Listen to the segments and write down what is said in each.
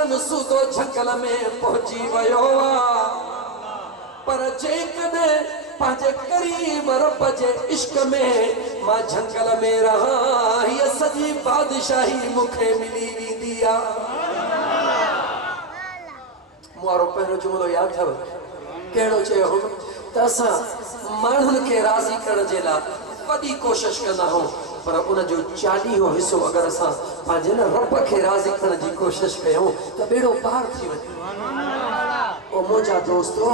मरण सूदो झंगल में पहुंची वियो पर जेकॾहिं पंहिंजे करीब रब जे इश्क में मां झंगल में रहां हीअ सॼी बादशाही मूंखे मिली वेंदी आहे। मुआरो पहिरियों जुमिलो यादि अथव कहिड़ो चयो हो त असां माण्हुनि खे राज़ी करण जे लाइ वॾी कोशिश कंदा आहियूं पर उन जो 40 हिसो अगरि असां पंहिंजे न रब खे राज़ी करण जी कोशिश कयूं त बेड़ो पार थी वञे। ओ मुंहिंजा दोस्तो ओ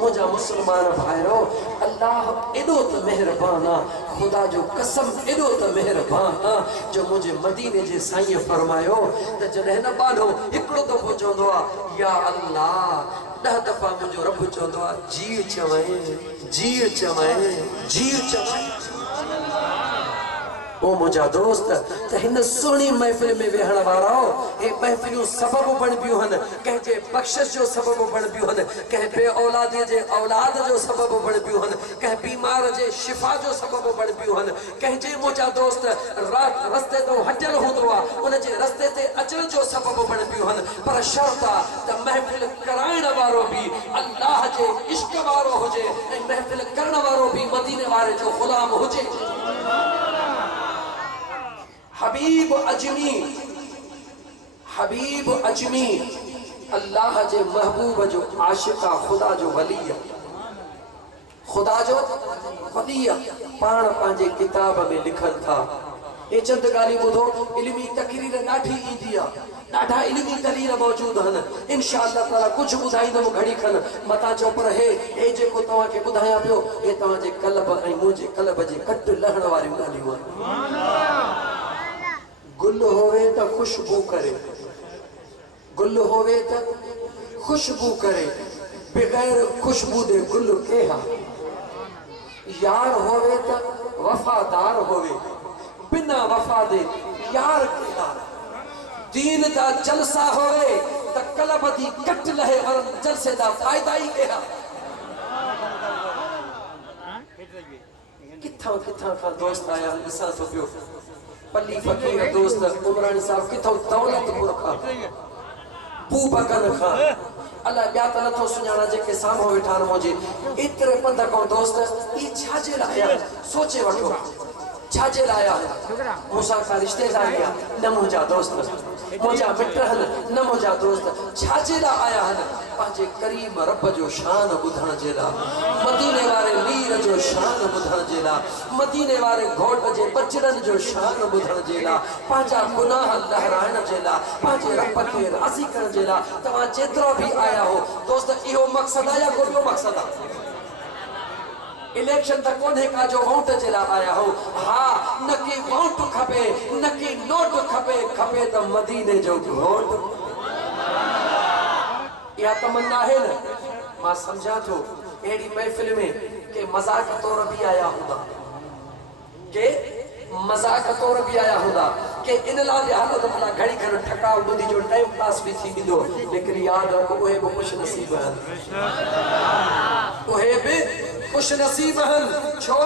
मुंहिंजा मुस्लमान भाइरो अल्लाह एॾो त मेहरबान आहे खुदा जो कसम एॾो त मेहरबान आहे जो मुंहिंजे मदीने जे साईं फरमायो त जॾहिं न ॿाॾो हिकिड़ो दफ़ो चवंदो आहे या अल्लाह 10 दफ़ा मुंहिंजो रब चवंदो आहे जी चवईं जी चवईं जी चवईं। ओ मुंहिंजा दोस्त त हिन सुहिणी महफ़िल में वेहण वारा हे महफ़िलूं सबब बणबियूं आहिनि कंहिंजे बख़्शिश जो सबब बणबियूं आहिनि कंहिं बे औलादे जे औलाद जो सबब बणबियूं आहिनि कंहिं बीमार जे शिफ़ा जो सबब बणबियूं आहिनि कंहिंजे मुंहिंजा दोस्त रस्ते तो हटियल हूंदो आहे उन जे रस्ते ते अचण जो सबब बणबियूं आहिनि पर शर्त आहे त महफ़िल कराइण वारो बि अल्लाह जे इश्क वारो हुजे ऐं महफ़िल करण वारो बि मदीने वारे जो ग़ुलाम हुजे। हबीब अजमी अल्लाह जे महबूब जो आशिका खुदा जो वली खुदा जो वली पाण पंहिंजे किताब में लिखनि था ये चंद ॻाल्हियूं ॿुधो इल्मी तकरीर ॾाढी ईंदी आहे ॾाढा इल्मी दलील मौजूद आहिनि इंशाअल्लाह ताला कुझु ॿुधाईंदुमि घड़ी खनि मता चओ पर हे जेको तव्हांखे ॿुधायां पियो हे तव्हांजे कल्ब ऐं मुंहिंजे कल्ब जे कट लहण वारियूं ॻाल्हियूं आहिनि। गुल होवे त खुशबू करे गुल होवे त खुशबू करे बगैर खुशबू दे गुल के हा यार होवे त वफादार होवे बिना वफा दे यार के हा दीन दा जलसा होवे त कलब दी कट लहे और जलसे दा फायदा ही के हा। किथां का दोस्त आया ॾिसां थो पियो पल्ली फकीर दोस्त उमरानी साहब किथों दौलतपुर खां पू बकन खां अल्लाह ॿिया त नथो सुञाणा जेके साम्हूं वेठा आहिनि मुंहिंजे एतिरे पंध खां दोस्त ई छाजे लाइ आया सोचे वठो छाजे लाइ आया मूंसां का रिश्तेदारी आहे न मुंहिंजा दोस्त मुंहिंजा मिट आहिनि न मुंहिंजा दोस्त छाजे लाइ आया आहिनि पंहिंजे करीम रब जो शान ॿुधण जे लाइ मदीने वारे मीर जो शान ॿुधण जे लाइ मदीने वारे घोट जे बचड़नि जो शान ॿुधण जे लाइ पंहिंजा गुनाह लहराइण जे लाइ पंहिंजे रब खे राज़ी करण जे लाइ तव्हां जेतिरा बि आया हो दोस्त इहो मक़सदु आहे या को ॿियो मक़सदु आहे? इलेक्शन तक कोन्हे का जो वोट जे लाइ आया हो हा न की वोट खपे न की नोट खपे त मदीने जो घोट या तमन्ना है न मां समझा थो एड़ी महफिल में के मजाक तौर भी आया होगा के मजाक तौर भी आया होगा के इन लाइ हालत भला घड़ी खन ठकाव ॿुधी जो टाइम पास भी थी वेंदो लेकिन याद रखो उहे भी खुश नसीब आहिनि उहे भी खुश नसीब आहिनि छो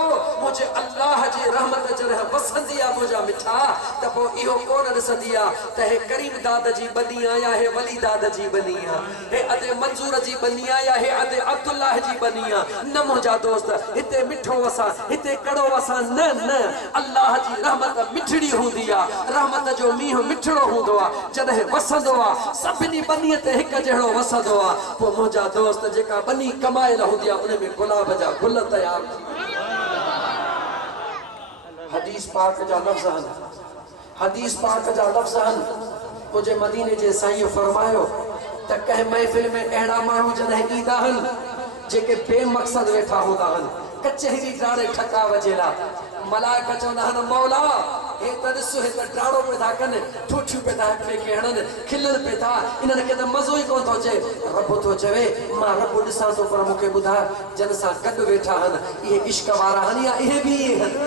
मुझे अल्लाह जी रहमत जॾहिं वसंदी आहे मुंहिंजा मिठा त पोइ इहो कोन ॾिसंदी आहे त हे करीम दाद जी बनी आहे या हे वली दाद जी बनी आहे हे अदे मंजूर जी बनी आहे या हे अदे अब्दुल्लाह जी बनी आहे न मुंहिंजा दोस्त हिते मिठो वसां हिते कड़ो वसां न अल्लाह जी रहमत मिठड़ी हूंदी आहे रहमत जो मींहुं मिठड़ो हूंदो आहे जॾहिं वसंदो आहे सभिनी बनीअ ते हिकु जहिड़ो वसंदो आहे पोइ मुंहिंजा दोस्त जेका बनी कमायल हूंदी आहे उन में गुलाब जा गुल तैयार हदीस पाक जा लफ्ज़ आहिनि मुझे मदीने जे साईं फरमायो त कंहिं महफिल में अहिड़ा माण्हू जॾहिं ईंदा आहिनि जेके बेमक़सद वेठा हूंदा आहिनि कचहरी डाणे ठकाव जे लाइ मलाइक चवंदा आहिनि मौला हे त ॾिस हे त डाणो पिया था कनि ठूठियूं पिया था हिक ॿिए खे हणनि खिलनि पिया था इन्हनि खे त मज़ो ई कोन थो अचे रब थो चवे मां रब ॾिसां थो पर मूंखे ॿुधाए जन सां गॾु वेठा आहिनि इहे इश्क वारा आहिनि या इहे बि इहे आहिनि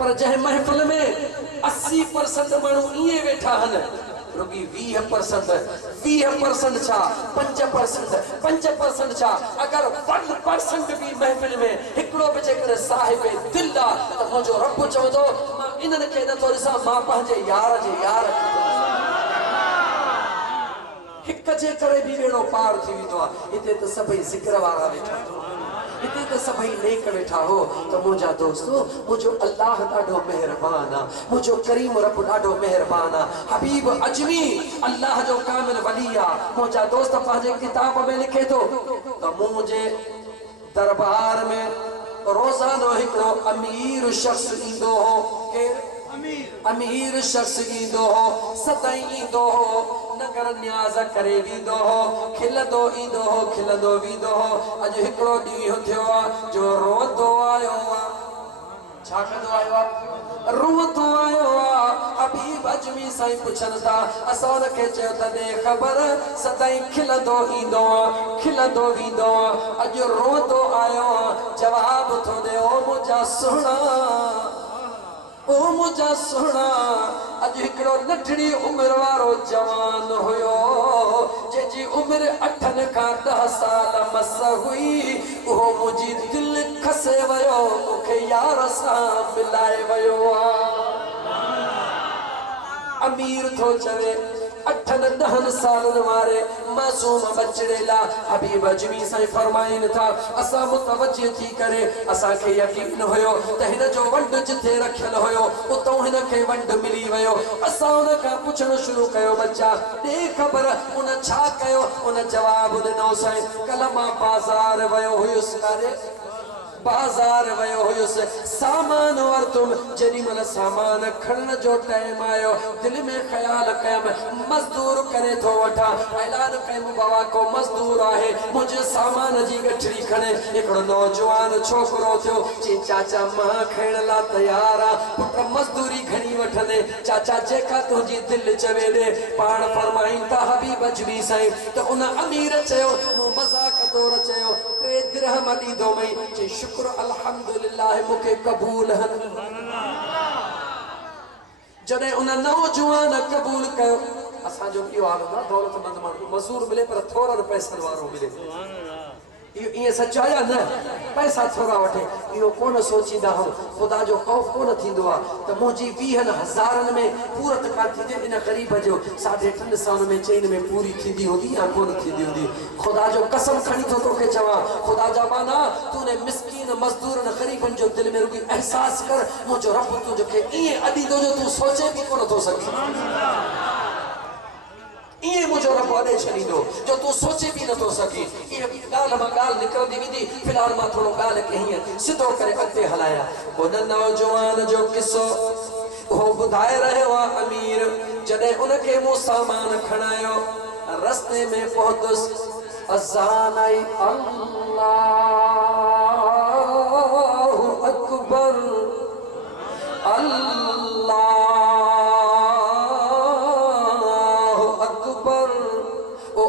पर जंहिं महफ़िल में 80% माण्हू ईअं वेठा आहिनि रुगी 20% छा 5% छा अगर 1% भी महफिल में हिकड़ो बि जेकर साहिब दिल आहे त मुंहिंजो रब चवंदो मां इन्हनि खे नथो ॾिसां मां पंहिंजे यार जे यार जे करे भी बेड़ो पार थी वेंदो आहे। हिते त सभई ज़िक्र वारा वेठा हिते त सभई नेक वेठा हो। त मुंहिंजा दोस्तो मुंहिंजो अल्लाह ॾाढो मेहरबान आहे, मुंहिंजो करीम रब ॾाढो मेहरबान आहे। हबीब अजमी अल्लाह जो कामिल वली आहे। मुंहिंजा दोस्त पंहिंजे किताब में लिखे थो त मुंहिंजे दरबार में रोज़ानो हिकिड़ो अमीर शख्स ईंदो हो। केरु? अमीर शख्स ईंदो हो, सदाई ईंदो हो, नगर न्याज़ करे वेंदो हो, खिलंदो ईंदो हो, खिलंदो वेंदो हो। अॼु हिकिड़ो ॾींहुं थियो आहे जो रोंदो आयो आहे। छा कंदो आयो आहे? रोंदो आयो आहे। हबीब अजमी साईं पुछनि था, असां हुनखे चयो त ॾे ख़बर, सदाई खिलंदो ईंदो आहे, खिलंदो वेंदो आहे, अॼु रोंदो आयो आहे। जवाब थो ॾे, ओ मुंहिंजा सुहिणा, ओ मुंहिंजा सुहिणा, अॼु हिकिड़ो नंढड़ी उमिरि वारो जवान हुयो जंहिंजी उमिरि 8 खां 10 साल मस हुई। उहो मुंहिंजी दिलि खसे वियो, मूंखे यार सां मिलाए वियो आहे। अमीर थो चवे 8-10 सालनि वारे मासूम बचड़े लाइ हबीब अजमी साईं फरमाइनि था, असां मुतवज्जे थी करे असांखे यकीन हुयो त हिन जो वंड जिथे रखियल हुयो उतो हिन खे वंड मिली वियो। असां हुन खां पुछणु शुरू कयो, बच्चा ॾे ख़बर उन छा कयो? उन जवाब ॾिनो, साईं कल्ह मां बाज़ार वियो हुयुसि, काॾे? बाज़ार वियो हुयुसि, सामान वरितुमि। जेॾी महिल सामान खणण जो टाइम आयो, दिलि में ख़्यालु कयमि मज़दूर करे थो वठां। ऐलान कयमि बाबा को मज़दूर आहे मुंहिंजे सामान जी गठड़ी खणे। हिकिड़ो नौजवान छोकिरो थियो, चई चाचा मां खणण लाइ तयारु आहियां, पुट मज़दूरी घणी वठंदे। चाचा जेका तुंहिंजी दिलि चवे ॾे। पाण फरमाइनि था हबीब अजमी साईं त उन अमीर चयो, मूं मज़ाक तौरु चयो 3 दिरहम ॾींदो मई। चई शुक्र अल्हम्दुलिल्लाह मूंखे क़बूल हन। जॾहिं उन नौजवान क़बूल कयो, असांजो इहो हाल न दौलतमंद माण्हू मज़दूर मिले पर थोरनि पैसनि वारो मिले। इहो ईअं सचाई आहे न, पैसा थोरा वठे, इहो कोन सोचींदा हो। ख़ुदा जो ख़ौफ़ कोन थींदो आहे त मुंहिंजी 20,000 में पूरत कान थींदी, इन ग़रीब जो 3.5 साल में चैन में पूरी थींदी हूंदी या कोन थींदी हूंदी। ख़ुदा जो कसम खणी थो तोखे चवां, ख़ुदा जा माना तूने मिस्कीन मज़दूरनि ग़रीबनि जो दिलि में रुॻी अहसास कर। मुंहिंजो रब तुंहिंखे ईअं अॾींदो जो तूं सोचे बि कोन थो सघीं। इहे मुंहिंजो रब अॾे छॾींदो जो तूं सोचे बि नथो सघीं। इहे ॻाल्हि मां ॻाल्हि निकिरंदी वेंदी। फ़िलहाल मां थोरो ॻाल्हि खे हीअं सिधो करे अॻिते हलायां। हुन नौजवान जो किसो उहो ॿुधाए रहियो आहे अमीर। जॾहिं उनखे मूं सामान खणायो, रस्ते में पहुतुसि, अज़ान आई, अल्लाहु अकबर, अल्लाह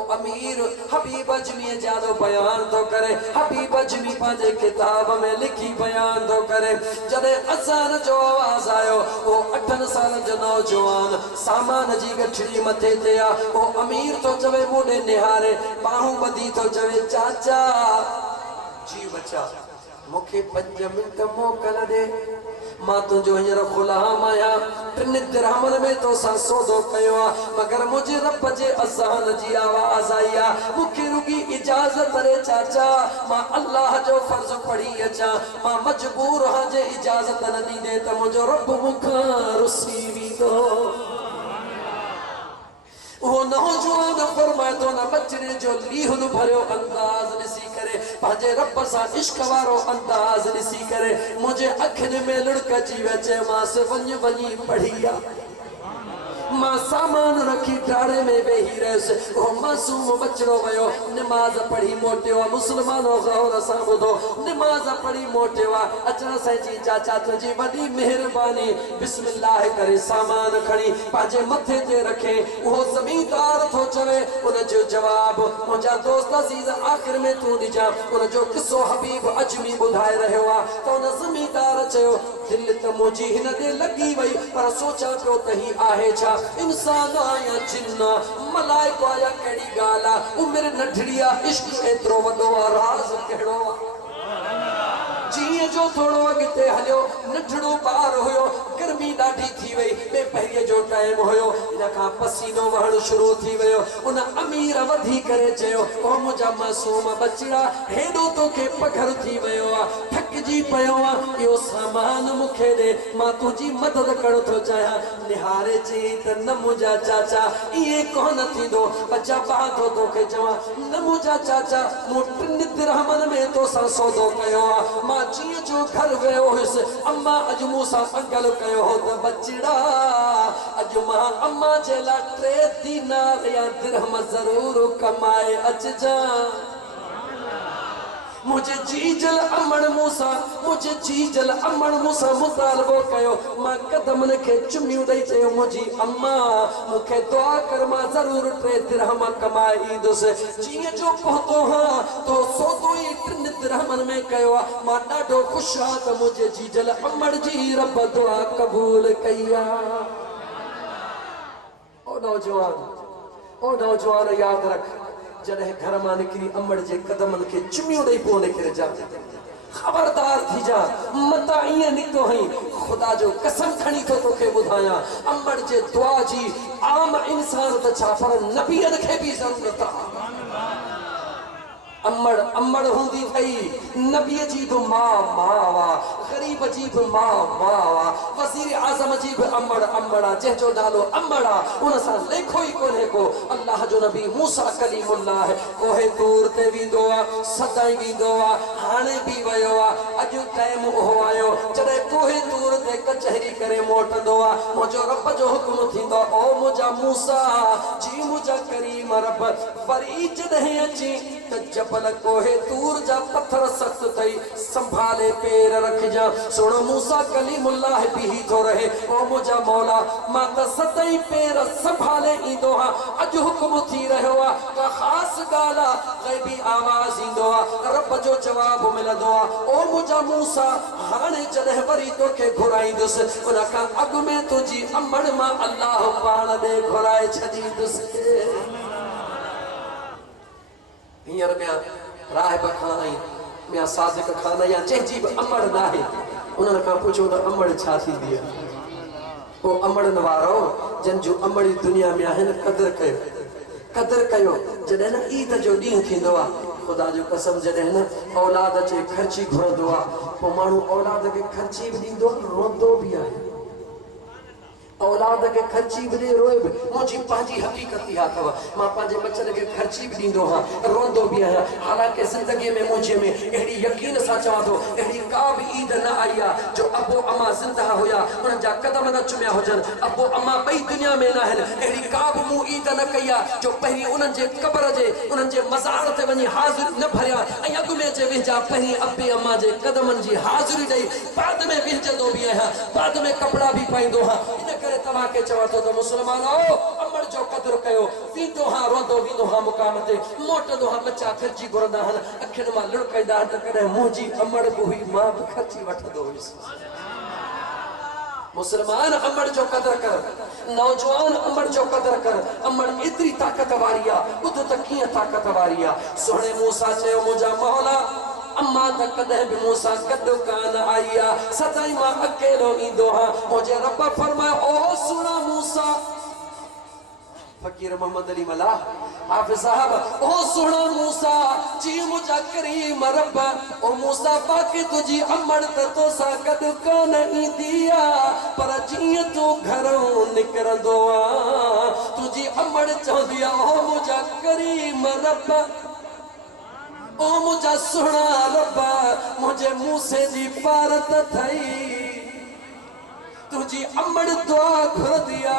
अमीर हबीब अजमी जानो बयान तो करे। हबीब अजमी पंहिंजे किताब में लिखी बयान तो करे। जॾहिं अज़ान जो आवाज़ आयो, वो 8 साल जो नौजवान सामान जी गठड़ी मथे ते आ। वो अमीर तो चवे मूंॾे निहारे, बाहूं ॿधी तो चवे, चाचा जी बच्चा मूंखे 5 मिंट मोकल ॾे, मां तुंहिंजो हींअर ग़ुलाम आहियां। 3 दिरहमनि में तोसां सौदो कयो आहे, मगर मुंहिंजे रब जे अज़ान जी आवाज़ आई आहे। मूंखे रुॻी इजाज़त ॾे चाचा, मां अल्लाह जो फ़र्ज़ पढ़ी अचां। मां मजबूर आहियां, जे इजाज़त न ॾींदे त मुंहिंजो रब मूंखां रुसी वेंदो। वो नौजवान फरमाए थो, न बचड़े जो लीहुन भरियो अंदाज़ ॾिसी करे, पंहिंजे रब सां इश्क वारो अंदाज़ ॾिसी करे मुंहिंजे अखियुनि में लुड़क अची विया। चयोमांसि वञी पढ़ी आ। मां सामान रखी डारे में वेही रहियुसि। वो मासूम बचड़ो वियो, निमाज़ पढ़ी मोटियो आहे। मुस्लमानो गौर सां ॿुधो, निमाज़ पढ़ी मोटियो आहे। अचण सां चई, चाचा तुंहिंजी वॾी महिरबानी। बिस्मिल्लाह करे सामान खणी पंहिंजे मथे ते रखे। उहो ज़मींदार थो चवे, उनजो जवाब मुंहिंजा दोस्त अज़ीज़ आख़िर में तूं ॾिजां। उनजो किसो हबीब अजमी ॿुधाए रहियो आहे त उन ज़मींदार चयो, दिलि त मुंहिंजी हिन ॾे लॻी वई, पर सोचां पियो त ही आहे छा, इंसान या जिन्न, मलाइको या कहिड़ी ॻाल्हि आहे। उमिरि नंढड़ी आहे, इश्क एतिरो वॾो आहे, राज़ कहिड़ो आहे। जी जीअं जो थोरो अॻिते हलियो नंढड़ो ॿार हुयो गर्मी ॾाढी थी वई ॿिए पहिरीं जो टाइम हुयो इन खां पसीनो वहणु शुरू थी वियो उन अमीर वधी करे चयो ओ मुंहिंजा मासूम बचिड़ा हेॾो तोखे पघर थी वियो आहे थकिजी पियो आहे इहो सामान मूंखे ॾे मां तुंहिंजी मदद करणु थो चाहियां निहारे चई त न मुंहिंजा चाचा ईअं कोन थींदो बच्चा बांधो तोखे चवां न मुंहिंजा चाचा मूं 3 दिरहमनि में तोसां सौदो कयो आहे मां जीअं जो घर वियो हुयुसि अम्मा अॼु मूंसां अंगल कयो हो त बचिड़ा अॼु मां अम्मा जे लाइ 3 दीनार या दिरहम ज़रूर कमाए अचिजां मुझे जीजल अमण मूसा मुतालबो कयो मां कदमन के चुमियूं ॾेई चयो मुंहिंजी अम्मा मूंखे दुआ कर मां ज़रूर 3 दिरहम कमाए ईंदुसि जीअं जो पहुतो हां तो सौदो ई 3 दिरहमनि में कयो आहे मां ॾाढो ख़ुशि आहियां त मुंहिंजे जीजल अमण जी रब दुआ क़बूल कई आहे ओ नौजवान यादि रख जॾहिं घर मां निकिरी अमड़ जे कदमनि खे चुमियूं ॾेई पोइ निकिरे जा खबरदार थी जा मता ईअं निकितो हई ख़ुदा जो कसम खणी थो तोखे ॿुधायां अमड़ जे दुआ जी आम इंसान त छा पर नबियनि खे बि ज़रूरत आहे अमड़ हूंदी भई नबीअ जी बि मां वा गरीब जी बि मां वा वज़ीर आज़म जी बि अमड़ आहे जंहिंजो नालो अमड़ आहे उन सां लेखो ई कोन्हे को अल्लाह जो नबी मूसा कलीमुल्लाह कोहे तूर ते वेंदो आहे सदाई वेंदो आहे हाणे बि वियो आहे अॼु टाइम उहो आयो जॾहिं कोहे तूर ते कचहरी करे मोटंदो आहे मुंहिंजो रब जो हुकुम थींदो ओ मुंहिंजा मूसा जी मुंहिंजा करीम रब वरी जॾहिं अची त जबल कोहे तूर जा पत्थर सख्त थई संभाले पैर रखजा सुनो मूसा कलीमुल्लाह भी थो रहे ओ मुंहिंजा मौला मां त सतई पैर संभाले ईंदो हा अॼु हुकुम थी रहियो आहे का ख़ासि ॻाल्हि आहे ग़ैबी आवाज़ ईंदो आहे रब जो जवाबु मिलंदो आहे ओ मुंहिंजा मूसा हाणे जॾहिं वरी तोखे घुराईंदुसि उन खां अॻु में तुंहिंजी अमड़ मां अल्लाह पाण ॾे घुराए छॾींदुसि हींअर ॿिया राहिब खां ऐं ॿिया सादिक खान या जंहिंजी बि अमड़ न आहे उन्हनि खां पुछो त अमड़ छा थींदी आहे पोइ अमड़नि वारो जिन जूं अमड़ी दुनिया में आहिनि क़दुरु कयो जॾहिं न ईद जो ॾींहुं थींदो आहे ख़ुदा जो कसम जॾहिं न औलाद अचे ख़र्ची घुरंदो आहे पोइ माण्हू औलाद खे ख़र्ची बि ॾींदो रोंदो बि आहे औलाद के खर्ची भी दे रोए भी मुझी पांजी हकीकत ही अथव मां पांजे बच्चन के खर्ची भी दींदो हां रोंदो भी आया हालांकि जिंदगी में मुझे में एड़ी यकीन सा चवा तो एड़ी का भी ईद न आया जो अबो अम्मा जिंदा होया उन जा कदम न चुमिया होजन अबो अम्मा बई दुनिया में ना है एड़ी का भी मु ईद न कया जो पहली उनन जे कब्र जे उनन जे मज़ार ते वनी हाजिर न भरिया ऐं अग में जे विजा पहली अब्बे अम्मा जे कदमन जी हाजिरी दई बाद में विजदो भी आया बाद में कपड़ा भी पाइंदो हां तव्हां के चवा तो त मुसलमान आओ अमड़ जो कदर कयो वींदो हां रोंदो वींदो हां मुकाम ते मोटंदो हां बच्चा खर्ची घुरंदा हन अखियुनि मां लुड़काईंदा त कॾहिं मुंहिंजी अमड़ बि हुई मां बि खर्ची वठंदो हुयुसि मुसलमान अमड़ जो कदर कर नौजवान अमड़ जो कदर कर अमड़ एतिरी ताक़त वारी आहे ॿुध त कीअं ताक़त वारी आहे सोणे मूसा चयो मुंहिंजा मौला अम्मा त कदे भी मूसा गॾु कान आई आहे सदाई मां अकेलो ईंदो हां मुंहिंजे रब फरमायो ओ सुणा मूसा फकीर मोहम्मद अली मल्ला हाफिज़ साहब ओ सुणा मूसा जी मुंहिंजा करीम रब ओ मूसा पाके तुंहिंजी अमड़ त तोसां गॾु कान ईंदी आहे पर जीअं तूं घरों निकिरंदो आहे तुंहिंजी अमड़ चवंदी आहे ओ मुंहिंजा करीम रब ओ मुझा सुना रब्बा मुझे मूसे जी पारत थई तुझी अमड़ दुआ घुर दिया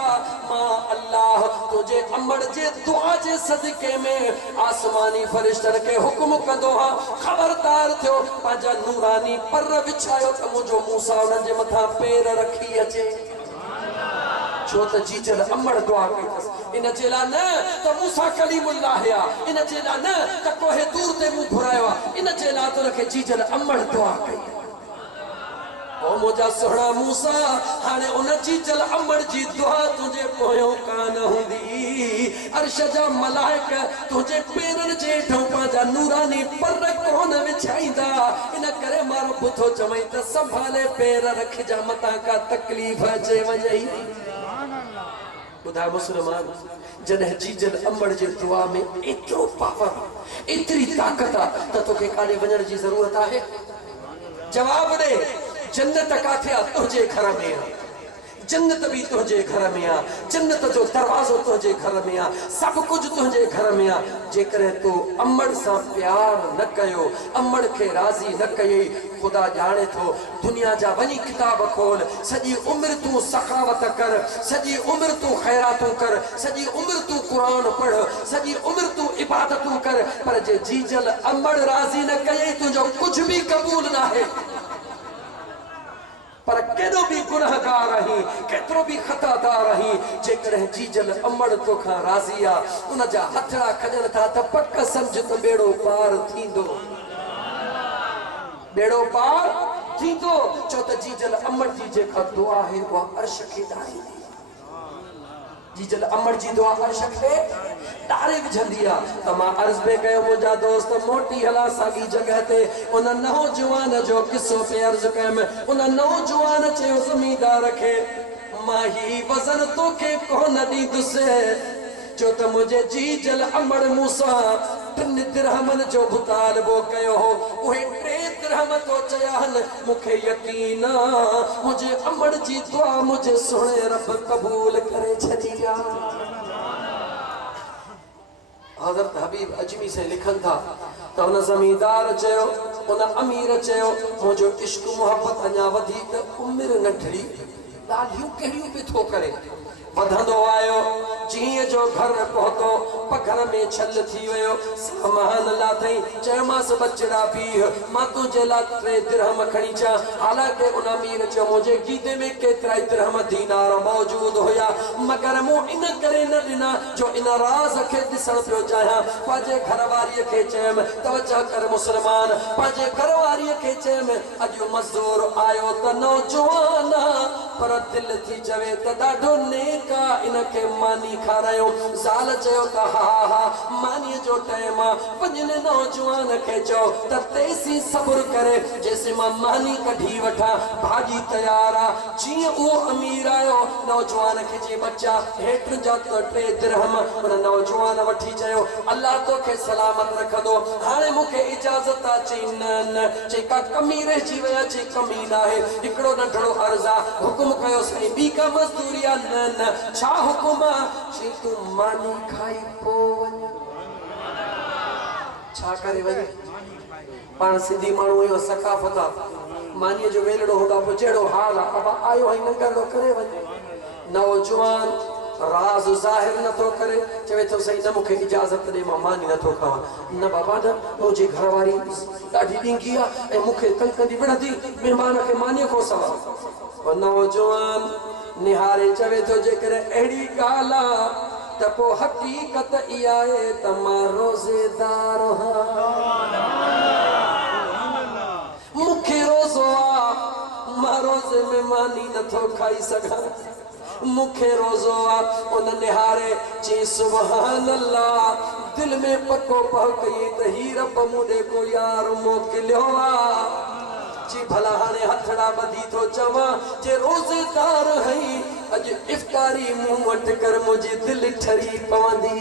मां अल्लाह तुझे अमड़ जे दुआ जे सदके में आसमानी फरिश्तन के हुक्म कंदो हां खबरदार थियो पंहिंजा नूरानी पर विछायो त मुंहिंजो मूसा उन्हनि जे मथां पेर रखी अचे छो त जीजल अमड़ दुआ कई इन जे लाइ न त मूसा कलीमुल्लाह या इन जे लाइ न त कोहे दूर ते मुंहुं घुरायो इन जे लाइ त उनखे जीजल अमड़ दुआ कई ओ मुझा सोहना मूसा हाने उन चीजल अमड़ जी दुआ तुझे पोयो कान हुंदी अर्श जा मलाइक तुझे पेरन जेठो पाजा नूरानी पर कोन विछाईंदा इन करे मारो बुथो चमई त संभाले पैर रख जा मता का तकलीफ अचे वजई खुदा मुसलमान जने जीजल अमड़ जे दुआ में इतरो पावर इतरी ताकत त तोखे काडे वजण जी जरूरत है जवाब दे जन्नत काथे आ तुझे घर में आ जन्नत भी तुझे घर में आ जन्नत जो दरवाजो तुझे घर में आ सब कुछ तुझे घर में आ जेकरे तू अमड़ सा प्यार न कयो अमड़ के राजी न कई खुदा जाने तो दुनिया जा वनी किताब खोल सजी उम्र तू सखावत कर सजी उम्र तू खैरातू कर सजी उम्र तू कुरान पढ़ सजी उम्र तू इबादतू कर पर जे जीजल अमड़ राजी न कई तुझो कुछ भी कबूल ना है पर केदो भी गुनाहगार रही केतरो भी खतादार रही जेकर जीजल अमड़ तो खा राजिया उन जा हथड़ा खजन था त पक्क समझ तो बेड़ो पार थींदो बेड़ो पार थींदो चो त जीजल अमड़ जी जे का दुआ है वो अर्श के दाई जीजल अमड़ जी दुआ अर्श के तारे विझंदिया तमा अर्ज पे कयो मुजा दोस्त मोटी हला सागी जगह ते उन नौजवान जो किस्सो पे अर्ज कयम उन नौजवान चयो ज़मींदार खे माही वज़न तोखे कोन ॾींदुसि जो त मुझे जीजल अमड़ मूसा 3 दिरहमन जो मुतालबो कयो हो उहे 3 दिरहम तो चयान मुखे यकीन मुझे अमड़ जी दुआ मुझे सुणे रब कबूल करे छदिया हज़रत हबीब अजमी से लिखन था तो उन ज़मींदार चयो उन अमीर चयो मुझो इश्क मोहब्बत अञा वधीक उम्र न ढड़ी ॾाढियूं कहिड़ियूं बि थो करे वधंदो आयो जीअं जो घर पहुतो पघर में छल थी वियो सामान लाथई चयोमांसि बचड़ा बीह मां तुंहिंजे लाइ 3 दिरहम खणी अचां हालांकि उन अमीर चयो मुंहिंजे गीदे में केतिरा ई दिरहम दीनार मौजूद हुया मगर मूं इन करे न ॾिना जो इन राज़ खे ॾिसण पियो चाहियां पंहिंजे घरवारीअ खे चयमि तवजह कर मुस्लमान पंहिंजे घरवारीअ खे चयमि अॼु मज़दूर आयो त नौजवान पर दिल थी चवे त ॾाढो नेका इनखे मानी खारायो ज़ाल चयो त हा हा मानी जो टाइम आहे वञनि नौजवान खे चयो त तेसी सब्र करे जेसि मां मानी कढी वठां भाॼी तयार आहे जीअं उहो अमीर आयो नौजवान खे जे बच्चा हेठि जा 3 दिरहम उन नौजवान वठी चयो अल्लाह तोखे सलामत रखंदो हाणे मूंखे इजाज़त आहे चई न जेका कमी रहिजी वई आहे जे कमी न आहे हिकिड़ो नंढड़ो अर्ज़ आहे हुकुम कयो साईं ॿी का मज़दूरी आहे न छा हुकुम आहे चई तूं मानी खाई पोइ वञ छा करे वञे पाण सिंधी माण्हू इहो सकाफ़त आहे मानीअ जो वेलड़ो हूंदा पोइ जहिड़ो हाल आहे अब आयो आहे नंगड़ो करे वञे नौजवान राज़ ज़ाहिर नथो करे चवे थो सही न मूंखे इजाज़त ॾे मां मानी नथो खावां न बाबा न मुंहिंजी घरवारी ॾाढी ॾींगी आहे ऐं मूंखे कई कंदी विढ़ंदी महिमान खे मानीअ खां सवाइ नौजवान निहारे चवे थो जेकर अहिड़ी ॻाल्हि आहे त पोइ हक़ीक़त इहा आहे त मां रोज़ेदार मूंखे रोज़ो आहे मां रोज़े में मानी नथो खाई सघां मुखे रोज़ो आहे उन निहारे चई सुभान अल्लाह दिल में पको पह कई त ही रब मूंॾे को यार मोकिलियो आहे जी भला हाणे हथड़ा ॿधी थो चवां जे रोज़ेदार हई अॼु इफ़्तारी मूं वटि कर मुंहिंजी दिलि ठरी पवंदी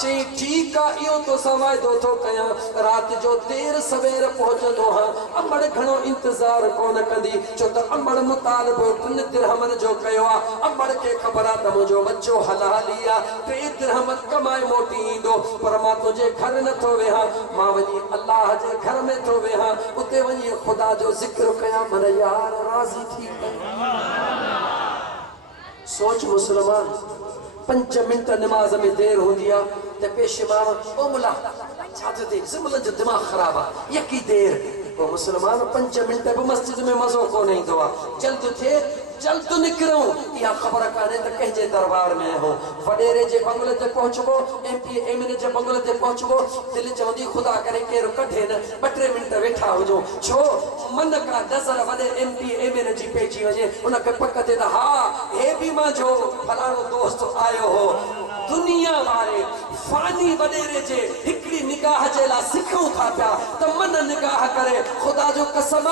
चई ठीकु आहे इहो तो वाइदो थो कयां राति जो देर सवेर पहुचंदो हा अमड़ घणो इंतज़ार कोन कंदी छो त अमड़ मुतालबो 3 दिरहमन जो कयो आहे अमड़ खे ख़बर आहे त मुंहिंजो बच्चो हलाली आहे 3 दिरहम कमाए मोटी ईंदो पर मां तुंहिंजे घर नथो वेहां मां वञी अल्लाह जे घर में थो वेहां उते वञी ख़ुदा जो ज़िक्र कयां मन यार राज़ी थी सोच मुसलमान 5 मिंट नमाज में देर होंदी आहे त पेशेमाव ओ मुला छा थो थिए सिमल जो दिमाग़ ख़राब आहे यकी देर ओ मुसलमान 5 मिंट बि मस्जिद में मज़ो कोन ईंदो आहे जल्द थिए जल्द निकरूं या खबर काने त कंहिंजे दरबार में हो वडेरे जे बंगले ते पहुंचबो एमपी एमएलए जे बंगले ते पहुंचबो दिल चवंदी खुदा करे केर कढे न 2-3 मिनट वेठा हुजो छो मन का नजर वडे एमपी एमएलए जी पेजी वजे उनके पक ते हा हे भी मां जो फलाणो दोस्त आयो हो दुनिया वारे फानी वडेरे जे हिकड़ी निगाह जे ला सिखूं था पिया त मन निगाह करे खुदा जो कसम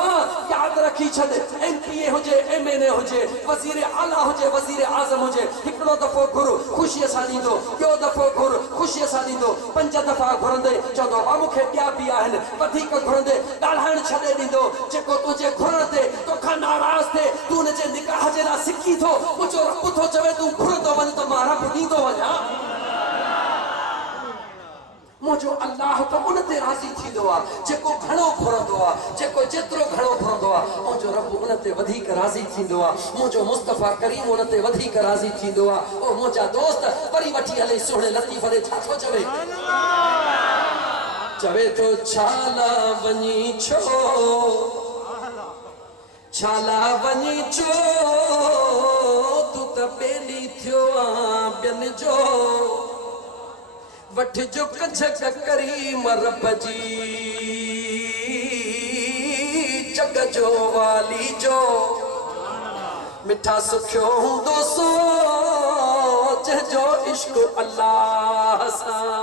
याद रखी छद एमपी हुजे एमएलए हुजे वजीर आला हुजे वजीर आजम हुजे हिकड़ो दफो घुर खुशी सां दींदो ॿियो दफो घुर खुशी सां दींदो 5 दफा घुरंदे चवंदो बा मूंखे ॿिया बि आहिनि वधीक घुरंदे ॻाल्हाइण छॾे ॾींदो जेको तुंहिंजे घुरण ते तोखां नाराज़ थिए तूं हुनजे निगाह जे लाइ सिखी थो मुंहिंजो रब थो चवे तूं घुरंदो वञ त मां रब ॾींदो वञा मुझो अल्लाह तो उन ते राजी थींदो आ जेको घणो घुरंदो आ जेको जेतिरो घणो घुरंदो आ मुझो रब उन ते वधीक राजी थींदो आ मुझो मुस्तफा करीम उन ते वधीक राजी थींदो आ ओ मुझा दोस्त वरी वठी हले सोहणे लतीफ दे छा थो चवे चवे तो छाला वनी छो तू त बेली थियो आ ॿियनि जो वठ जो कछ करी मरब जी जग जो वाली जो मिठा सुखियो हूंदो सोच जो इश्क अल्लाह सां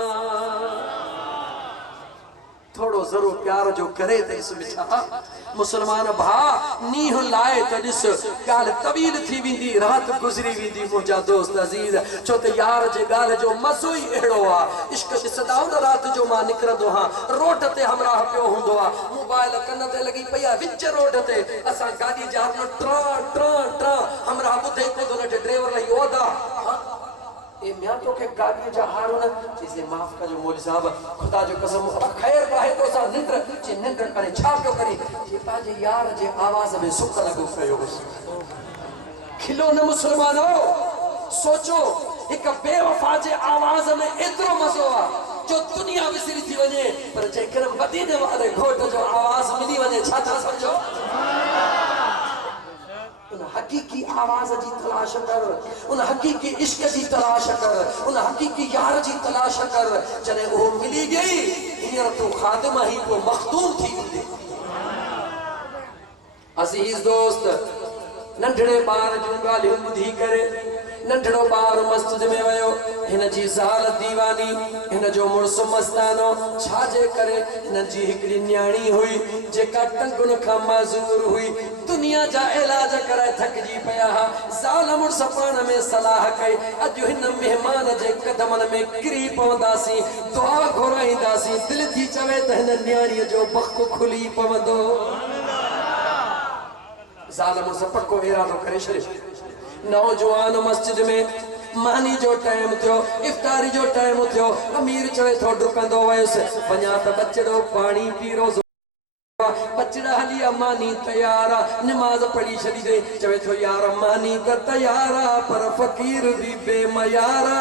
थोड़ो जरूर प्यार जो करे तेस मिठा मुसलमान भा नीह लाए त ॾिस ॻाल्हि तवील थी वेंदी रात गुज़री वेंदी मुंहिंजा दोस्त अज़ीज छो त यार जे ॻाल्हि जो मज़ो ई अहिड़ो आहे इश्क ॾिसंदा न रात जो मां निकिरंदो हा रोड ते हमराह पियो हूंदो आहे मोबाइल कन ते लॻी पई आहे विच रोड ते असां गाॾी जा ट्र हमराह ॿुधे को त हुनजे ड्राइवर लही ओदा ए मैं तो के गाड़ी जा हारो न जिसे माफ कजो मौलवी साहब खुदा जो कसम खैर बाहे तो सा निंद्र जे निंद्र करे छा पियो करे जे पाजे यार जे आवाज में सुख लगो पियो खिलो न मुसलमानो सोचो एक बेवफा जे आवाज में एतरो मजो आ जो दुनिया विसरी थी वने पर जे करम मदीने वाले घोट जो आवाज मिली वने छा था समझो उन हकीकी आवाज जी तलाश कर उन हकीकी इश्क जी तलाश कर उन हकीकी यार जी तलाश कर जने वो मिली गई हींअर तू खादिमा ही को मखदूम थी वेंदी अज़ीज दोस्त नंढड़े बार जूं ॻाल्हियूं ॿुधी करे नंढड़ो बार मस्जिद में वयो हिन जी ज़ाल दीवानी हिन जो मुड़स मस्तानो छाजे करे हिन जी हिकड़ी न्याणी हुई जेका टंगुन खां माज़ूर हुई दुनिया जा इलाज कराए थकजी पिया हा ज़ाल मुड़स पाण में सलाह कई अॼु हिन मेहमान जे कदमनि में किरी पवंदासीं दुआ घुराईंदासीं दिलि थी चवे त हिन न्याणीअ जो बख़्त खुली पवंदो ज़ाल मुड़स पक्को इरादो करे छॾियो नौजवान मस्जिद में मानी जो टाइम थियो इफ्तारी जो टाइम थियो अमीर चवे थो डुकंदो वयसि वञा त बचड़ो पानी पी रोज़ बचड़ा हली मानी तैयार नमाज पढ़ी छॾी दे चवे थो यार मानी त तैयार पर फ़कीर भी बेमयारा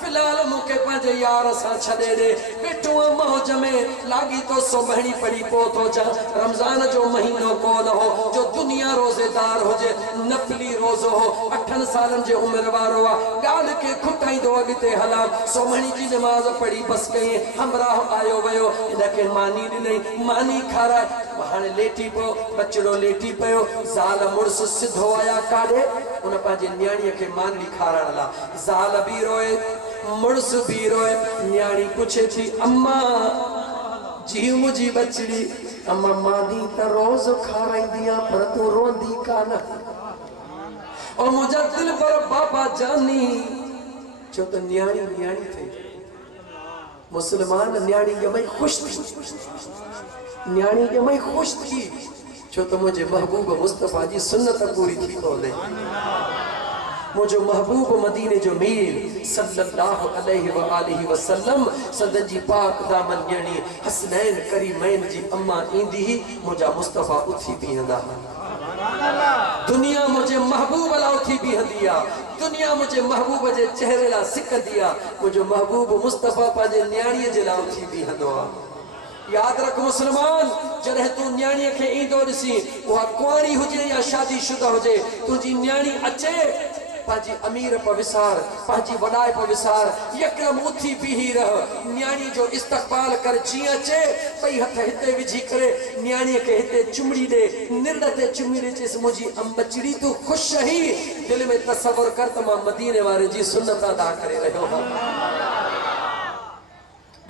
फिलहाल मुके पंहिंजे यार सां छॾे ॾे वेठो मौज में लागी तो सुबहणी पढ़ी पो तो जा रमज़ान जो महीनो कोन हो जो दुनिया रोज़ेदार हुजे नफली रोज़ो हो 8 सालनि जे उमिरि वारो आहे ॻाल्हि खे खुटाईंदो अॻिते हलां सुबहणी जी नमाज़ पढ़ी बस कई हमराह आयो वियो हिनखे मानी ॾिनई मानी खाराए हाणे लेटी पियो बचड़ो लेटी पियो ज़ाल मुड़ुस सिधो आया काॾे उन पंहिंजे न्याणीअ खे मानी खाराइण लाइ ज़ाल बि रोए मुड़ुस भी रोए न्याणी पूछे थी अम्मा जी मुझी बचड़ी अम्मा मानी त रोज खाराईंदी आ पर तू रोंदी कान और मुझा दिल पर बाबा जानी छो त न्याणी न्याणी थे मुसलमान न्याणी ॼमई खुश थी न्याणी ॼमई खुश थी छो त मुझे महबूब मुस्तफा जी सुन्नत पूरी थी पवंदे मुझो महबूब मदीने जो मीर सल्लल्लाहु अलैहि व आलिहि वसल्लम सदन जी पाक दामन न्याणी हसनैन करीमैन जी अम्मा ईंदी ही मुझा मुस्तफा उथी बीहंदा दुनिया मुझे महबूब ला उथी बीहंदी आ दुनिया मुझे महबूब जे चेहरे ला सिकंदी आ मुझो महबूब मुस्तफा पंहिंजे न्याणीअ जे ला उथी बीहंदो आ याद रख मुसलमान, जॾहिं तूं न्याणीअ खे ईंदो ॾिसी, उहा कुंवारी हुजे या शादीशुदा हुजे, तुंहिंजी न्याणी अचे, पंहिंजी अमीर पे विसार, पंहिंजी वॾाई पे विसार, यकदम उथी बीही रह, न्याणी जो इस्तक़बाल कर, जीअं अचे ॿई हथ हिते विझी करे न्याणीअ खे हिते चुमड़ी ॾे, निरड़ ते चुमी ॾे, चइसि मुंहिंजी अम्बचड़ी तूं ख़ुशि आहीं, दिलि में तसवुर कर त मां मदीने वारे जी सुन्नत अदा करे रहियो आहियां।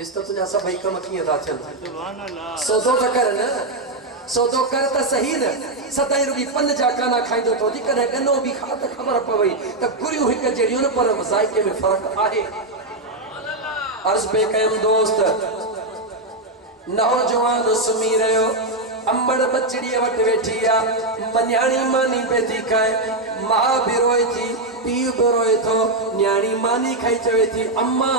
ॾिस त तुंहिंजा सभई कम कीअं था थियनि। सौदो त कर न, सौदो कर त सही न, सदाईं रुॻी पन जा काना खाईंदो तो, जेकॾहिं गनो बि खा त ख़बर पवई त गुरियूं हिकु जहिड़ियूं न, पर ज़ाइके में फ़र्क़ु आहे। अर्ज़ पे कयमि दोस्त, नौजवान सुम्ही रहियो, अंबड़ बचड़ीअ वटि वेठी आहे, मन्याणी मानी पे थी खाए, माउ बि रोए थी, पीउ बि रोए थो, न्याणी मानी खाई चवे थी, अम्मा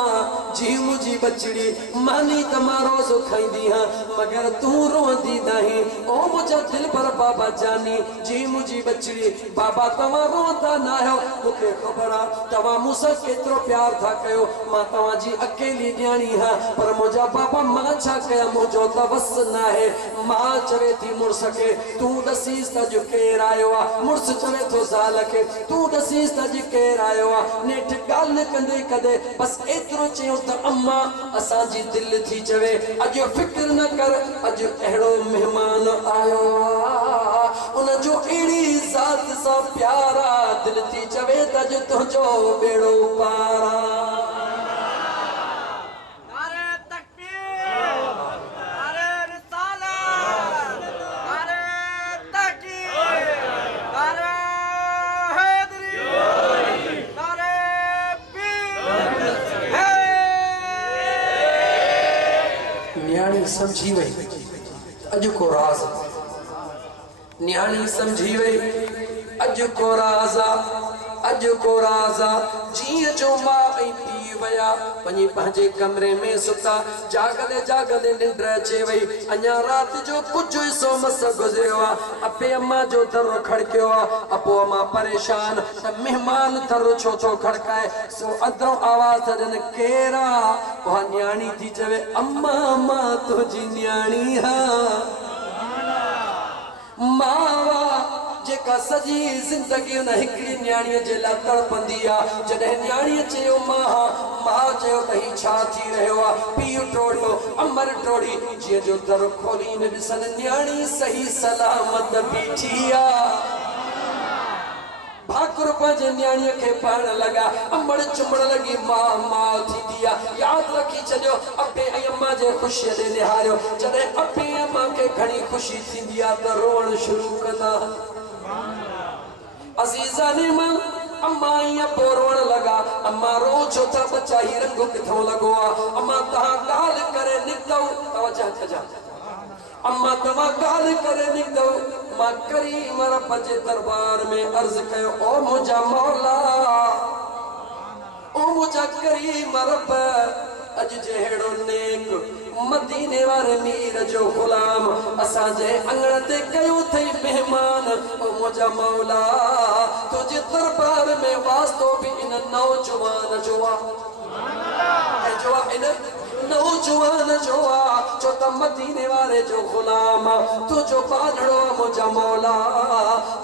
जी मुंहिंजी बचड़ी, मानी त मां रोज़ खाईंदी हां, मगर तूं रोंदी नाहीं, ओ मुंहिंजा दिल पर बाबा जानी, जी मुंहिंजी बचड़ी, बाबा तव्हां रोंदा न आहियो, मूंखे ख़बर आहे तव्हां मूंसां केतिरो प्यार था कयो, मां तव्हांजी अकेली न्याणी हां, पर मुंहिंजा बाबा मां छा कयां, मुंहिंजो त वस न आहे। मां चवे थी मुड़ुस खे, तूं ॾसीस त अॼु केरु आयो आहे, मुड़ुस चवे थो ज़ाल खे, तूं ॾसीस त अॼु केरु आयो आहे, नेठि ॻाल्हि न कंदे कदे बसि एतिरो चयो त अम्मा असांजी दिलि थी चवे, अॼु फ़िक्र न कर, अॼु अहिड़ो महिमान आयो आहे, उनजो अहिड़ी ज़ात सां प्यार आहे, दिलि थी चवे त अॼु तुंहिंजो बेड़ो पार आहे। न्याणी समझी वई अॼु को राज, न्याणी समझी वई अॼु को राज आहे, अॼु को राज आहे। जीअं जो मां ऐं पीउ विया वञी पंहिंजे कमरे में सुता, जागदे जागदे निंड अचे वई, अञा राति जो कुझु हिसो मस गुज़रियो आहे, अपे अम्मा जो दर खड़कियो आहे, अपो अम्मा परेशान त महिमान दर छो थो खड़काए, सो अंदरों आवाज़ त ॾिन केरु आहे, उहा न्याणी थी चवे, अम्मा मां तुंहिंजी न्याणी हां, मावा जेका सॼी ज़िंदगी उन हिकिड़ी न्याणीअ जे लाइ तड़पंदी आहे। जॾहिं न्याणीअ चयो मां, माउ चयो त ही छा थी रहियो आहे, पीउ टोड़ियो, अमर टोड़ी, जीअं जो दर खोली न ॾिसनि न्याणी सही सलामत बीठी आहे। भाकुर पंहिंजे न्याणीअ खे पाइण लॻा, अमड़ चुमड़ लॻी, मां माउ थींदी आहे, यादि रखी छॾियो, अपे ऐं अम्मा जे ख़ुशीअ ॾे निहारियो, जॾहिं अपे अम्मा खे घणी ख़ुशी थींदी आहे त रोअण शुरू कंदा। अज़ीज़ा ने मां अम्मा ईअं पोइ रोअण लॻा, अम्मा रो छो था, बच्चा ही रंग किथां लॻो आहे, अम्मा तव्हां ॻाल्हि करे निकितव, तवजह कजां, अम्मा तव्हां ॻाल्हि करे निकितव, मां करीम रब जे दरबार में अर्ज़ कयो, ओ मुंहिंजा मौला, ओ मुंहिंजा करीम रब, अॼु जहिड़ो नेक मदीने वारे मीर जो गुलाम असांजे अंगण ते कयो थई मेहमान, ओ मुंहिंजा मौला तुंहिंजे दरबार में वास्तो बि इन नौजवान जो आहे, जो इन नौजवान जो आहे, छो त मदीने वारे जो गुलाम तुंहिंजो बांधड़ो मुंहिंजा मौला,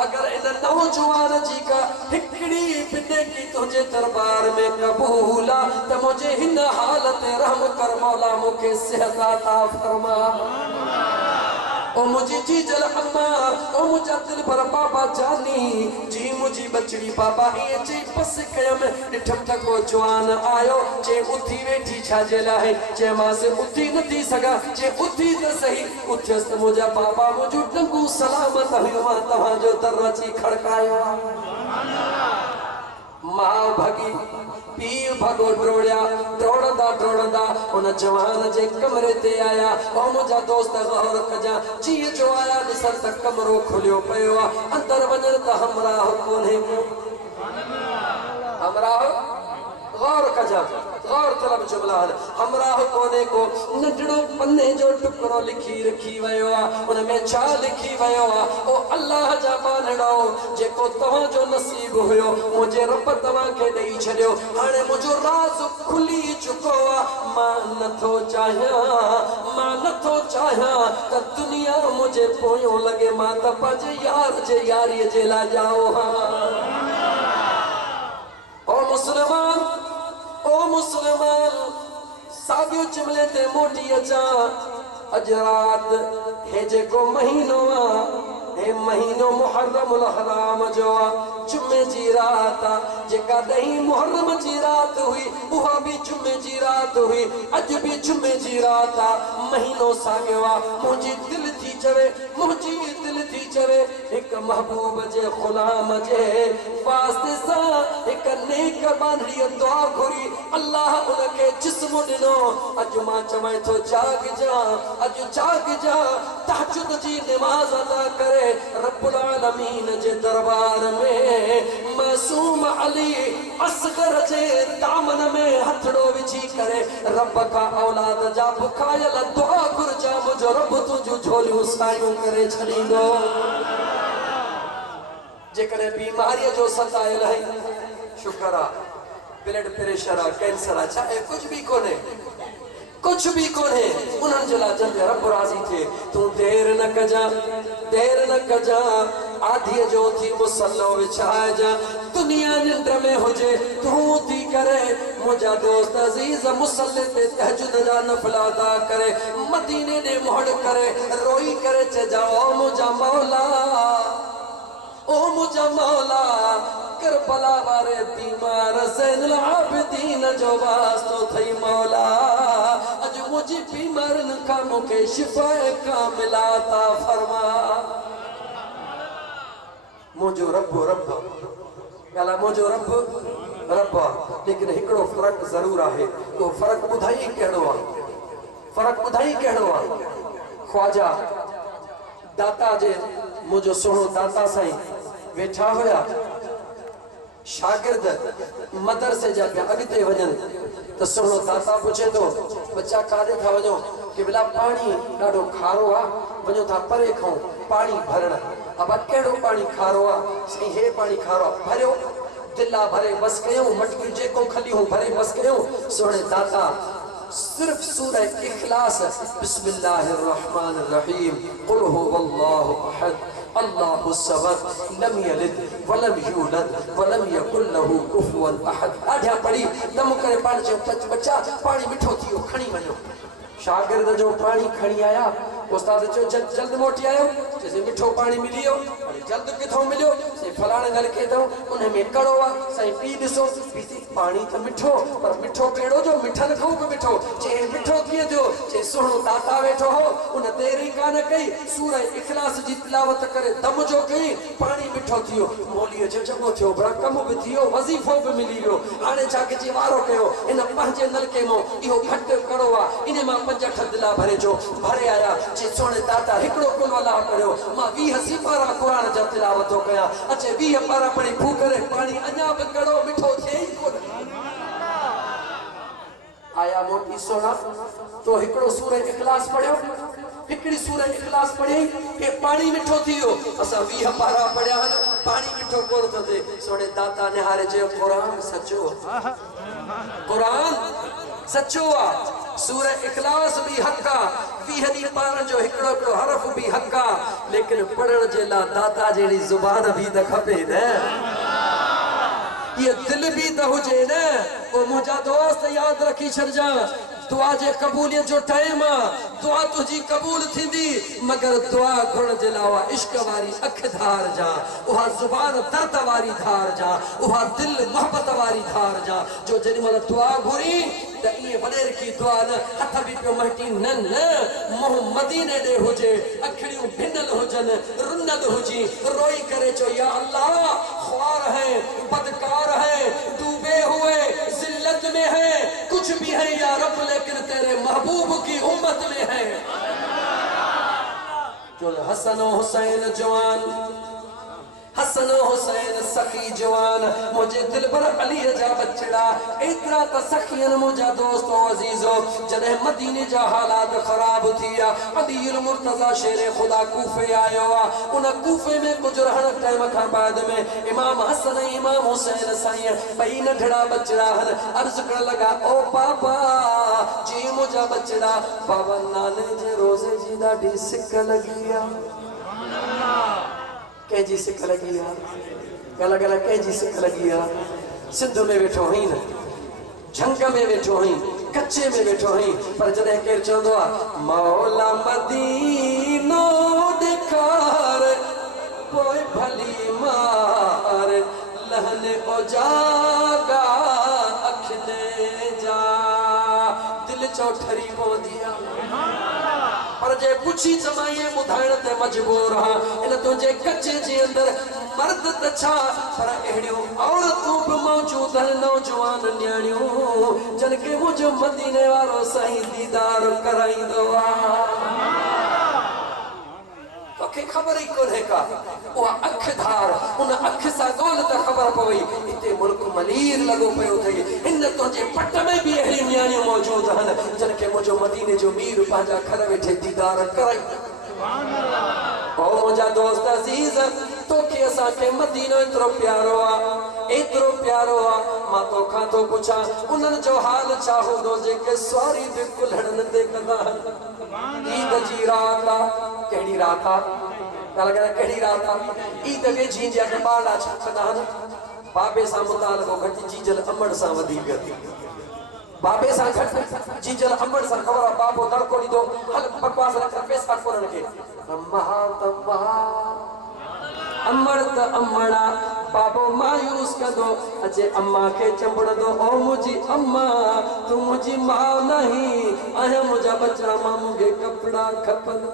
अगरि इन नौजवान जी का हिकिड़ी बि नेकी तुंहिंजे दरबार में क़बूल आहे त मुंहिंजे हिन हालत रहम कर मौला, मूंखे सिहत अता फरमा। ओ मुझी जीजल अम्मा, ओ मुझा दिल पर बाबा जानी, जी मुझी बचड़ी बाबा ये जी बस कयम, ॾिठम त को जवान आयो, जे उथी वेठी छाजे लाइ, जे मां से उथी न थी सघां, जे उथी त सही, उथियसि त मुंहिंजा बाबा मुंहिंजो टंगू सलामत हुयो, मां तव्हांजो दर अची खड़कायो। मां भगी, पीउ भगो डोड़िया, डोड़ंदा डोड़ंदा उन जवान जे कमरे ते आया, ओ मुंहिंजा दोस्त गौर कजां, जीअं जो आया ॾिसनि त कमरो खुलियो पियो आहे, अंदरि वञनि त हमराह कोन्हे को, हमराह गौर कजां। जा गौर तलब जुमला हमराह कोने को नंढड़ो पन्ने जो टुकड़ो लिखी रखी वयो आ उन में छा लिखी वयो आ ओ अल्लाह जा बानड़ो जेको तव्हां जो नसीब हुयो मुझे रब तव्हां के ॾेई छॾियो हाणे मुझो राज खुली चुको आ मां नथो चाहियां त दुनिया मुझे पोयो लगे मां त पंहिंजे यार जे यारीअ जे लाइ जाओ ओ मुसलमान साॻियो जुमले ते मोटी अचा अज रात हे जेको महीनो आ हे महीनो मुहर्रमुल हराम जो आ जुमे जी रात आ जेका ॾहीं मुहर्रम जी रात हुई उहा भी जुमे जी रात हुई अज भी जुमे जी रात आ महीनो साॻियो आ मुंहिंजी दिल थी चवे हिक महबूब जे ग़ुलाम जे वास्ते सां हिक नेक बांधड़ी दुआ घुरी अल्लाह उनके जिस्म ॾिनो अज मां चवां थो जाग जा तहज्जुद जी नमाज अदा करे रब्बुल आलमीन जे दरबार में मासूम अली असगर जे दामन में हथड़ो विझी करे रब का औलाद जा बुखायल दुआ घुरजा मुझो रब तुझो झोलियूं सायूं करे छॾींदो जेकॾहिं बीमारीअ जो सतायल है शुक्र आ ब्लड प्रेशर आ कैंसर आ चाहे कुछ भी कोने उन्हनि जे लाइ जल्दी रब राज़ी थे तू देर न कजा आधीअ जो थी मुसल्लो विछाए जा दुनिया निंड में हुजे तू थी करे मुझा दोस्त अजीज मुसल्ले ते तहज्जुद जा नफल अदा करे मदीने ने मोड़ करे रोई करे चजा ओ मुझा मौला करबला वारे बीमार ज़ैनुल आबिदीन जो वास्तो थई मौला अज मुझी बीमारन का मुके शिफाए कामिला अता फरमा मुझो रब गाला मुझो रब लेकिन हिकड़ो फर्क जरूर है तो फर्क बुधाई केड़ो आ ख्वाजा दाता जे मुझो सोनो दाता साईं वेठा हुया शागिर्द मदरसे जा पिया अॻिते वञनि त सोनो दाता पुछे तो बच्चा काॾे था वञो कि बिला पानी ॾाढो खारो आ वञो था परे खां पानी भरण अब कहिड़ो पानी खारो आ साईं हे पानी खारो भरियो दिला भरे बस कयूं मटकी जेको खलियूं भरे बस कयूं सोने दाता सिर्फ सूरह इखलास बिस्मिल्लाहिर रहमानिर रहीम कुल हुवल्लाहु अहद अल्लाहु समद लम यलिद वलम यूलद वलम यकुल लहू कुफुवन अहद आढिया पढ़ी दम करे पाण जो बच्चा पानी मिठो थियो खणी वञो शागिर्द जो पानी खणी आया उस्ताद जो जल्द मोटी आयो जैसे मिठो पानी मिलियो जल्द किथों मिलियो से फलाणे नलके तो उन्हें में कड़ो आ सही पी दिसो पीसी पानी तो मिठो पर मिठो केड़ो जो मिठन खां भी मिठो जे मिठो किए जो जे सुनो दाता वेठो हो उन तेरी कान कई सूरह इखलास जी तिलावत करे दम जो कई पानी मिठो थियो मोली जो जगो थियो बड़ा कम भी थियो वजीफो भी मिली गयो आने जाके जी वारो कयो इन पंजे नलके मो इहो घट कड़ो आ इने मा 5 दिला भरे जो भरे आया जे सोने दाता हिकड़ो कुल अल्लाह पढ़ियो मां 20 सिपारा कुरान जा तिलावत कया अचे 20 पारा पढ़ी फूकरे पानी अञा भी कड़ो मिठो थे ही कोन आया मोटी सोना तो हिकड़ो सूरह इखलास पढ़ियो हिकड़ी सूरह इखलास पढ़ी के पानी मिठो थियो असा 20 पारा पढ़या पानी मिठो कोन थो थे सोने दाता ने हारे जे कुरान सच्चो आ सूरह इखलास भी हक्का 20 पारा जो हिकड़ो हरफ भी हक्का लेकिन पढ़ण जे ला दाता जेड़ी जुबान भी त खपे न ये दिल भी त हुजे न ओ मुझा दोस्त याद रखी छजा दुआ जे कबूलियत जो टाइम आ दुआ तुझी कबूल थींदी मगर दुआ घुरण जे लावा इश्क वारी अख धार जा उहा जुबान दर्द वारी धार जा उहा दिल मोहब्बत वारी धार जा जो जनी मल दुआ घुरी त ये वडेर की दुआ न हथ भी पे महटी न मोहम्मदी ने दे हुजे अखड़ियों भिनल हुजन रुनल हुजी रोई करे जो या अल्लाह ख्वार है बदकार है डूबे हुए जिल्लत में है कुछ भी है या रब लेकिन तेरे महबूब की उम्मत में है जो हसन हुसैन जवान हसन हुसैन सखी जवान मुझे दिल पर अली जा बचड़ा इतना त सखियन मुझा दोस्तों अजीजो जने मदीने जा हालात खराब थिया अली मुर्तजा शेर खुदा कूफे आयो उन कूफे में कुछ रहन टाइम का बाद में इमाम हसन इमाम हुसैन साईं बई नढड़ा बचड़ा हन अर्ज कर लगा ओ बाबा जी मुझा बचड़ा बाबा नाने जे रोजे जी ॾाढी सिक लगी आ कैजी सिक लगी है गला गला कैजी सिक लगी है सिंध में बैठो ही न झंग में बैठो ही कच्चे में बैठो ही पर जॾहिं केर चवंदो आहे मौला मदीनो ॾेखार पोइ भली मार लहन ओजागा अख दे जा दिल चौठरी पवंदी आहे पर जे पुछी जमाईअ ॿुधाइण ते मजबूर हा इन तुंहिंजे कच्चे जे अंदर मर्द त छा पर अहिड़ियूं औरतूं बि मौजूद आहिनि नौजवान न्याणियूं जन खे मुंहिंजो मदीने वारो साईं दीदार कराईंदो आहे तोखे ख़बर ही कोन्हे का उहा अखधार उन अख सां ॻोल्ह त ख़बर पवई हिते मुल्क मलीर लॻो पियो अथई हिन तुंहिंजे पट में बि अहिड़ी न्याणियूं मौजूद आहिनि जिन खे मुंहिंजो मदीने जो मीर पंहिंजा घर वेठे दीदार कराई ओ मुंहिंजा दोस्त अज़ीज़ तोखे असांखे मदीनो एतिरो प्यारो आहे मां तोखां थो पुछां उन्हनि जो हाल छा हूंदो जेके सवारी बि कुल्हड़नि ते कंदा आहिनि ईद जी रात आहे कहिड़ी रात आहे कहिड़ी रात आहे ईद खे झींझा खे ॿारड़ा छा कंदा आहिनि बाबे सां मुतालको घटि जीजल अमड़ सां वधीक बाबे सां घटि जीजल अमड़ सां ख़बर आहे बाबो तड़को ॾींदो हल बकवास न कर पैसा कोन्हनि खे अमड़ त अमड़ा बाबो मायूस कंदो अचे अम्मा खे चंबड़ंदो ओ मुंहिंजी अम्मा तूं मुंहिंजी माउ नहीं आहियां मुंहिंजा बच्चा मां मूंखे कपिड़ा खपनि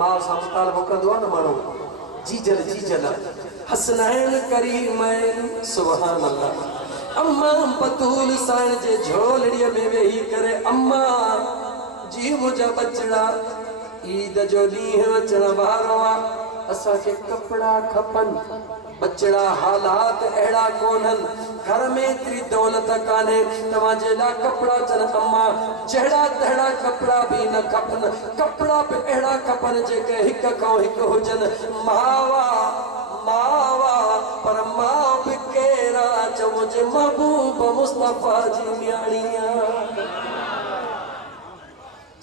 माउ सां मुतालबो कंदो आहे न माण्हू जीजल हसनैन करीमैन सुभान अल्लाह अम्मा बतूल साईं जे झोलड़ीअ में वेही करे अम्मा जी मुंहिंजा बचड़ा ईद जो ॾींहुं अचण वारो आहे असांखे कपिड़ा खपनि बचड़ा हालात अहिड़ा कोन्हनि घर में एतिरी दौलत कान्हे तव्हांजे लाइ कपिड़ा अचनि अम्मा जहिड़ा तहिड़ा कपिड़ा बि न खपनि कपिड़ा बि अहिड़ा खपनि जेके हिक खां हिकु हुजनि मावा पर मां बि कहिड़ा चओ मुंहिंजे महबूब मुस्तफ़ा जी न्याणी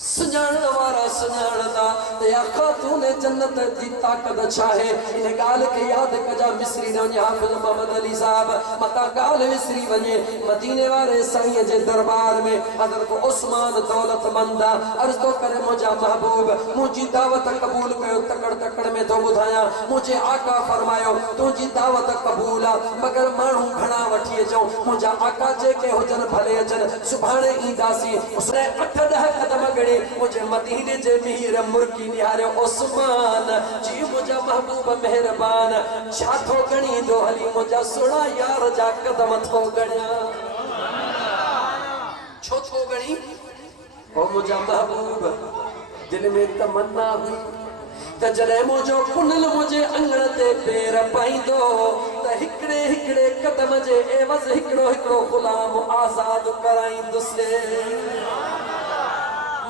सुञाणण वारा सुञाणंदा त या ख़ातून जन्नत जी ताक़त छा आहे इन ॻाल्हि खे यादि कजा मिसरी न वञे हाफ़िज़ मोहम्मद अली साहब मतां ॻाल्हि विसरी वञे मदीने वारे साईं जे दरबार में हज़रत उस्मान दौलतमंद अर्ज़ थो करे मुंहिंजा महबूब मुंहिंजी दावत क़बूल कयो तकड़ में थो ॿुधायां मुंहिंजे आका फरमायो तुंहिंजी दावत क़बूल आहे मगर माण्हू घणा वठी अचूं मुंहिंजा आका जेके हुजनि भले अचनि सुभाणे ईंदासीं उसने 8-10 कदम गड़े मुझे मदीने जे मीर मुर्की निहारे उस्मान जी मुझा महबूब मेहरबान छा थो गणी दो हली मुझा सुना यार जा कदम थो गणिया छो थो गणी ओ मुझा महबूब दिल में तमन्ना हुई त जॾहिं मुझो कुनल मुझे अंगण ते पैर पाईंदो त हिकड़े कदम जे एवज़ हिकड़ो गुलाम आज़ाद कराईंदुसि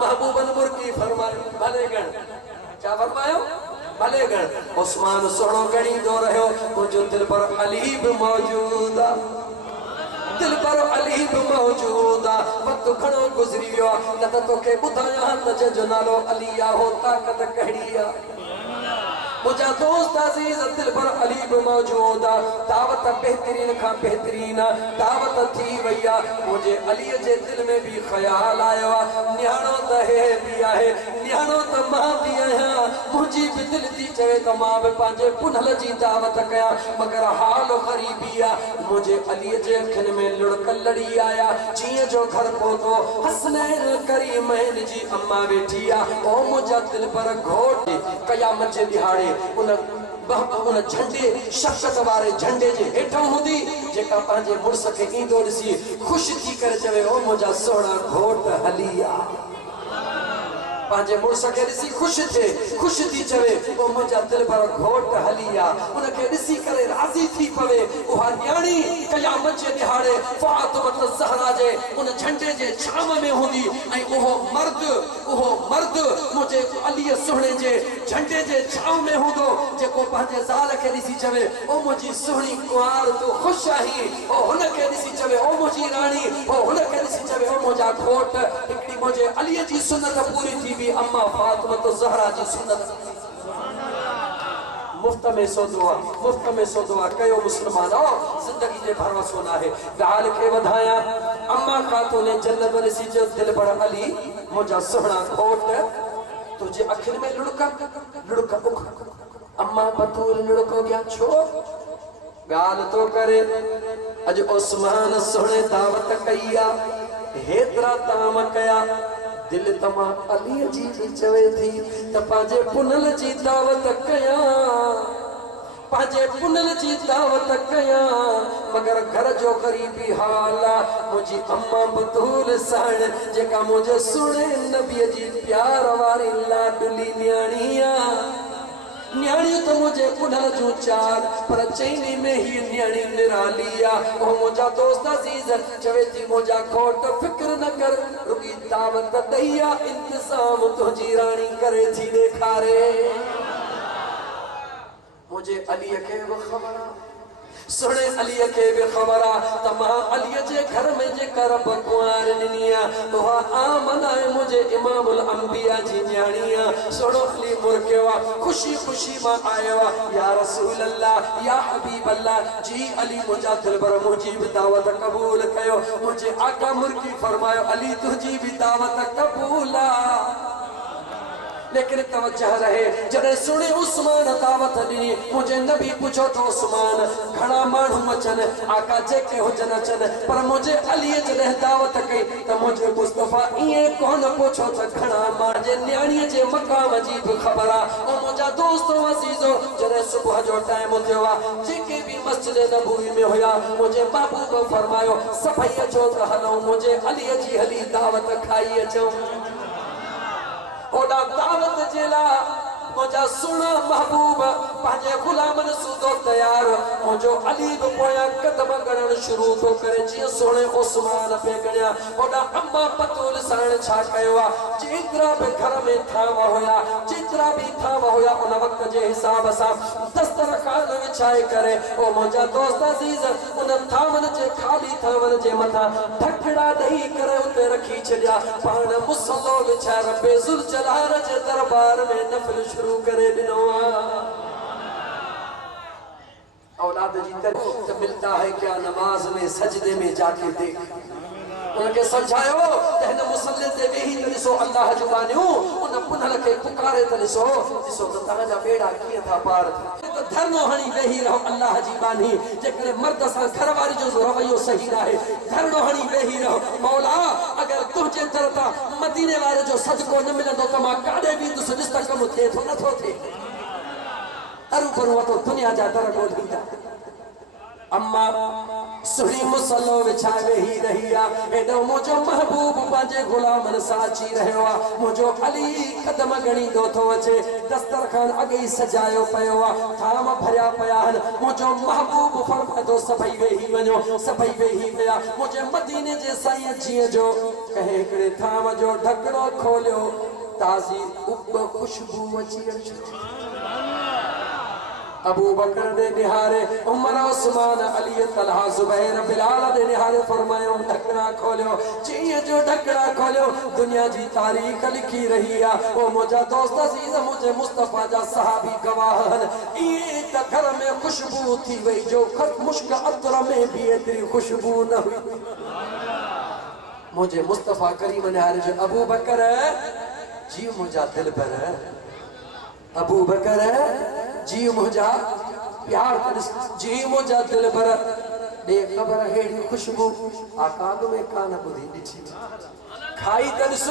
महबूबन मुर्की फरमायो भले गण क्या फरमायो भले गण उस्मान सोनो गणी दो रहो मुझो दिल पर अली भी मौजूद दिल पर अली भी मौजूद वक्त घणो गुजरी वियो न त तोखे ॿुधायां त जो नालो अली आ हो ताकत कहिड़ी आ मुझा दोस्त अजीज दिल पर अली भी मौजूद दावत बेहतरीन का बेहतरीन दावत थी वैया मुझे अली जे दिल में भी ख्याल आयो न्याणो त है भी आहे न्याणो त मां भी आहियां मुझी भी दिल थी चवे त मां भी पंहिंजे पुनल जी दावत कया मगर हाल ग़रीबी आ मुझे अली जे अखियुनि में लुड़क लड़ी आया जीअं जो घर पहुतो हसनैन करीमैन जी अम्मा वेठी आ ओ मुझा दिल पर घोट क़यामत जे दिहाड़े उन झंडे शफ़क़त वारे झंडे जे हेठां हूंदी जेका पंहिंजे मुड़स खे ईंदो ॾिसी ख़ुशि थी करे चवे ओ मुंहिंजा सोना घोट हली आ पांजे मुर्स के ॾिसी खुश थी चवे ओ मुंहिंजा दिल पर घोट हलिया उनके ॾिसी करे राज़ी थी पवे उहा न्याणी क़यामत जे ॾिहाड़े फातिमा ज़हरा जे उन झंडे जे छाम में हूंदी ऐं उहो मर्द मुझे अली सुहणे जे झंडे जे छाव में हूंदो जेको पंहिंजे ज़ाल खे ॾिसी चवे ओ मुंहिंजी सुहिणी कुंवार तूं ख़ुशि आहीं ओ हुनखे ॾिसी चवे ओ मुंहिंजी राणी ओ हुनखे ॾिसी चवे ओ मुंहिंजा घोट हिकिड़ी मुंहिंजे अलीअ जी सुन्नत पूरी थी बि अम्मा फातिमा ज़हरा जी सुन्नत मुफ्त में सोदुआ कयो मुस्लमानो जिंदगी जे भरोसो ना है गाल के वधाया अम्मा खातून ने जन्नत में सी जो दिल पर अली मुझा सुहना घोट तुझे अखिल में लुड़का उख अम्मा बतूल लुड़को गया छो गाल तो करे अज उस्मान सुहने दावत कईया हेतरा ताम कया दिल तमा अली जी चवे थी त पाजे पुनल जी दावत कया मगर घर जो गरीबी हाल मुझी अम्मा बतूल साण जेका मुझे सुने नबी जी प्यार वारी लाडली न्याणी तो मुझे पुनल जो चार पर चैनी में ही न्याणी निरालिया ओ मुझा दोस्त अजीज चवे थी मुझा खोट फिक्र न कर रुकी दावत दैया इंतजाम तुझी रानी करे थी देखारे मुझे अली के खबर सुने अली के भी खबर तमा अली जे घर में जे कर बकवार निनिया वहा आमना मुझे इमामुल अंबिया जी न्याणिया सुनो अली मुरकेवा खुशी मा आयो या रसूल अल्लाह या हबीब अल्लाह जी अली मुझा दिल पर मुझी भी दावत कबूल कयो मुझे आका मुर्की फरमायो अली तुझी भी दावत कबूला लेकिन तवज्जो रहे जड़े सुने उस्मान दावत दी मुझे नबी पूछो तो उस्मान घणा मानू अचन आका जेके हुजन अचन पर मुझे अली जड़े दावत कई तो मुझे मुस्तफा ये कौन पूछो तो घणा मार जे न्याणी जे मकाम जी खबर ओ मुझा दोस्तों अजीजो जड़े सुबह जो टाइम होया जेके भी मस्जिद नबवी में होया मुझे महबूब फरमायो सफाई जो हलो मुझे अली जी हली दावत खाई अचो ओडा दावत जेला मुझा सुना महबूब पाजे गुलामन सुदो तैयार मुझो अली बि पोया कदम गणन शुरू तो करे जी सोने उस्मान पे गणया ओडा अम्मा बतूल साण छा कयो जेतरा भी घर में थावा होया उन वक्त जे हिसाब सा दस्तरखान विछाए करे ओ मुझा दोस्त अजीज उन थावन जे खाली थावन जे मथा ढकड़ा दई करे उते रखी छया पान मुसल्लो विछाए रबे जुल जलाल जे दरबार में नफल शुरू करे दिनो औलाद जी तरफ मिलता है क्या नमाज में सजदे में जाके देख उनके समझायो तहन मुसल्ले ते वेही तनिसो अल्लाह जो बानियो उन पुनल के पुकारे तनिसो दिसो त तहां जा बेड़ा किए था पार तो धरनो हणी वेही रहो अल्लाह जी बानी जेकरे मर्द सा घरवारी जो रवैयो सही रहे धरनो हणी वेही रहो मौला अगर तुझे तरता मदीने वाले जो सदको न मिलंदो त मां काडे भी दुस रिश्ता कम थे तो न थो थे अरु पर वो तो दुनिया जा दर गोदीदा अम्मा सुनी मुसल्लो विछावे ही रहिया एडो मुझो महबूब बाजे गुलामन साची रहयो मुझो अली कदम गणी दो थो अचे दस्तरखान अगे सजायो पयो थाम भरिया पया मुझो महबूब फरमातो सभई वेही वञो सभई वेही पिया मुझे मदीने जे साईं जी जो कहे करे थाम जो ढकड़ो खोलियो ताज़ी उब खुशबू अची अबू बकर दे निहारे उमर उस्मान अली तलहा जुबैर बिलाल दे निहारे फरमायो ढकड़ा खोलियो जी जो ढकड़ा खोलियो दुनिया जी तारीख लिखी रही है ओ मुझा दोस्त अजीज मुझे मुस्तफा जा सहाबी गवाहन ये त घर में खुशबू थी वही जो खत मुश्क अतर में भी इतनी खुशबू न हुई मुझे मुस्तफा करीम निहारे जो अबू बकर जी मुझा दिल पर अबू बकर जी मुझा प्यार जी मुझा दिल भर दे खबर हेड़ी खुशबू आकाग में कान बुधी दिछी खाई तनस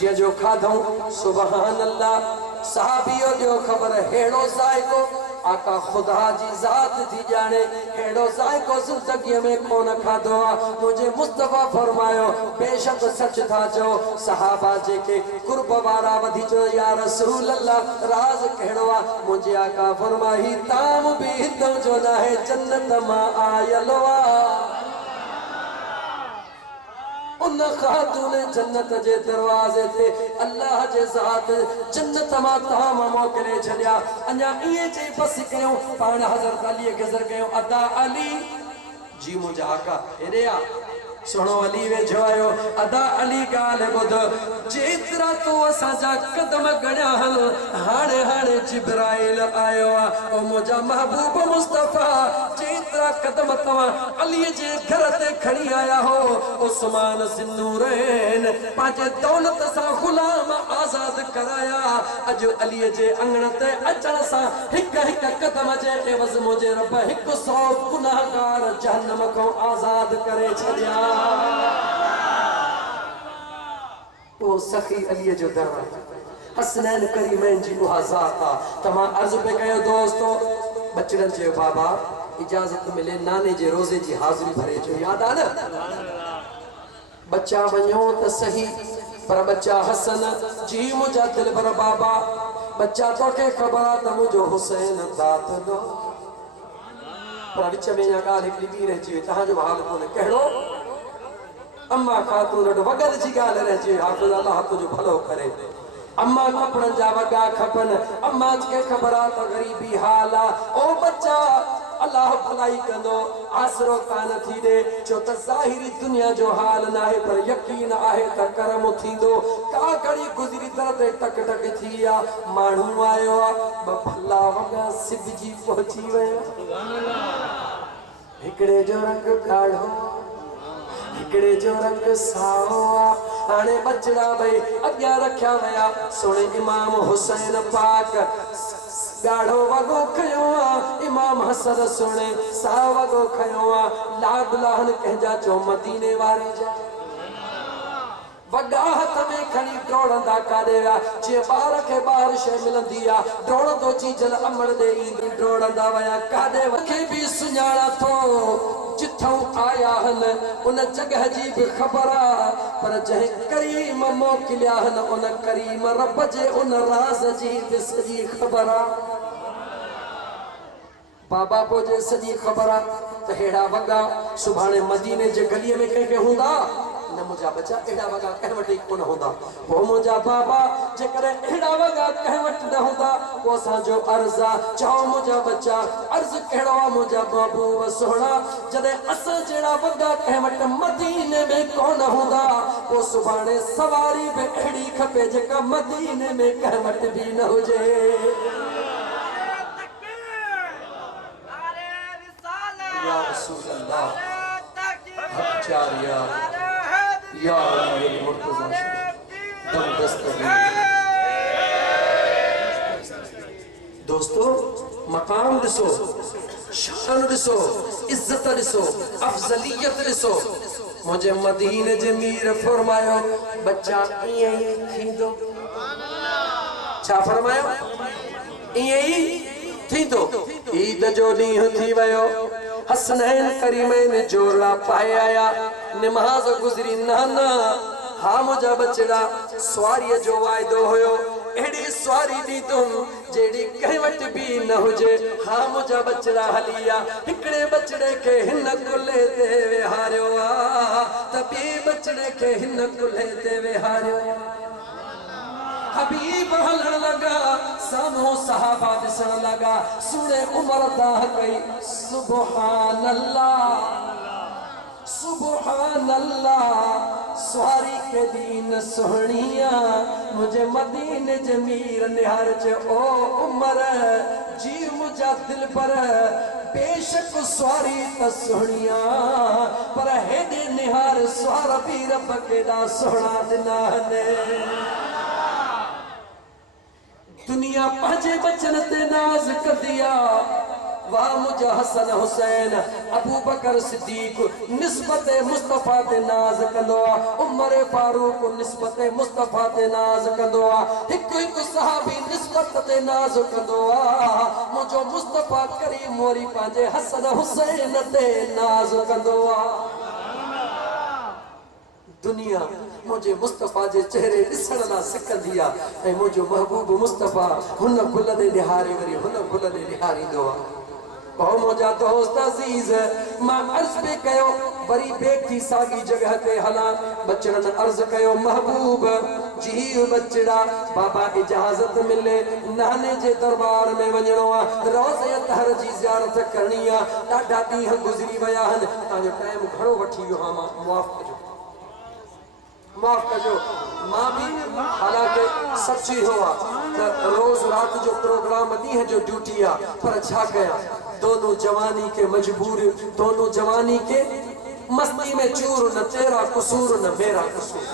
जे जो खाधो सुभान अल्लाह सहाबियो जो खबर हेड़ो जायको आका खुदा जी जात थी जाने हेड़ो जायको जिंदगी में कौन खादो मुझे मुस्तफा फरमायो बेशक सच था जो सहाबा जे के कुर्ब वारा वधी जो या रसूल अल्लाह राज कहड़ो मुझे आका फरमाई ताम भी तुम जो ना है जन्नत मा आयलो उन खातून जन्नत जे दरवाजे ते अल्लाह जे ज़ात जन्नत मा ताम मोकले छलिया अञा इए जे बस कयो पाण हज़रत अली गुज़र कयो अदा अली जी मुंहिंजा आका हेॾे आ सुनो अली वेझो आयो अदा अली गाल बुध जेतरा तो असांजा कदम गणिया हल हाणे हाणे जिब्राइल आयो ओ मुंहिंजा महबूब मुस्तफा जेतरा कदम तवा अली जे घर ते खणी आया हो उस्मान सिन्नूरैन पांजे दौलत सा गुलाम आजाद कराया अज अली जे अंगण ते अचण सा हिक हिक कदम जे एवज़ मुझे रब 100 गुनाहगार जहन्नम को आजाद करे छडिया वो सखी अली जो दरवाजा हसनैन करीमैन जी उहा ज़ात तमा अर्ज पे कयो दोस्तों बचड़न जे बाबा इजाजत मिले नाने जे रोजे जी हाजिरी भरे जो याद आ न बच्चा वञो त सही पर बच्चा हसन जी मुझा दिल पर बाबा बच्चा तो के खबर त मुझो हुसैन दात दो पर विच में या गाल हिकड़ी बि रहिजी तहां जो हाल कोने कहड़ो अम्मा खातून वगद जी गाल रहिजी हाफ़िज़ अल्लाह तुझो भलो करे अम्मा कपड़न जा वगा खपन अम्मा के खबरा त गरीबी हाल ओ बच्चा अल्लाह भलाई कंदो आसरो कान थी दे छो त ज़ाहिरी दुनिया जो हाल ना है पर यकीन आहे त करम थींदो का कड़ी गुजरी तरह ते टक टक थी आ माण्हू आयो आ भला वगा सिबजी पहुंची वयो सुभान अल्लाह हिकड़े जो रंग काढ़ो हिकड़े जो रंग साओ हाणे बचड़ा भई अग्या रखया वया सोने इमाम हुसैन पाक गाढ़ो वगो खयो इमाम हसन सोने सा वगो खयो लाड लाहन कहजा चो मदीने वारे जा वगा हथ में खणी दौड़ंदा काॾे विया जे ॿार खे ॿार शइ मिलंदी आहे दौड़ंदो चीजल अमड़ ॾे ईंदी दौड़ंदा विया काॾे खे बि सुञाणा थो जिथों आया हन उन जगह जी भी खबर पर जंहिं करीम मोकिलिया हन उन करीम रब जे उन राज जी भी सजी खबर बाबा को जे सजी खबर त हेड़ा वगा सुभाणे मदीने जे गलीअ में कंहिंखे हूंदा न मुझा बच्चा एड़ा वगा कह वटी कोन होंदा वो मुझा बाबा जे करे एड़ा वगा कह वट न होंदा वो सा जो अर्जा चाहो मुझा बच्चा अर्ज केड़ो मुझा बाबू सोना जदे अस जेड़ा वगा कह वट मदीने में कोन होंदा वो सुभाणे सवारी बे एड़ी खपे जेका मदीने में कह वट भी न होजे या रसूल अल्लाह हक या अली मुर्तज़ा दम दस्तगीर दोस्तों मकाम दिसो शान दिसो इज्जत दिसो अफजलियत दिसो मुझे मदीने जे मीर फरमायो बच्चा इए ही थींदो छा फरमायो इए ही थींदो ईद जो ॾींहुं थी वियो हसनैन करीमैन जोड़ा पाए आया नमाज गुजरी नाना हा मुझा बचड़ा सवारी जो वायदो होयो एड़ी सवारी दी तुम जेड़ी कहीं वट भी न हुजे हा मुझा बचड़ा हलिया हिकड़े बचड़े के हिन कुले ते विहारियो तबी बचड़े के हिन कुले ते विहारियो हबीब हलन लगा सामो सहाबा दिसण लगा सुने उमर दाह कई सुभान अल्लाह सुभान अल्लाह सवारी के दीन सोहणिया मुझे मदीने जमीर निहार चे ओ उमर जी मुझा दिल पर बेशक सवारी त सोहणिया पर हेडे निहार सवार भी रब केदा सोहणा दिना ने दुनिया पंहिंजे बचन ते नाज कदिया वाह मुझा हसन हुसैन अबू बकर सिद्दीक निस्बत मुस्तफा ते नाज कंदो उमर फारूक निस्बत मुस्तफा ते नाज कंदो हिक हिक सहाबी निस्बत ते नाज कंदो मुझो मुस्तफा करीम मोरी पांजे हसन हुसैन ते नाज कंदो दुनिया मुझे मुस्तफा जे चेहरे दिसण ला सिकंदी ए मुझो महबूब मुस्तफा हुन गुल दे निहारे वरी हुन गुल दे निहारींदो बहु मुझा दोस्त अजीज मां अर्ज पे कयो वरी बेटी सागी जगह ते हला बचड़न अर्ज कयो महबूब जी बचड़ा बाबा इजाजत मिले नाने जे दरबार में वणो रोज़ अतहर जी ज़ियारत करनी ॾाढा ॾींहं गुज़री विया आहिनि तव्हांजो टाइम घणो वठी वियो हा माफ कजो मां भी हालांकि सच्ची हुआ रोज रात जो प्रोग्राम ॾींहं जो ड्यूटी पर छा कया दोनों जवानी के मजबूर दोनों जवानी के मस्ती में चूर न तेरा कसूर न मेरा कसूर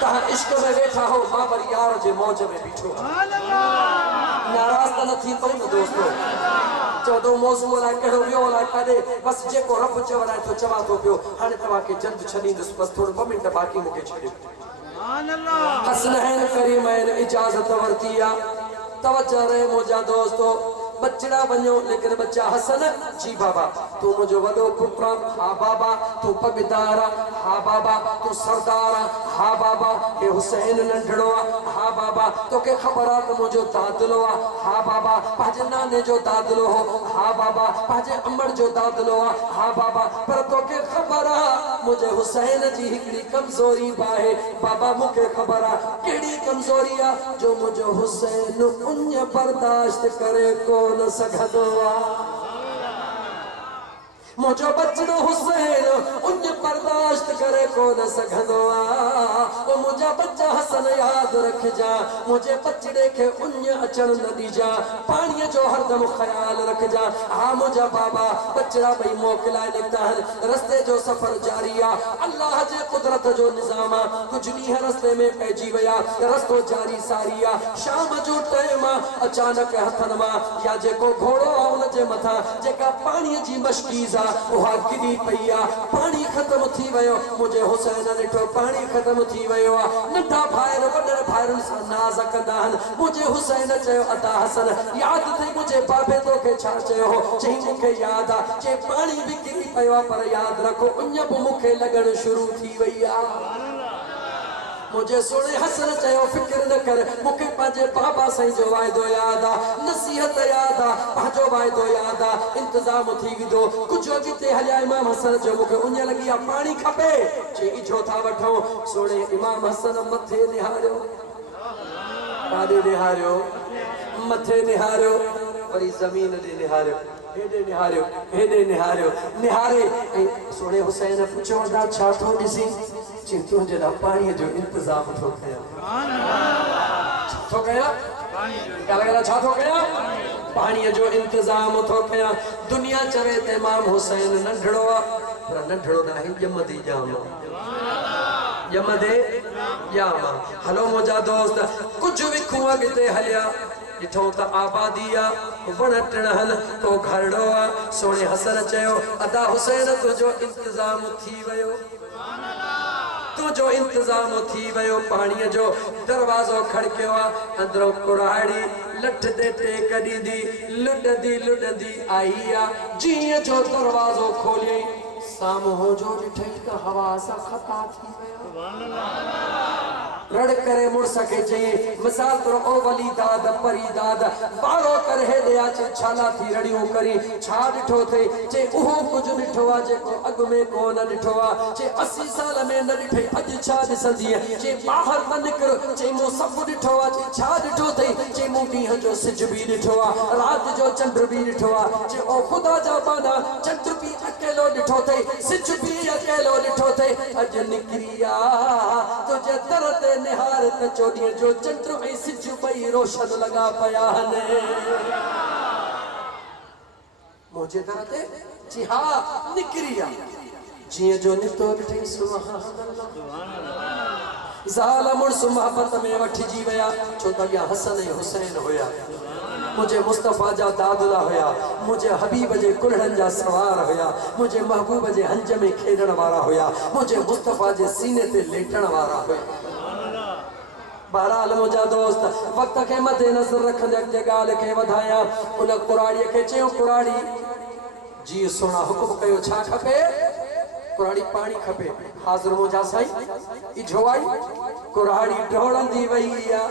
तहां इश्क में वेठा हो मां पर यार जे मौज में बीठो नाराज त न थी पई न दोस्तों चौदो मौजू लाइ कहिड़ो वियो लाइ काॾे बस जेको रब चवराए थो चवां थो पियो हाणे तव्हांखे जल्द छॾींदुसि बस थोरो 2 मिंट बाक़ी मूंखे छॾियो हसनैन करीमैन इजाज़त वरती तवज्जो रहे मुंहिंजा दोस्तो बचड़ा वञो लेकिन बच्चा हसन जी बाबा तू मुझो वॾो पुत्र हा बाबा तू पगदार हा बाबा तू सरदार हा बाबा हे हुसैन नंढड़ो हा बाबा तोखे ख़बर आहे त मुझो दादलो हा बाबा पंहिंजे नाने जो दादलो हो हा बाबा पंहिंजे अमड़ जो दादलो हा बाबा पर तोखे ख़बर आहे मुझे हुसैन जी हिकड़ी कमजोरी आहे बाबा मूंखे ख़बर आहे कहिड़ी कमजोरी आहे जो मुझो हुसैन उन बर्दाश्त करे को न सकदो मुझो बचड़ो हुसैन उन बर्दाश्त करे को न सकदो ओ मुझा बच्चा हसन याद रख जा मुझे बचड़े के उन अचण न दीजा पानी जो हरदम ख्याल रख जा हा मुझा बाबा बचड़ा भई मोकलाए निकता रस्ते जो सफर जारी अल्लाह जे कुदरत जो निजाम कुछ नी रस्ते में पैजी वया रस्तो जारी सारी शाम जो टाइम अचानक हथन मा या जेको घोड़ो उन जे मथा जेका पानी जी मशकीज़ उहा किरी पई पानी खत्म थी वयो मुझे हुसैन ॾिठो पानी खत्म थी वयो नंढा भाइर वॾनि भाइरनि सां नाज़ कंदा आहिनि मुझे हुसैन चयो अता हसन याद थई मुझे बाबे तोखे छा चयो हो चई मूंखे याद आहे चई पानी बि किरी पयो पर याद रखो उन बि मूंखे लॻण शुरू थी वई मुझे सोने हसन चयो फिक्र न कर मूंखे पंहिंजे बाबा साईं जो वाइदो याद नसीहत याद पंहिंजो वाइदो याद इंतजाम थी वेंदो कुझु अॻिते हलिया इमाम हसन जो मूंखे उन लॻी पानी खपे चई इजो था वठूं सोने इमाम हसन मथे निहारियो काॾे निहारियो मथे निहारियो वरी ज़मीन ॾे निहारियो हेॾे निहारियो हेॾे निहारियो निहारे ऐं सोने हुसैन पुछो अदा छा थो ॾिसी चिंतुनि जे लाइ पाणीअ जो इंतज़ाम थो कयां छा थो कयां पाणीअ जो इंतज़ाम थो कयां दुनिया चवे त इमाम हुसैन नंढड़ो पर नंढड़ो न आहे ॼमंदे ॼमंदे ॼाम हलो मुंहिंजा दोस्त कुझु विखूं अॻिते हलिया ॾिठो त आबादी वण टिण तो घरड़ो सोने हसन चयो अदा हुसैन तुंहिंजो इंतज़ाम थी वियो तुझो इंतजाम थी वयो पानी जो दरवाजो खड़कियो अंदरों कुराड़ी लठ दे टेक दी लुडदी आई जी जो दरवाजो खोले सामो जो ॾिठई त हवा सा खता थी रड़ करे मुड़स के चई मिसाल तो ओ वली दाद परी दाद बारो कर हे दया चे छाला थी रड़ियो करी छा ॾिठो थे चे उहो कुछ ॾिठो जेको अग में को न ॾिठो चे 80 साल में न ॾिठई अज छा ॾिसंदी चे बाहर न निकर चे मो सब ॾिठो चे छा ॾिठो थे चे मो ॾींहं जो सिज भी ॾिठो रात जो चंद्र भी ॾिठो चे ओ खुदा जा बाना चंद्र भी अकेलो ॾिठो थे सिज भी अकेलो ॾिठो थे अज निकरिया तुझे दर ते निहार त चोॾीअ जो चंद्र ऐं सिज ॿई रोशन लॻा पिया आहिनि मुझे दर ते जी हा निकरी जीअं जो नितो ॾिठई सुभान अल्लाह ज़ाल मुड़स मोहब्बत में वठिजी विया छो त अॻियां हसन ऐं हुसैन हुया मुझे मुस्तफ़ा जा दादुला होया, मुझे हबीब जे कुल्हड़न जा सवार होया, मुझे महबूब जे हंज में खेडण वारा होया, मुझे मुस्तफ़ा जे सीने ते लेटण वारा होया। बहरहाल मुझा दोस्त वक्त के मदे नज़र रखंदे अॻिते ॻाल्हि खे वधाया। उन कुराड़ीअ खे चयो, कुराड़ी जी सोना हुकुम कयो, छा खपे? कुराड़ी पानी खपे। हाज़िर मुझा साईं इझो आई। कुराड़ी ढोड़ंदी वही आ,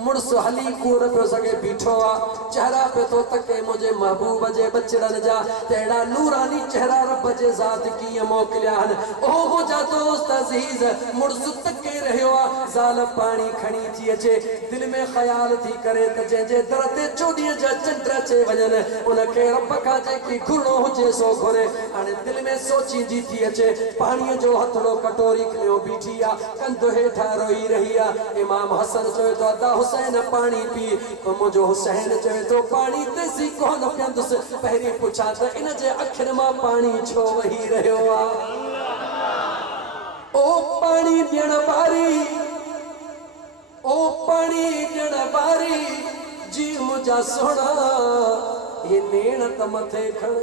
मुड़स हली कूर पे सके बीठो आ, चेहरा पे तो तके मुझे महबूब जे बचड़न जा तेड़ा नूरानी चेहरा रब जे ज़ात की मोकलिया हन। ओ मुझा दोस्त अजीज मुड़स तके रहियो आ, ज़ाल पानी खणी थी अचे, दिल में ख्याल थी करे त जे दर ते चोॾीअ जा चंड अचे वञन, उनखे रब खां जेकी घुरणो हुजे सो घुरे। हाणे दिल में सोचींदी थी अचे, पाणीअ जो हथड़ो कटोरी खयो बीठी आ, कंध हेठां रोई रही आ। इमाम हसन चवे तो अदा हुसैन पानी पी, तो मुझो हुसैन चवे तो पानी तेसी कोन पियंदुसि। पहिरीं पुछां त इन जे अखियुनि मां पानी छो वही रहियो आ? ओ पानी ॾियण वारी, ओ पानी ॾियण वारी जी मुझा सोना, ये नेण त मथे खण,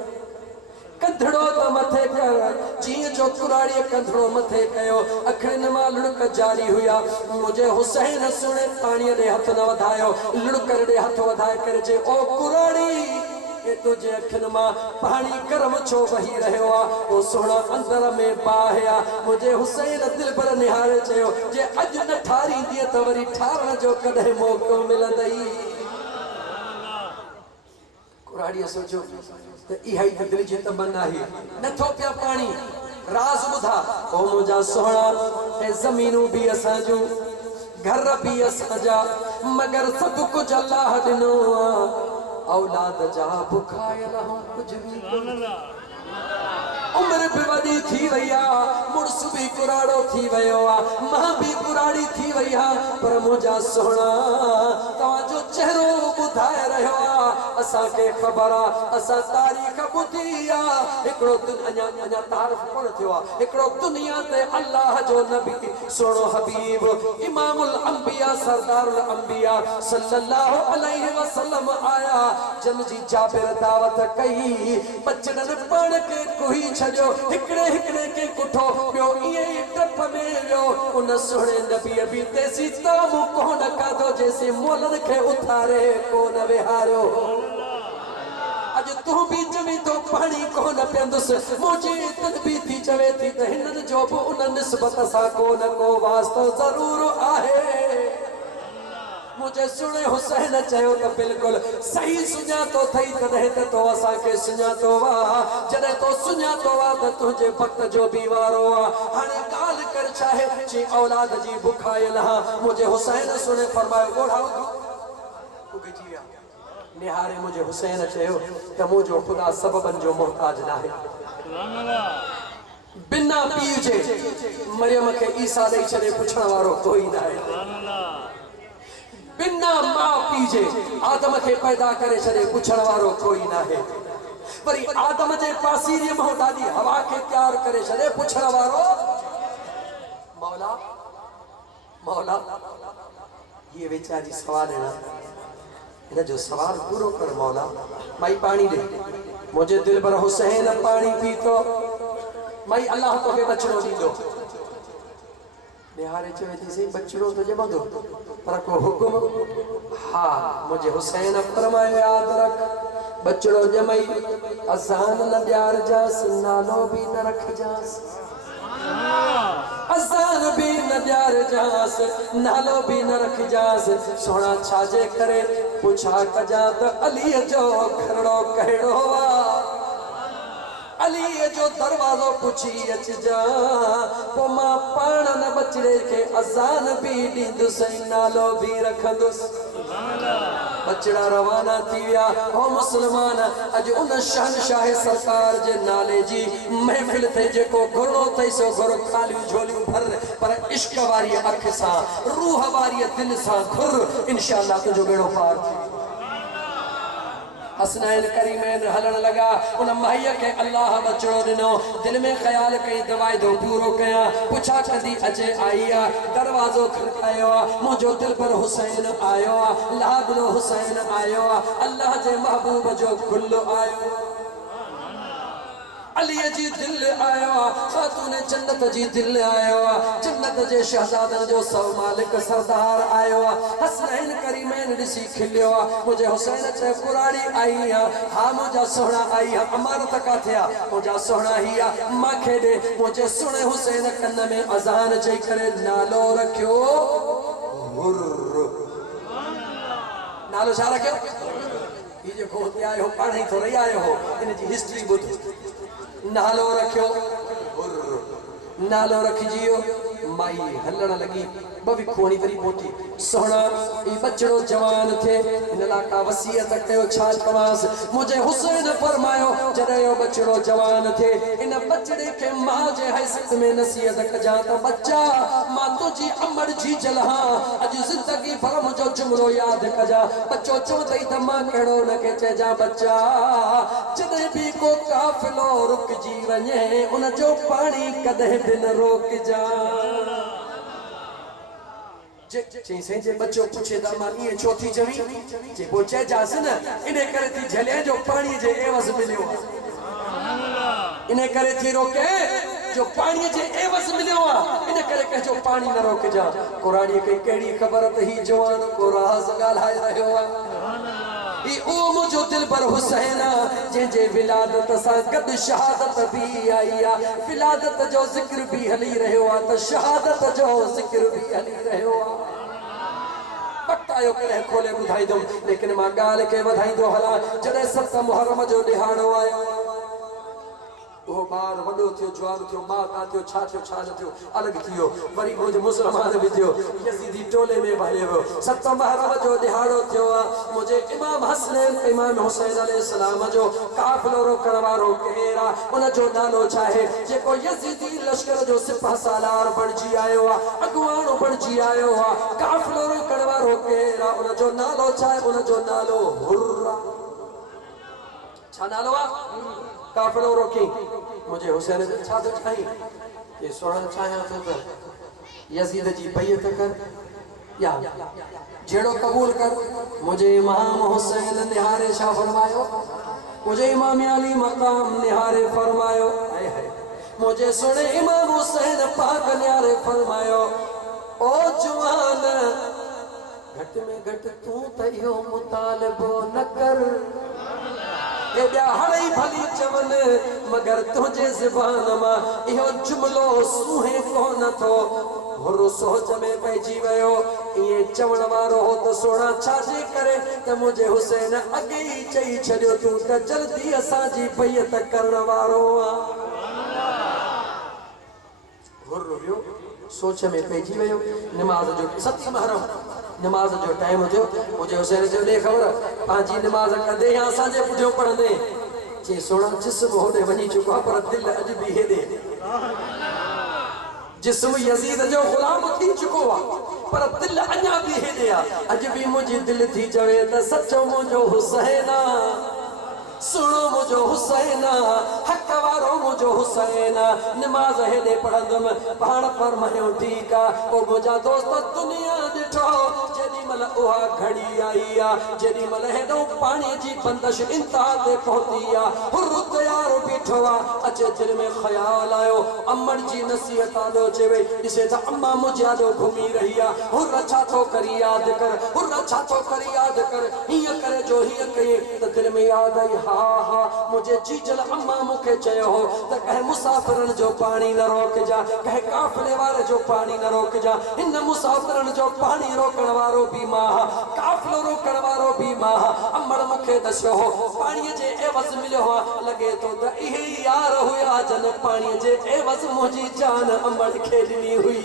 कंधड़ो त मथे कर, जीअं जो कुराड़ीअ कंधड़ो मथे कयो, अखियुनि मां लुड़क जारी हुया। मुझे हुसैन सुणे पाणीअ ॾे हथ न वधायो, लुड़क ॾे हथ वधाए करे चए, ओ कुराड़ी ये तुझे अखियुनि मां पानी गरम छो वही रहियो आ? ओ सोना अंदर में बाहिया। मुझे हुसैन दिल पर निहारे चयो, जे अॼु न ठारींदीअ त वरी ठारण जो कॾहिं मौक़ो मिलंदई। कुराड़ीअ सोचो त इहा ई दिल जी तमन्ना आहे, नथो पिया पानी। राज़ ॿुधा, ओ मुंहिंजा सोहणा ऐं ज़मीनूं बि असां जूं, घर बि असांजा, मगर सभु कुझु अल्लाह ॾिनो आ। औलाद जा बुखायल कुछ भी उम्र भी वडी थी वई आ, मुड़स भी कुराड़ो थी वयो आ, मां भी कुराड़ी थी वई आ, पर मुझा सोहणा तव्हां जो चेहरो बुधाए रहियो आ। असां के खबर आ, असां तारीख़ बुधी आ, एकड़ो अञा तारीफ़ कोन थियो आ, एकड़ो दुनिया ते अल्लाह जो नबी सोनो हबीब इमामुल अंबिया सरदारुल अंबिया सल्लल्लाहु अलैहि वसल्लम आया। जन जी जाबिर दावत कई, बचड़न पण के कोई छजो, हिकड़े हिकड़े के कुठो पियो इए टप में वियो। उन सोहणे नबी भी तेसी तामू कोन कादो, जैसे मोलन के उतारे कोन विहारो। अज तू भी चवी तो पानी कोन पियंदुस, मुझे दिल भी थी चवे थी त हिनन जो भी उन निस्बत सा कोन को वास्तो जरूर आहे। मुझे सुने हुसैन चयो तो बिल्कुल सही सुञातो थई, तॾहिं त तो असां के सुञातो वा, जॾहिं तो सुञातो वा त तुझे वक्त जो भी वारो आ। हाणे ॻाल्हि कर चाहे जी औलाद जी बुखायल हा। मुझे हुसैन सुने फरमायो ॻोढ़ा उगजी विया। निहारे मुझे हुसैन चयो त मुझो खुदा सबबन जो मोहताज नाहे, बिना पीउ जे मरियम के ईसा ॾेई छॾे पुछण वारो कोई नाहे, बिना मां पीउ जे आदम के पैदा करे छॾे पुछण वारो कोई नाहे, वरी आदम जे पासीरीअ मां ॾाढी हवा के तैयार करे छॾे पुछण वारो मौला। मौला ये वेचारी सवाल है ना, इन जो सवाल पूरो कर मौला। माई पानी दे, मुझे दिल पर हुसैन पानी पीतो, माई अल्लाह तो के बचड़ो दीदो। निहारे चवे थी सही बचड़ो तो जमंदो, पर को हुकुम हा। मुझे हुसैन फरमायो याद रख, बचड़ो जमई अज़ान न ॾियार जास, नालो भी न रख जास, अज़ान भी न ॾियार जास, नालो भी न रख जास। सोना छाजे करे पुछा कजा त अलीअ जो घरड़ो कहिड़ो आ, अली जो दरवाजो पुछी अचजा, पो मां पाण न बचड़े के अज़ान भी ॾींदुसि, नालो भी रखंदुसि। बचड़ा रवाना थी विया। ओ मुसलमान, अज उन शहनशाह सरकार जे नाले जी महफिल थे, जेको घुरणो थई सो घुर, खालियूं झोलियूं भर, पर इश्क वारी अख सां, रूह वारी दिल सां घुर, इंशाअल्लाह तुझो बेड़ो पार थी। हसनैन करीमैन हलन लगा उन माईअ के अल्लाह बचड़ो दिनो दिल में ख्याल कई दवाई दो पूरो कया पुछा कदी अचे आई आ दरवाजो खड़कायो मुझो दिल पर हुसैन आयो लाडलो हुसैन आयो अल्लाह जे महबूब जो खुल्लो आयो अली जी दिल आयो खातून जन्नत जी दिल आयो जन्नत जे शहजादन जो सब मालिक सरदार आयो हसनैन करीमैन ऋषि खिलियो मुझे हुसैन चे कुराड़ी आई हा मुझा सोहना आई अमानत का थिया मुझा सोहना हिया माखे दे मुझे सुने हुसैन कन्न में अजान चई करे नालो रखियो नालो छा रखियो ये जो को आयो हो पाणी थोड़ी आयो हो इन जी हिस्ट्री बुध नालो रखियो नालो रखिजियो माई हलण लगी बबी खोणी वरी पोटी सोहना ई बचड़ो जवान थे इन लाका वसीयत कयो छा कवास मुझे हुसैन फरमायो जदयो बचड़ो जवान थे इन बचड़े के मां जे हैसियत में नसीहत कजा तो बच्चा मां तुझी अमर जी जलहा अज जिंदगी भर मुझो जुमलो याद कजा बच्चो चवतई त मां केड़ो न के चेजा बच्चा जदे भी को काफिलो रुक जी वने उन जो पानी कदे भी न रोक जा जे बच्चो पूछे ता मां ये चौथी जवी जे बोचे जासन इने करे थी झले जो पानी जे एवज मिलियो इने करे थी रोके जो पानी जे एवज मिलियो इने करे के जो पानी न रोक जा कुरानी के केड़ी खबर त ही जवान को राज गालाए रहो ई ओ मुझो दिल पर हुसैन जे विलादत सा गद शहादत भी आईया विलादत जो जिक्र भी हली रहो त शहादत जो जिक्र भी हली रहो पक्का यो करे खोले बुधाई दो लेकिन मां गाल के बधाई दो हला जदे 7 मुहर्रम जो दिहाड़ो आयो ओ बार वडो थियो जवान थियो मां का थियो छा थियो अलग थियो वरी मुझे मुसलमान भी थियो यजीदी टोले में भायो 7 मुहर्रम जो दिहाड़ो थियो मुझे इमाम हसन इमाम हुसैन अलैहि सलाम जो काफिलो रोकण वारो केरा उन जो नालो चाहे जेको यजीदी लश्कर जो सिपाह सालार बणजी आयो अगवानो बणजी आयो काफिलो रोकण वारो केरा उन जो नालो चाहे उन जो नालो हुर्रा छा नालो काफिलो रोकी मुझे हुसैन से छा तो चाहिए ये सोना चाहे तो यजीद जी बैयत कर या जेड़ो कबूल कर मुझे इमाम हुसैन निहारे शाह फरमायो मुझे इमाम अली मकाम निहारे फरमायो मुझे सुने इमाम हुसैन पाक निहारे फरमायो ओ जवान घट में घट तू तयो मुतालबो न कर हड़ई भली चवन मगर तुझे ज़बान मां इहो जुमलो सुहे कोन थो हुर सोच में पइजी वयो ये चवण वारो हो तो सोना छाजे करे त मुझे हुसैन अगे ही चई छड़ियो तू त जल्दी असा जी बैयत करण वारो हुर वियो सोच में पइजी वयो नमाज जो 7 मुहर्रम नमाज जो टाइम हो मुझे हुसैन जो दे खबर पांजी नमाज कंदे या साजे पुठियो पढ़ंदे जे सोना जिस्म होने वनी चुका पर दिल अज भी हेदे जिस्म यजीद जो गुलाम थी चुको पर दिल अञा भी हेदे अज भी मुझी दिल थी चवे त सचो मुझो हुसैना सुनो मुझो हुसैना हक वारो मुझो हुसैना नमाज हेदे पढ़ंदम पाण पर मयो ठीक ओ मुझा दोस्त दुनिया दिठो जेदी मल ओहा घड़ी आई जेदी मल हेदो पानी जी बंदश इंतहा ते पहुंची हुर तैयार बीठो अचे दिल में ख्याल आयो अम्मन जी नसीहत आलो चवे इसे त अम्मा मुझा जो घूमी रही हुर छा तो करी याद कर हुर छा तो करी याद कर हिया करे जो हिया कई त दिल में याद आई हा मुझे जीजल अम्मा मुखे चयो हो त कहे मुसाफिरन जो पानी न रोक जा कहे काफिले वाले जो पानी न रोक जा इन मुसाफिरन जो पानी रोकण वारो भी मां काफिलो रोकण वारो भी मां अम्मड़ मुखे दसो हो पानी जे एवज मिलो हो लगे तो त इहे यार हुया जन पानी जे एवज मुजी जान अम्मड़ खेलनी हुई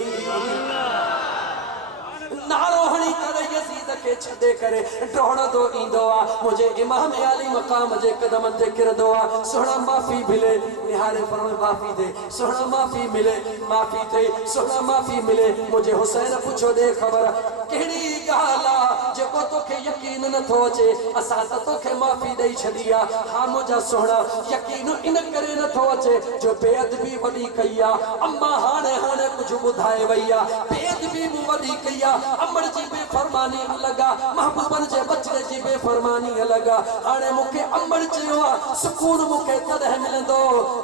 नारो हणी करे यजीद के छदे करे डोड़दो ईंदो आ मुझे इमाम अली मकाम जे कदम ते किरदो आ सोना माफी मिले निहारे फरमाए माफी दे सोना माफी मिले माफी थे सोना माफी मिले मुझे हुसैन पूछो दे खबर केड़ी गाला जेको तोखे यकीन न थो अचे असा त तोखे माफी देई छदिया हां मुझा सोना यकीन इन करे न थो अचे जो बेअदबी वडी कईया अम्मा हाने हाने कुछ बुधाए वैया बेअदबी मु वडी कईया अमर जी बेफरमानी लगा महबूबन जे बचड़े जी बेफरमानी लगा हाने मुके अमर चयो सुकून मुके तदह मिलंदो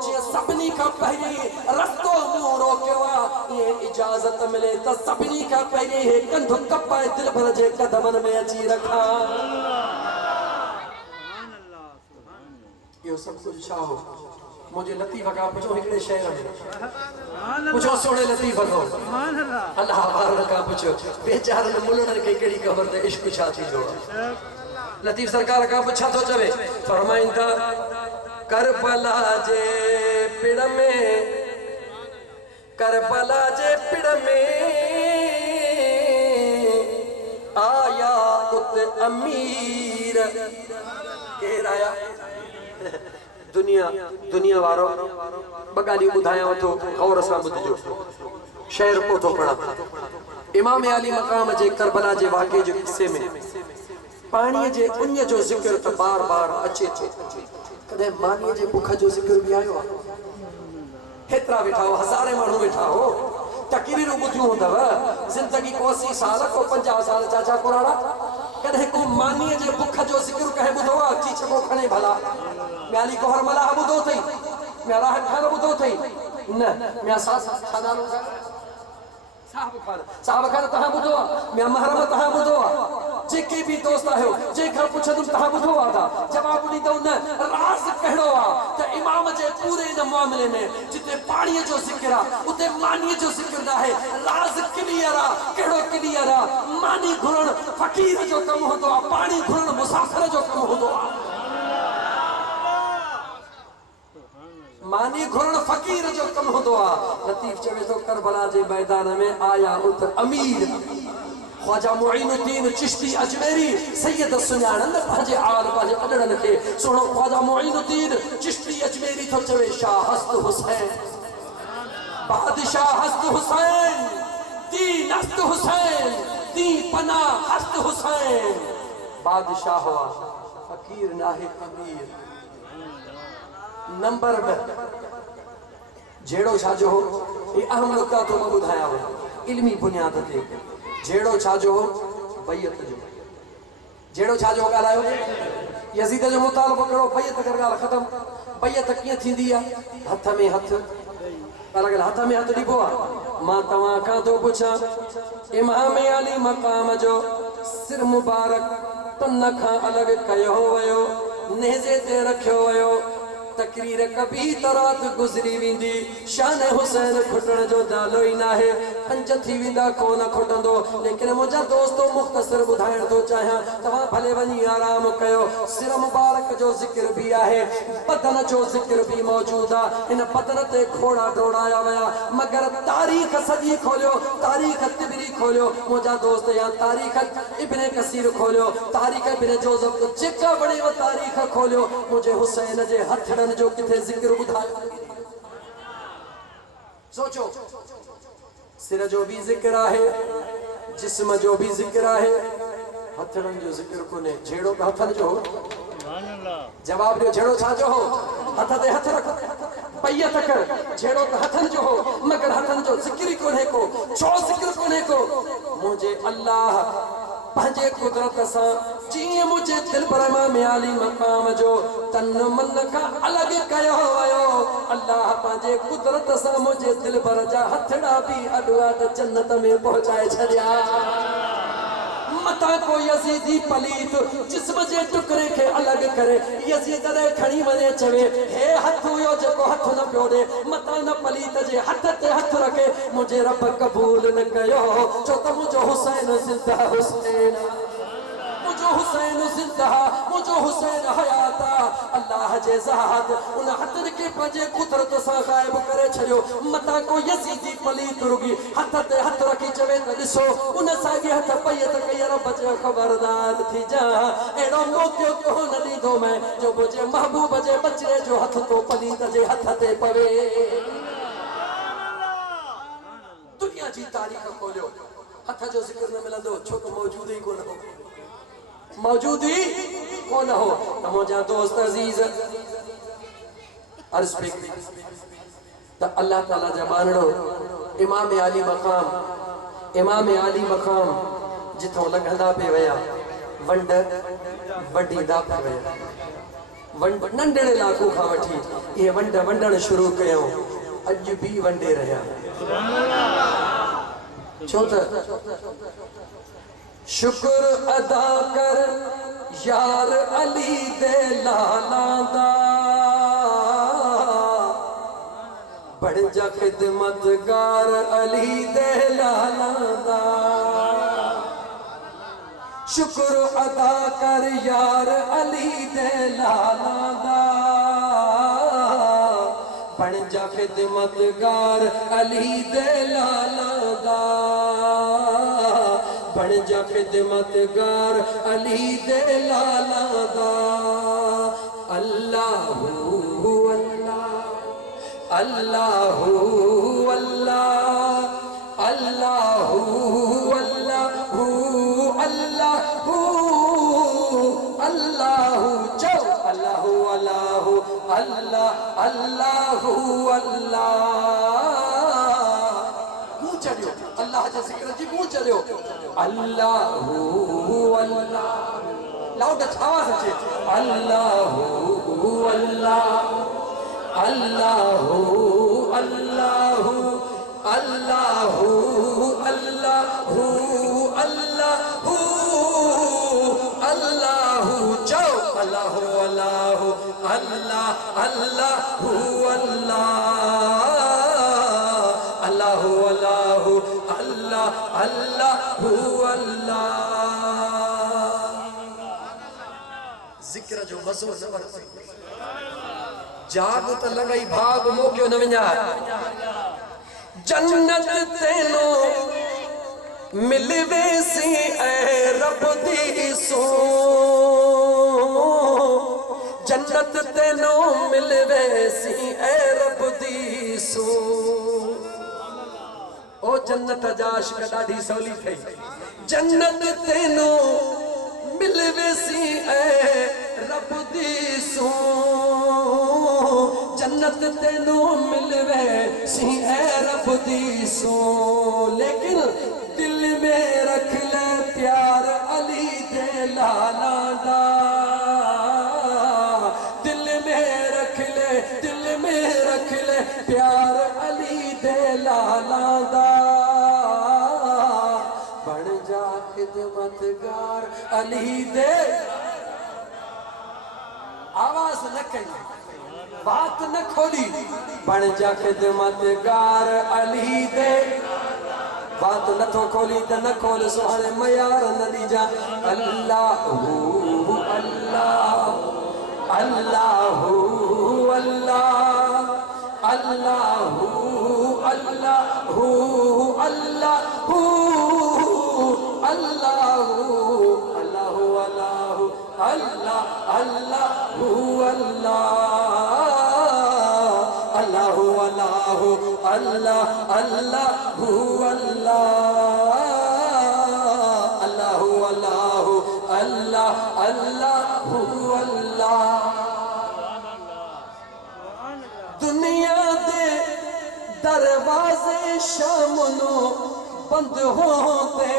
जे सबनी का पहरी रस्तो मु रोकियो ये इजाजत मिले त सबनी का पहरी है कंध कपाए दिल भर जे कदमन में अची रखा यो सब कुछ चाहो मुझे लतीफा का पूछो हिकड़े शहर में पूछो सोने लतीफा को अल्लाह वार का पूछो बेचारे मुलड़न के केड़ी खबर ते इश्क छा थी जो लतीफ सरकार का पूछा तो चवे फरमाइंदा करबला जे पिड़ में करबला जे पिड़ में आया उत अमीर केर आया दुनिया वारो बगाली बुधाया तो और असा बुधजो शहर को तो पड़ा इमाम अली मकाम जे करबला जे वाक़े जो किस्से में पानी जे उन जो जिक्र तो बार बार अचे थे कदे मानी जे भूख जो जिक्र भी आयो हेतरा बैठा हो हजारे मानू बैठा हो तकरीर बुधियो होंदव जिंदगी को 80 साल को 50 साल चाचा कोराड़ा कदे को मानी जे भूख जो जिक्र कहे बुधो अची छको खणे भला म्याली कोहर मला बुधो थई मेरा खान बुधो थई न मैं सास खानालो साहब खान तहां बुधो मैं महरम तहां बुधो जेके भी दोस्त आयो जे खा पुछदुम तहां बुधो था जवाब दी दो न राज कहड़ो आ त इमाम जे पूरे इन मामले में जिते पानी जो जिक्र आ उते मानी जो जिक्र ना है राज क्लियर आ केड़ो क्लियर आ मानी घुरण फकीर जो कम होतो आ पानी घुरण मुसाफिर जो कम होतो आ मानी घुरण फकीर जो कम होतो आ लतीफ चवे तो करबला जे मैदान में आया उत अमीर ख्वाजा मुईनुद्दीन चिश्ती अजमेरी सैयद सुञाणन पंहिंजे आल पंहिंजे अॾड़नि खे सुणो ख्वाजा मुईनुद्दीन चिश्ती अजमेरी थो चवे शाह हस्त हुसैन बादशाह हस्त हुसैन दीन हस्त हुसैन दी पना हस्त हुसैन बादशाह हुआ फकीर नाहे अमीर नंबर जेड़ो छाजो हो ये अहम नुक्ता तो मैं बुधाया हो इल्मी बुनियाद ते जेड़ो छाजो हो बैयत जो जेड़ो छाजो गालायो यजीद जो मुतालबो करो बैयत कर गाल खत्म बैयत किए थींदी आ हथ में हथ अलग हथ में हथ दिबो मां तवा का तो पूछा इमाम अली मकाम जो सिर मुबारक तन खा अलग कयो वयो नेजे ते रखियो वयो तकरीर कभी तरात गुजरी विंदी शान हुसैन खुटण जो दालो ही ना है पंज थी विंदा कोन खुटंदो लेकिन मुझा दोस्तों मुख्तसर बुधाइण तो चाहा तवा भले वनी आराम कयो सिर मुबारक जो जिक्र भी आहे बदन जो जिक्र भी मौजूद आ इन बदन ते घोड़ा डोड़ाया वया मगर तारीख सजी खोलियो तारीख तिबरी खोलियो मुझा दोस्त या तारीख इब्ने कसीर खोलियो तारीख इब्ने जोसेफ जेका बड़ी वो तारीख खोलियो मुझे हुसैन जे हथड़न जो किथे जिक्र बुधायो सोचो सिर जो भी जिक्र है जिस्म जो भी जिक्र है हथड़न जो जिक्र कोने जेड़ो हथन जो जवाब दो जेड़ो छा जो हो हथ ते हथ रख बैयत कर जेड़ो हथन जो हो मगर हथन जो जिक्र कोने को छो जिक्र कोने को मुझे अल्लाह पंहिंजे कुदरत सां जीअं मुझे दिल पर इमाम अली मकाम जो तन मन का अलग कयो वयो अल्लाह पंहिंजे कुदरत सां मुझे दिल पर जा हथड़ा भी अडवाट जन्नत में पहुंचाए छड़िया मता को यजीदी पलीत जिस्म जे टुकड़े के अलग करे यजीद ने खणी वने चवे हे हथ यो जो हथ न प्योड़े मता न पलीत जे हथ ते हथ रखे मुझे रब कबूल न कयो जो त मुझो हुसैन जिंदा हुसैन मुझो हुसैन जिंदा मुझो हुसैन हयाता अल्लाह जे ज़ात उन हथन के पंजे कुदरत सा गायब करे छयो मता को यजीदी पलीत रुगी हथ ते हथ रखी चवे त ॾिसो उन साॻे हथ पैयत कई रब चयो ख़बरदार थी जा अहिड़ो मौक़ो कोन ॾींदो मैं जो मुंहिंजे महबूब जे बचड़े जो हथ तो पलीत जे हथ ते पवे। दुनिया जी तारीख़ खोलियो हथ जो ज़िक्र न मिलंदो छो त मौजूद ही कोन हो मौजूद ही कोन हो। त मुंहिंजा दोस्त अज़ीज़ अर्ज़ पे त अल्लाह ताला जा मानड़ो इमाम आली मक़ाम जिथों लंघंदा पे विया वंड वढींदा पे विया वंड नंढड़े इलाइक़ो खां वठी इहे वंड वंडण शुरू कयूं अॼु बि वंडे रहिया। छो त शुक्र अदा कर यार अली दे लाला दा बढ़ जा खिदमतगार अली दे लाला दा। शुक्र अदा कर यार अली दे लाला दा बढ़ जा खिदमतगार अली दे लाला दा बढ़ जा खिदमतगार अली दे लाला दा। अल्लाहू अल्लाहू अल्लाह अल्लाहू अल्लाहू अल्लाहू अल्लाहू चौ अल्लाहू अल्लाहू अल्लाह अल्लाहू अल्लाह मुंह चढ़ियो अल्लाह जे ज़िक्र जी मुंह चढ़ियो अल्लाहू अल्लाह लाउड आवाज़ अचे अल्लाहू अल्लाह अल्लाहू अल्लाहू अल्लाहू अल्लाहू अल्लाहू अल्लाहू चौ अल्लाहू अल्लाहू अल्लाह अल्लाहू अल्लाह अल्लाहू अल्लाहू अल्लाह अल्लाहू अल्लाह। ज़िक्र जो मज़ो न वरितो जाग त लॻई भाग मोकियो न विञा जन्नत तेनो मिल वेसी ऐ रब दी सो जन्नत तेनो मिल वेसी ऐ रब दी सो। ओ जन्नत जा आशिक़ ॾाढी सवली थई जन्नत तेनो मिल वेसी ऐ रब दी सो जन्नत तेनू मिलवे सी ऐ रब दी सो लेकिन दिल में रख ले प्यार अली दे लाला दा दिल में रख ले प्यार अली दे लाला दा बन जा खिदमतगार अली दे। आवाज न कही बात न खोली बन जा खिदमतगार अली दे बात न तो खोली त न खोल सुहाने मयार नदी जा अल्लाहू अल्लाह अल्लाहू अल्लाह अल्लाहू अल्लाहू अल्लाहू अल्लाहू अल्लाहू अल्लाहू अल्लाह अल्लाहू अल्लाह अल्लाहू अल्लाहू अल्लाह अल्लाहू अल्लाह अल्लाहू अल्लाहू अल्लाह अल्लाहू अल्लाह। दुनिया दे दरवाजे शामनो बंद होते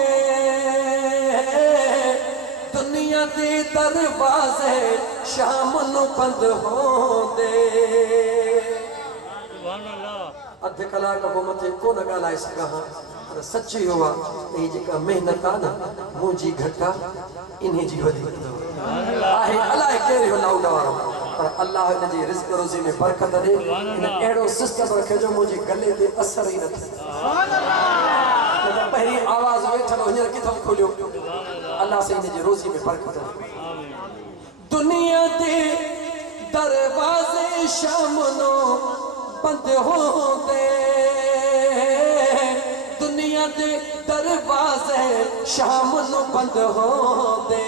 दुनिया दे दरवाजे शामनो बंद होते अध कलाक को मथे को न ॻाल्हाए सघां पर सच इहो आहे त हीअ जेका महिनत आहे न मुंहिंजी घटि आहे इन्ही जी वधीक आहे अलाए कहिड़ो लाउड वारो पर अल्लाह इन जी रिज़्क़ रोज़ी में बरकत ॾे इन अहिड़ो सिस्टम रखे जो मुंहिंजी गले ते असर ई न थिए पहिरीं आवाज़ वेठल हींअर किथां खोलियो अल्लाह से इन जी रोज़ी में बरकत ॾे। दुनिया दे दरवाजे शामनो बंद होते दुनिया दुनिया दे दरवाजे शाम नू बंद होंदे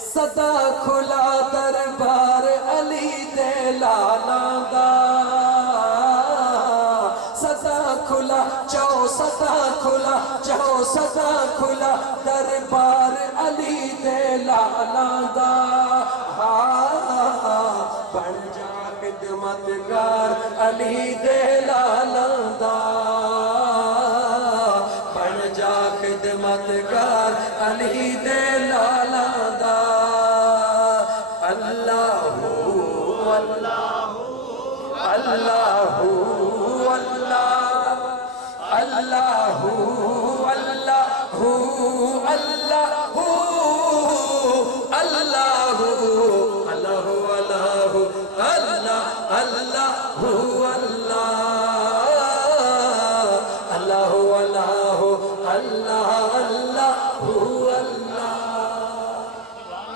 सदा खुला दरबार अली दे लाला दा सदा खुला जाओ सदा खुला जाओ सदा खुला दरबार अली दे लाला दा बन जा खिदमतगार अली दे लाला दा बन जा खिदमतगार अली दे लाला दा अल्लाहू अल्लाहू अल्लाहू अल्लाहू अल्लाहू अल्लाहू अल्लाहू अल्लाहू अल्लाहू अल्लाह अल्लाहू अल्लाह अल्लाहू अल्लाहू अल्लाह अल्लाहू अल्लाह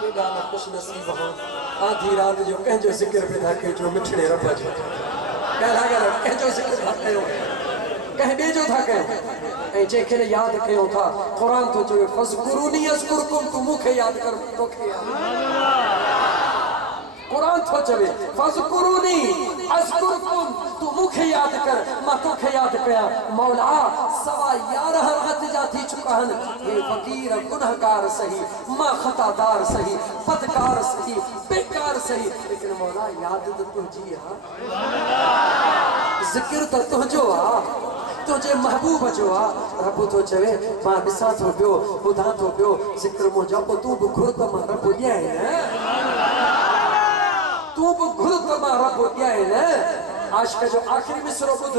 के गाना खुश नसीब हो आधी रात जो कंहिंजो ज़िक्र पे था जो मिठड़े रब जो कहला कर कंहिंजो ज़िक्र था कयो कहीं बेजो था कहीं जेके याद कयो था कुरान तो जो फज़कुरूनी अज़कुरकुम तू मुखे याद कर तोखे याद कुरान तो चवे फज़कुरूनी अज़कुरकुम तू मुखे याद कर मां तोखे याद कया मौला सवा 11 रात जा थी चुका हन हे फकीर गुनहगार सही मां खतादार सही बदकार सही बेकार सही लेकिन मौला याद तो तुझी है जिक्र तो तुझो आ तुझे महबूब जो आ रब तो चवे मां ॾिसां थो पियो ॿुधां थो पियो ज़िक्र मुंहिंजो पोइ तूं बि घुर त मां रब ॾियां न तूं बि घुर त मां रब ॾियां न आशिक जो आखिरी मिसरो ॿुध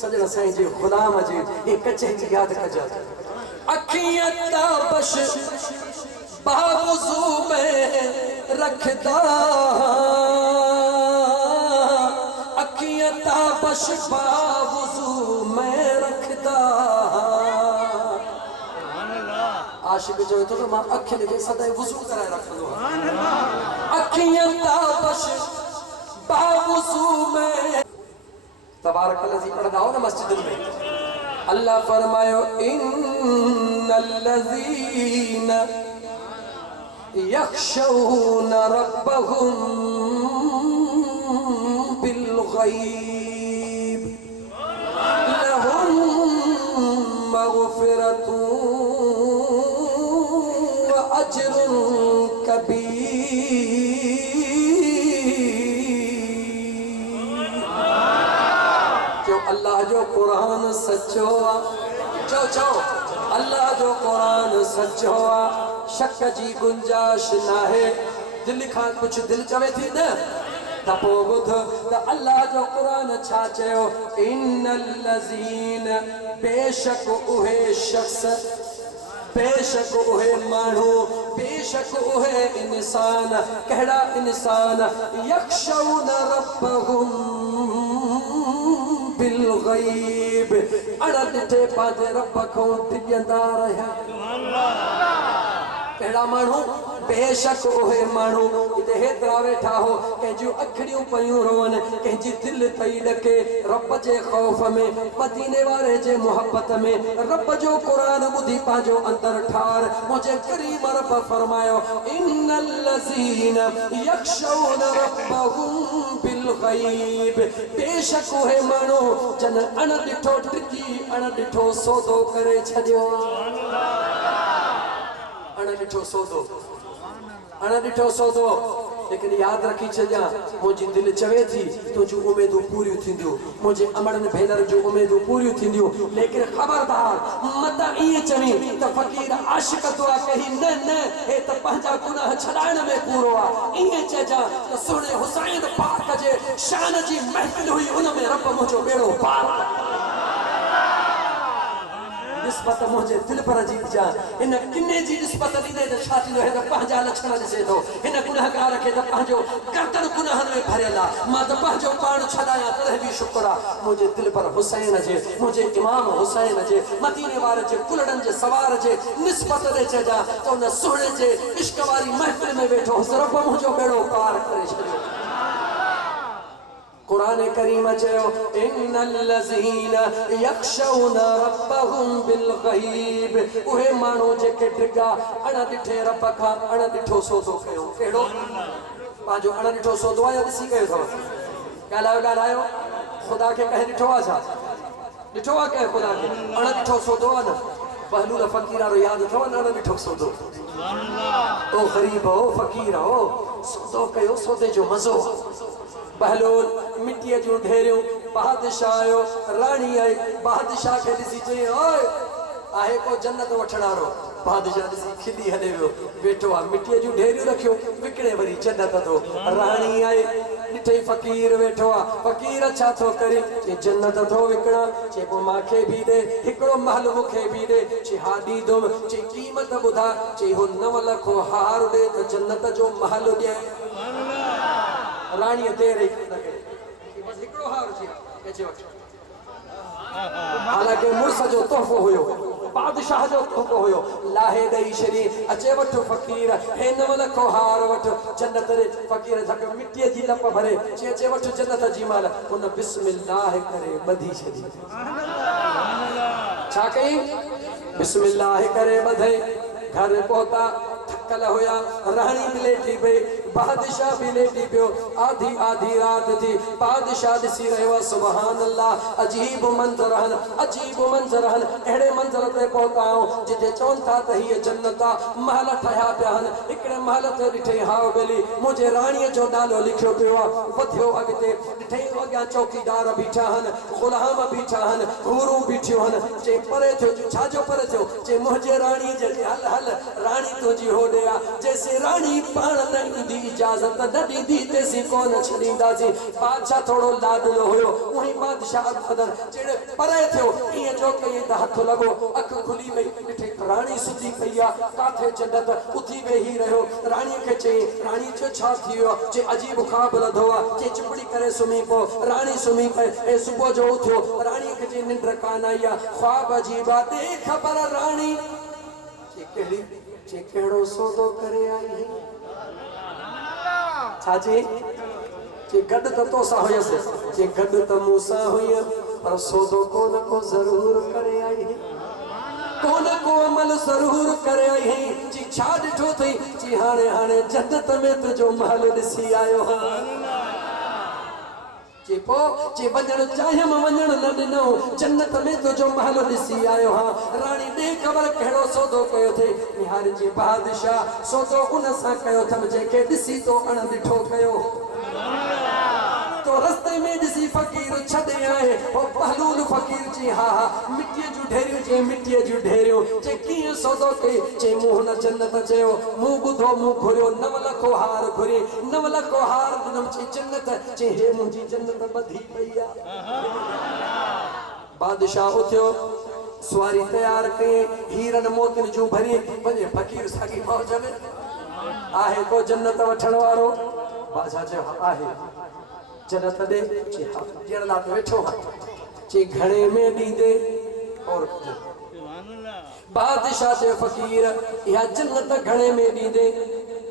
सजण साईं जे ग़ुलाम जे हे कचे जी यादि कजां अखियां ताबश बावज़ू में रखदा अखियां ताबश बावज़ू में रखदा आशिक जो तो मां अखियुनि खे सदाई वुज़ू कराए रखंदो अखियां ताबश बावज़ू में तबारक लज़ी पढ़ंदा हो न मस्जिद में अल्लाह फरमायो इन्नल लज़ीना यख्शौन रब्बहुम बिल गैब लहुम मग़फ़िरतुन व अज्रुन कबीर जो अल्लाह जो कुरान सच्चो आ जो अल्लाह जो कुरान सच्चो आ शक जी गुंजाइश ना है दिल खां कुछ दिल चवे थी न तपो बुध त अल्लाह जो कुरान छा चयो इन्नल लज़ीन बेशक उहे शख्स बेशक उहे माण्हू बेशक उहे इंसान कहिड़ा इंसान यख्शौन रब्बहुम बिल गैब अण ॾिठे पंहिंजे रब खां डिॼंदा रहिया कहिड़ा माण्हू बेशक उहे माण्हू हिते हेतिरा वेठा हो कंहिंजियूं अखिड़ियूं पयूं रोअनि कंहिंजी दिलि पई ॾके रब जे ख़ौफ़ में मदीने वारे जे मुहबत में रब जो क़ुरान ॿुधी पंहिंजो अंदरि ठार मुंहिंजे करीम रब फरमायो इन्नल लज़ीन यख्शौन रब्बहुम बिल गैब बेशक उहे माण्हू जन अण ॾिठो टिकी अण ॾिठो सौदो करे छॾियो अण ॾिठो सौदो अण ॾिठो सौदो लेकिन याद रखी छॾियां मुंहिंजी दिलि चवे थी तुंहिंजूं उमेदूं पूरियूं थींदियूं मुंहिंजे अमड़नि भेनर जूं उमेदूं पूरियूं थींदियूं लेकिन ख़बरदार मत ईअं चवी त फ़क़ीर आशिक़ दुआ कही न हे त पंहिंजा गुनाह छॾाइण में पूरो आहे ईअं चइजां त सुहिणे हुसैन पाक जे शान जी महफ़िल हुई उन में रब मुंहिंजो बेड़ो पार निस्बत मुझे दिल पर जी जा इन किन्ने जी निस्बत दीदे त छाती जो है त पंहिंजा लक्षण ॾिसे थो हिन गुनाहगार खे त पंहिंजो गर्दन गुनाहनि में भरियल आहे मां त पंहिंजो पाण छॾायां तॾहिं बि शुक्र आहे मुंहिंजे दिल पर हुसैन जे मुंहिंजे इमाम हुसैन जे मदीने वारे जे कुलड़नि जे सवार जे निस्बत ॾे चइजां त उन सुहिणे जे इश्क वारी महफ़िल में वेठो रब मुंहिंजो बेड़ो पार करे छॾियो कुरान करीम चयो इन्नल लज़ीना यख्शौना रब्बहुम बिल गैब उहे माण्हू जेके डिगा अण ॾिठे रब खां अण ॾिठो सौदो कयो कहिड़ो पंहिंजो अण ॾिठो सौदो आहे या ॾिसी कयो अथव ॻाल्हायो ख़ुदा खे कंहिं ॾिठो आहे छा ॾिठो आहे कंहिं ख़ुदा खे अण ॾिठो सौदो आहे न बहलूल फ़कीर वारो यादि अथव न अण ॾिठो सौदो ओ ग़रीब हो फ़कीर हो सौदो कयो सौदे जो मज़ो बहलोल मिट्टीअ जूं ढेरियूं बादशाह आयो राणी आई बादशाह खे ॾिसी चई ओए आहे को जन्नत वठण वारो बादशाह ॾिसी खिली हले वियो वेठो आहे मिट्टीअ जूं ढेरियूं रखियो विकिणे वरी जन्नत थो राणी आई ॾिठई फ़कीर वेठो आहे फ़कीर छा थो करे चई जन्नत थो विकिणां चई पोइ मूंखे बि ॾे हिकिड़ो महल मूंखे बि ॾे चई हा ॾींदुमि चई क़ीमत ॿुधा चई हो 9 लख हार ॾे त जन्नत जो महल ॾिए रानी देर बस हिकिड़ो हार जी हालांकि मुर्स जो तोहफ़ो हुयो बादशाह जो तोहफ़ो हुयो लाहे ॾेई छॾी अचे वठो फ़कीर हे 9 लख हार वठो जन्नत रे फ़कीर झक मिट्टीअ जी लप भरे चई अचे वठो जन्नत जी माल हुन बिस्मिल्लाह करे ॿधी छॾी छा कई बिस्मिल्लाह करे ॿधई घर पहुता थकल हुया रानी भी लेटी पई बादशाह भी लेटी पियो आधी आधी रात थी बादशाह ॾिसी रहियो सुभान अल्लाह अजीब मंज़र हन अहिड़े मंज़र ते पहुता आहियूं जिते चवनि था त हीअ जन्नत आहे महल ठहिया पिया आहिनि हिकिड़े महल ते ॾिठई हाउ बेली मुंहिंजे राणीअ जो नालो लिखियो पियो आहे वधियो अॻिते ॾिठई अॻियां चौकीदार बीठा आहिनि ग़ुलाम बीठा आहिनि हूरूं बीठियूं आहिनि चई परे थियो छाजो परे थियो चई मुंहिंजे राणीअ जे हल हल राणी तुंहिंजी होॾे आहे जेसीं राणी पाण न ईंदी इजाज़त न ॾींदी तेसीं कोन छॾींदासीं बादशाह थोरो लाडलो हुयो उही बादशाह बदन जहिड़े परे थियो ईअं जो कई त हथ लॻो अखि खुली वई ॾिठई राणी सुधी पई आहे काथे जन्नत उथी वेही रहियो राणीअ खे चई राणी चयो छा थी वियो चई अजीब ख़्वाब लधो आहे चई चिपड़ी करे सुम्ही पओ राणी सुम्ही पई ऐं सुबुह जो उथियो राणीअ खे चई निंड कान आई आहे ख़्वाब अजीब आहे ॾे ख़बर राणी चई कहिड़ी चई कहिड़ो सौदो करे आई छा चई चई गॾु त तोसां हुयसि चई गॾु त मूंसां हुई पर सौदो कोन को ज़रूर करे आई कोन को अमल ज़रूर करे आई चई छा ॾिठो अथई चई हाणे जन्नत में तुंहिंजो महल ॾिसी आयो चई पोइ चई वञणु चाहियमि वञणु न ॾिनो जन्नत में तुंहिंजो महल ॾिसी आयो राणी ॾे ख़बर कहिड़ो सौदो कयो अथई निहार जी बादशाह सौदो उन सां कयो अथमि जंहिंखे ॾिसी तो अण ॾिठो कयो तो रस्ते में ॾिसी फ़कीर छॾे आए ओ बहलूल फ़कीर चई हा मिट्टीअ जूं ढेरियूं चई मिट्टीअ जूं ढेरियूं चई कीअं सौदो कई चई मूं हुन जन्नत चयो मूं ॿुधो मूं घुरियो 9 लख हार घुरी 9 लख हार ॾिनमि चई जन्नत चई हे मुंहिंजी जन्नत ॿधी पई आहे बादशाह उथियो सवारी तयार कई हीरनि मोतियुनि जूं भरी वञे फ़कीर साॻी मौज में आहे को जन्नत वठण वारो बादशाह चयो आहे जन्नत ॾे चई हा ॾियण लाइ वेठो चई घणे में ॾींदे और बादशाह चयो फ़कीर इहा जन्नत घणे में ॾींदे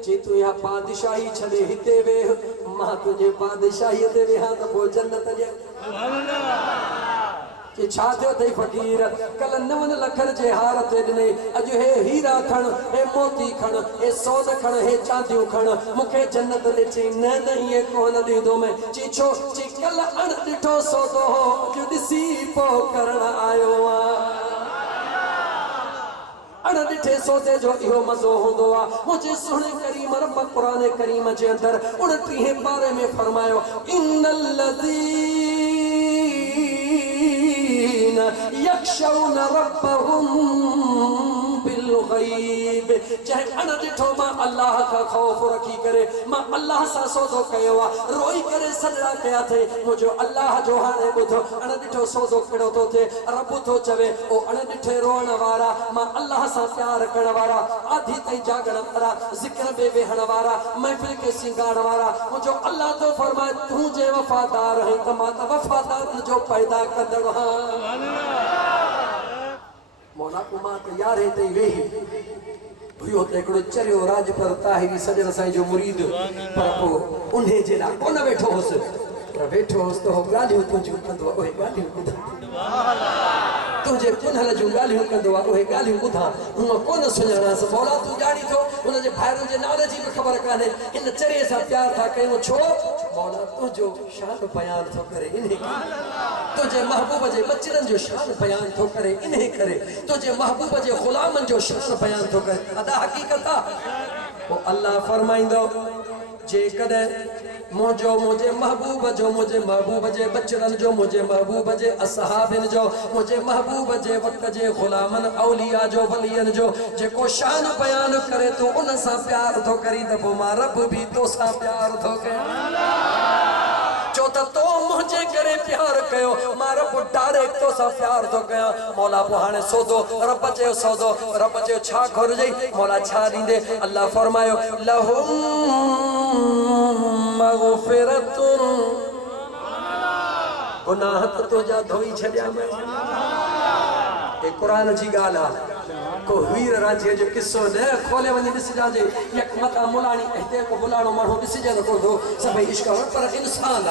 चई तूं इहा बादशाही छॾे हिते वेह मां तुंहिंजे बादशाहीअ ते वेहां त पोइ जन्नत ॾियां चई छा थियो अथई फ़कीर कल 9 लखनि जे हार ते ॾिनई अॼु हे हीरा खण हे मोती खण हे सोन खण हे चांदियूं खण मूंखे जन्नत ॾे चई न ईअं कोन ॾींदुमि चई छो चई कल अण ॾिठो सौदो हो अॼु ॾिसी पोइ करण आयो अण ॾिठे सौदे जो इहो मज़ो हूंदो आहे मुंहिंजे सुहिणे करीम रब क़ुरान करीम जे अंदरि 29 पारे में फरमायो इन्नल यख्शौन रब्बहुम बिल गैब चाहे अण ॾिठो मां अल्लाह का ख़ौफ रखी करे मां अल्लाह सां सौदो कयो आहे रोई करे सजड़ा कया थे मुंहिंजो अल्लाह जो हाणे ॿुधो अण ॾिठो सौदो कहिड़ो थो थिए रब थो चवे ओ अण ॾिठे रोअण वारा मां अल्लाह सां प्यार करण वारा आधी ताईं जागण वारा ज़िक्र में वेहण वारा महफ़िल खे सिंगारण वारा मुंहिंजो अल्लाह तो फरमाए तूं जे वफ़ादार आहीं त मां त वफ़ादारनि जो पैदा कंदड़ मौला को मां तैयार है तई वेही हुयो त हिकिड़ो चरियो राज पर ताहिरी सजन साईं जो मुरीद पर पोइ उन्हे जे लाइ कोन वेठो हुउसि पुट वेठो होस तो गालियूं तुंहिंजूं कंदो ओए गालियूं ॿुधा तुझे पुनहल जूं ॻाल्हियूं कंदो आहे उहे ॻाल्हियूं ॿुधां हूअं कोन सुञाणास मौला तूं ॼाणी थो हुनजे भाइरुनि जे नाले जी बि ख़बर कान्हे हिन चरे सां प्यार था कयूं छो मौला तुंहिंजो शान बयान थो करे इन तुंहिंजे महबूब जे बचड़नि जो शान बयान थो करे इन करे तुंहिंजे महबूब जे ग़ुलामनि जो शान बयान थो करे अदा हक़ीक़त आहे पोइ अल्लाह फरमाईंदो जेकॾहिं मुझे महबूब जे बचड़न जो मुझे महबूब जे असहाबिन जो मुझे महबूब जे वक्त जे गुलामन औलिया जो वलियन जो जेको शान बयान करे तो उन सां प्यार थो करी त पोइ मां रब भी तो सां प्यार थो कयां चो त तो मुझे करे प्यार कयो मां रब डायरेक्ट तो सां प्यार थो कयां मौला पोइ हाणे सौदो रब जो सौदो रब जो छा घुरजई मौला छा ॾींदे अल्लाह फरमायो लहुम मग़फ़िरतुन गुनाह तो तुझा धोई छड़िया मैं ए कुरान जी गाल को वीर राजे जो किस्सो न खोले वनी दिस जाजे एक मका मुलानी एते को बुलाणो मानो दिस जे न को सभई इश्क पर इंसान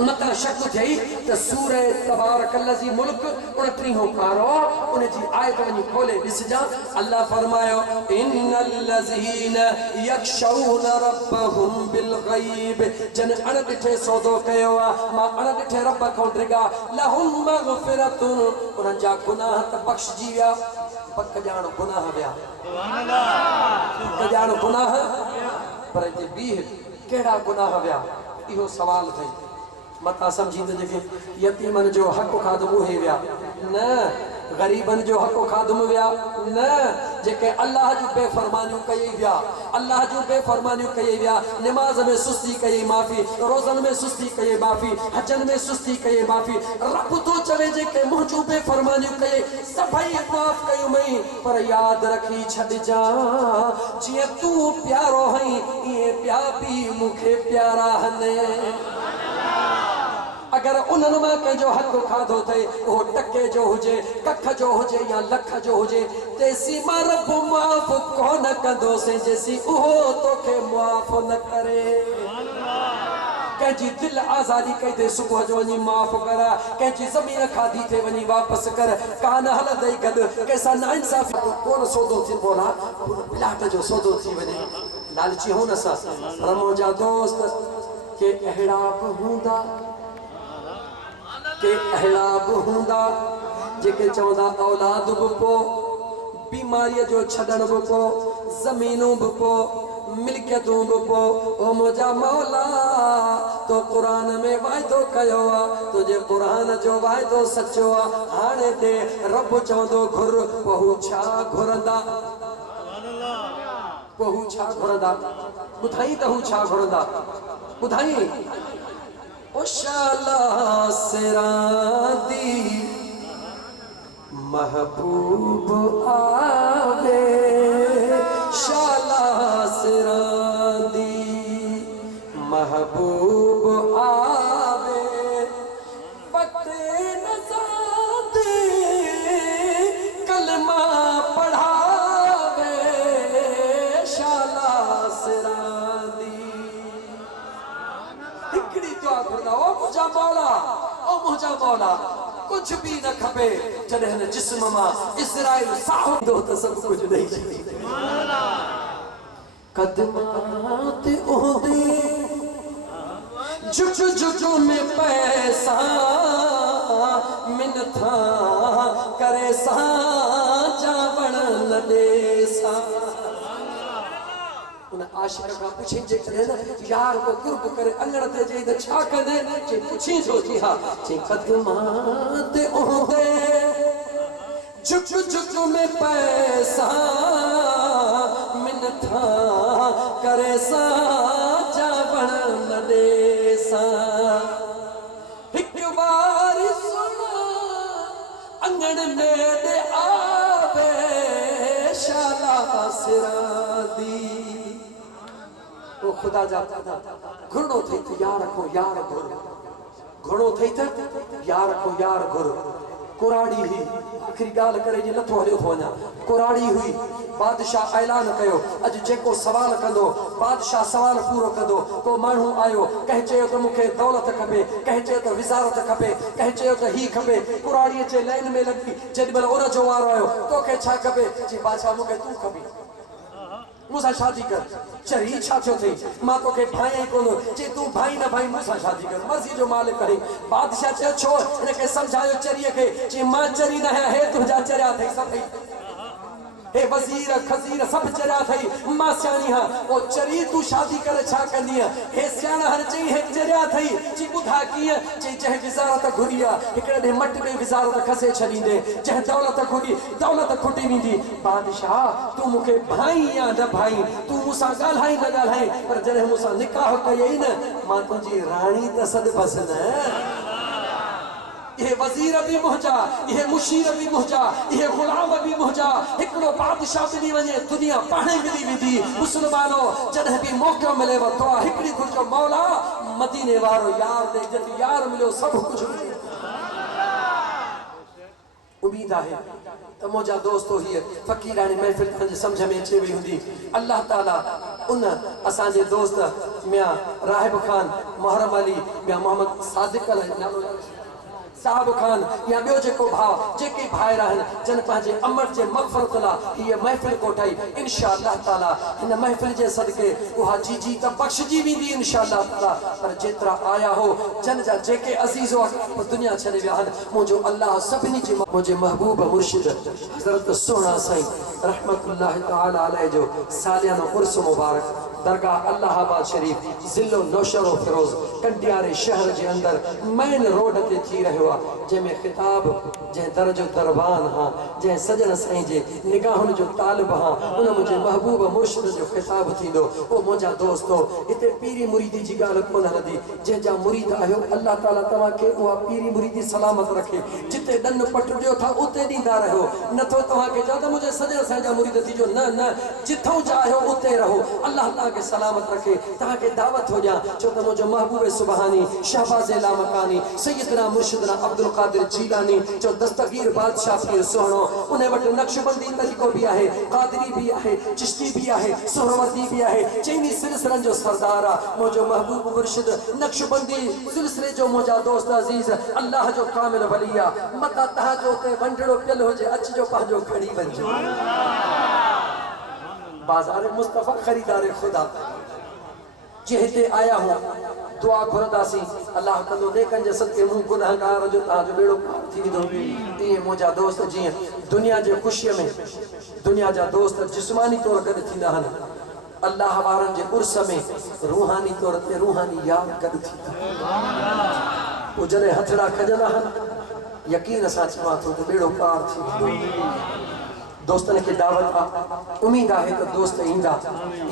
मता शक थई त सूरह तबारकल्लज़ी मुल्क 29 पारो उन जी आयत वनी खोले दिस जा अल्लाह फरमायो इन्नल लज़ीना यखशौन रब्बहुम बिल गैब जन अण दिठे सौदो कयो मां अण दिठे रब को ड्रिगा लहुम मग़फ़िरतुन उन जा गुनाह त बख्शजी विया पक जान गुनाह विया सुभान अल्लाह पक जान गुनाह पर जे बीह केड़ा गुनाह विया इहो सवाल थई मता समझींदे जेके यतीमन जो हक खादम उहे विया न गरीबन जो हक खादम विया न जेके अल्लाह जो बेफरमानियूं कई विया अल्लाह जो बेफरमानियूं कई विया नमाज में सुस्ती कई माफ़ी रोज़न में सुस्ती कई माफ़ी हजन में सुस्ती कई माफ़ी रब तो चवे जेके मुंहिंजूं बेफरमानियूं कई सभई माफ़ कयूं मई पर याद रखी छॾिजां जीअं तूं प्यारो हई इएं ॿिया बि मूंखे प्यारा आहिनि अगर उन्हनि मां कंहिंजो हक़ खाधो थे वो टके जो हुजे कख जो हुजे या लख जो हुजे तेसी मां रब माफ़ कोन कंदोसीं जेसी उहो तोखे माफ़ न करे कंहिंजी दिल आज़ादी कई थे सुबुह जो वञी माफ़ कर कंहिंजी ज़मीन खाधी थे वञी वापसि कर कान हलंदई गॾु कंहिंसां नाइंसाफ़ी कोन सौदो थी बोला प्लाट जो सौदो थी वञे लालची हुन सां पर मुंहिंजा दोस्त के अहिड़ा बि हूंदा के अहिड़ा बि हूंदा जेके चवंदा औलाद बि पो बीमारीअ जो छॾण बि पो ज़मीनूं बि पो मिल्कियतूं बि पो ओ मुंहिंजा मौला तो क़ुरान में वाइदो कयो आहे तुंहिंजे क़ुरान जो वाइदो सचो आहे हाणे दे रब चवंदो घुर पोइ छा घुरंदा पोइ छा घुरंदा ॿुधाई त हू छा घुरंदा ॿुधाई ओ शाला सिरादी महबूब आवे शाला सिरादी महबूब आवे पते नज़ादे कलमा पढ़ावे शाला सिरादी ओ मुझा मौला कुछ भी न खपे जॾहिं जिस्म मां इज़राइल साहो त सब कुछ नहीं सुभान अल्लाह कदमात ओदे झुक झुक में पैसा मिनथा करे सा जावण न दे सा उन आशिक का पूछे जे करे न यार को कुर्ब करे अंगण ते जे त छा करे जे पूछी जो जी हां जे कदमात ओदे झुक झुक में पैसा मिनथा करे सा जावण न दे सा एक बार सुना अंगण में दे आवे शाला सिरादी वो खुदा जाता घुर्णो थई त यार को यार घुर घुर्णो थई त यार को यार घुर कुराड़ी हुई आखिरी गाल करे जी नथो हलियो थो वञा कुराड़ी हुई बादशाह ऐलान कयो अज जेको सवाल कंदो बादशाह सवाल पूरो कंदो को माण्हू आयो कंहिं चयो त मूंखे दौलत खपे कंहिं चयो त विज़ारत खपे कंहिं चयो त ही खपे कुराड़ीअ जे लाइन में लॻी जेॾीमहिल उन जो वारो आयो तोखे छा खपे जी बादशाह मूंखे तूं खपे मुझसे शादी कर चरी छा थियो थई मां तोखे भाई ही कोन जे तू भाई न भाई मुझसे शादी कर मर्जी जो मालिक करे बादशाह चयो छो इनके समझायो चरीअ खे जे मां चरी न आहियां हे तुंहिंजा चरिया थई सभई हे वज़ीर खज़ीर सब चरिया थई मां सियाणी हां ओ चरी तू शादी करे छा कंदी हे सियाणा हर चई हे चरिया थई जी ॿुधा कीअं चई जंहिं विज़ारत घुरी आहे हिकिड़े ॾे मट में विज़ारत खसे छॾींदे जंहिं दौलत घुरी दौलत खुटी वेंदी बादशाह तू मूंखे भाई या न भाई तू मूंसां ॻाल्हाई न ॻाल्हाई पर जॾहिं मूंसां निकाह कयई न मां तुंहिंजी राणी त सदबसि न ये वजीर भी मुहजा ये मुशीर भी मुहजा ये गुलाम भी मुहजा हिकड़ो बादशाह मिली वने दुनिया पाणे मिली वेंदी मुसलमानो जॾहिं भी मौको मिले तो हिकड़ी घुर्जो मौला मदीने वारो यार दे जत यार मिलो सब कुछ उम्मीद है त मुंहिंजा दोस्तो हीअ फ़क़ीरानी महफ़िल तव्हांजे सम्झ में अचे वई हूंदी अल्लाह ताला उन असांजे दोस्त मियां राहिब खान मुहर्रम अली मियां मोहम्मद सादिक नालो साहब खान या ॿियो जेको भाउ जेके भाइर आहिनि जन पंहिंजे अमर जे मग़फ़रत लाइ हीअ महफ़िल कोठाई इंशाअल्लाह ताला हिन महफ़िल जे सदके उहा जी त बख़्शजी वेंदी इंशाअल्लाह ताला पर जेतिरा आया हो जन जा जेके अज़ीज़ दुनिया छॾे विया आहिनि मुंहिंजो अल्लाह सभिनी जी मुंहिंजे महबूब मुर्शिद हज़रत सुहिणा साईं रहमतुल्लाह ताला अलैह जो सालियानो उर्स मुबारक दरगाह अल्लाहाबाद शरीफ ज़िलो नौशरो फिरोज कंडियारे शहर के अंदर मेन रोड ते थी रहियो आहे जंहिंमें खिताब जंहिं दर जो दरबान हाँ जंहिं सजन साईं जे निगाहुनि जो तालिब हाँ उन मुंहिंजे महबूब मुर्शिद जो खिताब थींदो ओ मुंहिंजा दोस्तो हिते पीरी मुरीदी जी ॻाल्हि कोन हलंदी जंहिंजा मुरीद आहियो अल्लाह ताला तव्हांखे उहा पीरी मुरीदी सलामत रखे जिते ॾन पट ॾियो था उते ॾींदा रहो नथो तव्हांखे चओ त मुंहिंजे सजन साईं जा मुरीद थी जो न जिथों जा आहियो उते रहो अल्लाह के सलामत रखे ताके दावत हो जा जो त मुझे महबूब सुबहानी शहबाज लामकानी सैयदना मुर्शिदना अब्दुल कादिर जीलानी जो दस्तगीर बादशाह पीर सोहणो उन्हें वट नक्शबंदी तरीको भी आहे कादरी भी आहे चिश्ती भी आहे सोहरवर्दी भी आहे चैनी सिलसिलन जो सरदार मुझे महबूब मुर्शिद नक्शबंदी सिलसिले जो मुझा दोस्त अजीज अल्लाह जो कामिल वलिया मता तहा जो ते वंडड़ो पियल हो जे अच जो पांजो खड़ी वंजो बाजार मुस्तफा खरीदार खुदा जेते आया हूं दुआ घुरदासी अल्लाह कंदो नेकन जे सदके मुंह गुनाहगार जो ता जो बेड़ो पार थी दो ये मुजा दोस्त जी दुनिया जे खुशी में दुनिया जा दोस्त जिस्मानी तौर गड थींदा हन अल्लाह वारन जे उर्स में रूहानी तौर ते रूहानी याद गड थी ओ जने हथड़ा खजना हन यकीन सा चवा तो बेड़ो पार थी दोस्तन के दावत आ उम्मीद है तो दोस्त इंदा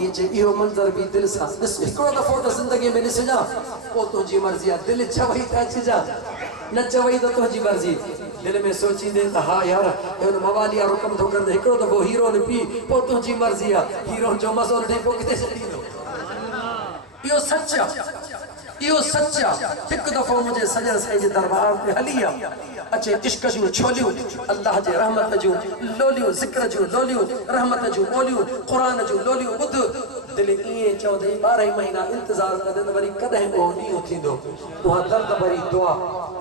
ये जे इहो मंजर भी दिल सा दिस हिकड़ो दफो तो जिंदगी में दिस जा ओ तुझी मर्जी आ दिल चवई त अच जा न चवई तो तुझी मर्जी दिल में सोची दे हाँ यार एन मवालिया रुकम तो कर हिकड़ो दफो हीरो ने पी पो तुझी मर्जी आ हीरो जो मजो ने पो किते छडींदो इहो सच्चा एक दफो मुझे सजन साईं जे दरबार पे हलिया अच्छे इश्क जो छोलियो अल्लाह जे रहमत जो लोलियो जिक्र जो लोलियो रहमत जो बोलियो कुरान जो लोलियो बुध दिल इए चौदे 12 महीना इंतजार कदन वरी कदे ओ नी थींदो वहा दर्द भरी दुआ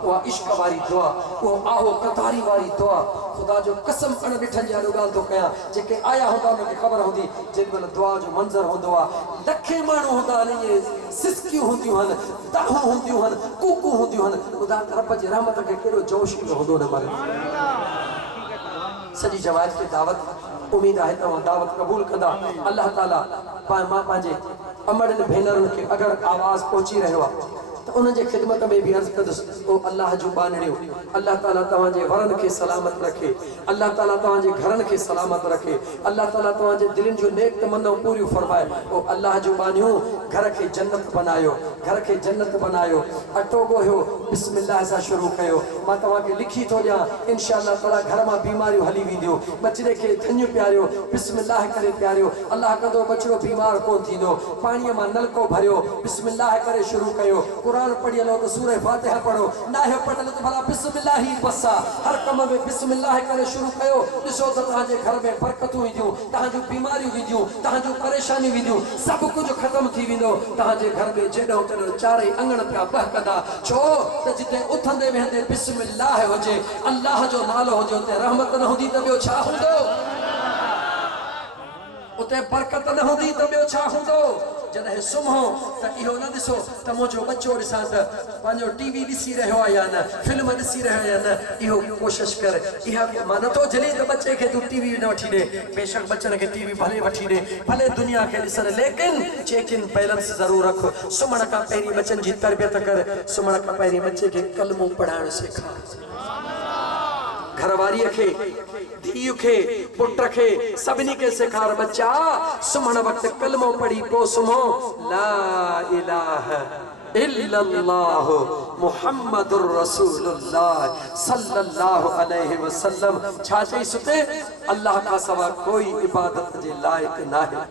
वहा इश्क वारी दुआ वो आहो कतारी वारी दुआ खुदा जो कसम अण बिठन जा गाल तो कया जेके आया होंदा उनके खबर होंदी जेमल दुआ जो मंजर होंदो आ लखे मानू होंदा ने सिसकी होंदी हन दाहू होंदी हन कूकू होंदी हन खुदा रब जे रहमत के केरो जोश होंदो न मरे सजी जमात की दावत उम्मीद है तव्हां दावत कबूल कंदा अल्लाह ताला मां पंहिंजे अमड़न भेनरुनि खे अगर आवाज़ पहुची रहियो आहे तो उनके खिदमत में भी अर्ज कदस ओ अल्लाह जो बानड़ियो अल्लाह ताला तवाजे वरन के सलामत रखे अल्लाह ताला तवाजे घरन के सलामत रखे अल्लाह ताला तवाजे दिलन जो नेक तमन्ना पूरी फरमाए ओ अल्लाह जो बानियो घर के जन्नत बनायो घर के जन्नत बनायो अटो गोयो बिस्मिल्लाह से शुरू कयो मां तवा के लिखी तो जा इंशाअल्लाह ताला घर में बीमारियों हली विंदियो बचड़े के थन्यो प्यारियो बिस्मिल्लाह करे प्यारियो अल्लाह कदो बचड़ो बीमार कोन थींदो पानी में नलको भरियो बिस्मिल्लाह करे शुरू कयो कुरान पढ़ी लो तो सूरह फातिहा पढ़ो ना है पढ़ल तो भला बिस्मिल्लाह ही बसा हर कम में बिस्मिल्लाह करे शुरू कयो ॾिसो त तव्हांजे घर में बरकतूं ईंदियूं तव्हांजूं बीमारियूं ईंदियूं तव्हांजूं परेशानियूं ईंदियूं सभु कुझु ख़त्म थी वेंदो तव्हांजे घर में जेॾो तेॾो चारई अंगण पिया बहकंदा छो त जिते उथंदे वेहंदे बिस्मिल्लाह हुजे अल्लाह जो नालो हुजे उते रहमत न हूंदी त ॿियो छा हूंदो उते बरकत न हूंदी त ॿियो छा हूंदो जॾहिं सुम्हो त इहो न ॾिसो त मुंहिंजो बच्चो ॾिसां त पंहिंजो टीवी ॾिसी रहियो आहे या न फिल्म ॾिसी रहियो आहे या न इहो कोशिशि कर इहा मां नथो झली त बच्चे खे तूं टीवी न वठी ॾे बेशक बच्चनि खे टीवी भले वठी ॾे भले दुनिया खे ॾिसनि लेकिन चेक इन बैलेंस ज़रूरु रख सुम्हण खां पहिरीं बच्चनि जी तरबियत कर सुम्हण खां पहिरीं बच्चे खे कलमो पढ़ाइणु सेखार घरवारीअ खे धीउ खे पुट खे सभिनी खे सेखार बच्चा सुम्हण वक़्तु कलमो पढ़ी पोइ सुम्हो ला इलाहा इल्लल्लाह मुहम्मदुर रसूलुल्लाह सल्लल्लाहु अलैहि वसल्लम छा चई सुते अल्लाह खां सवा कोई इबादत जे लाइक़ नाहे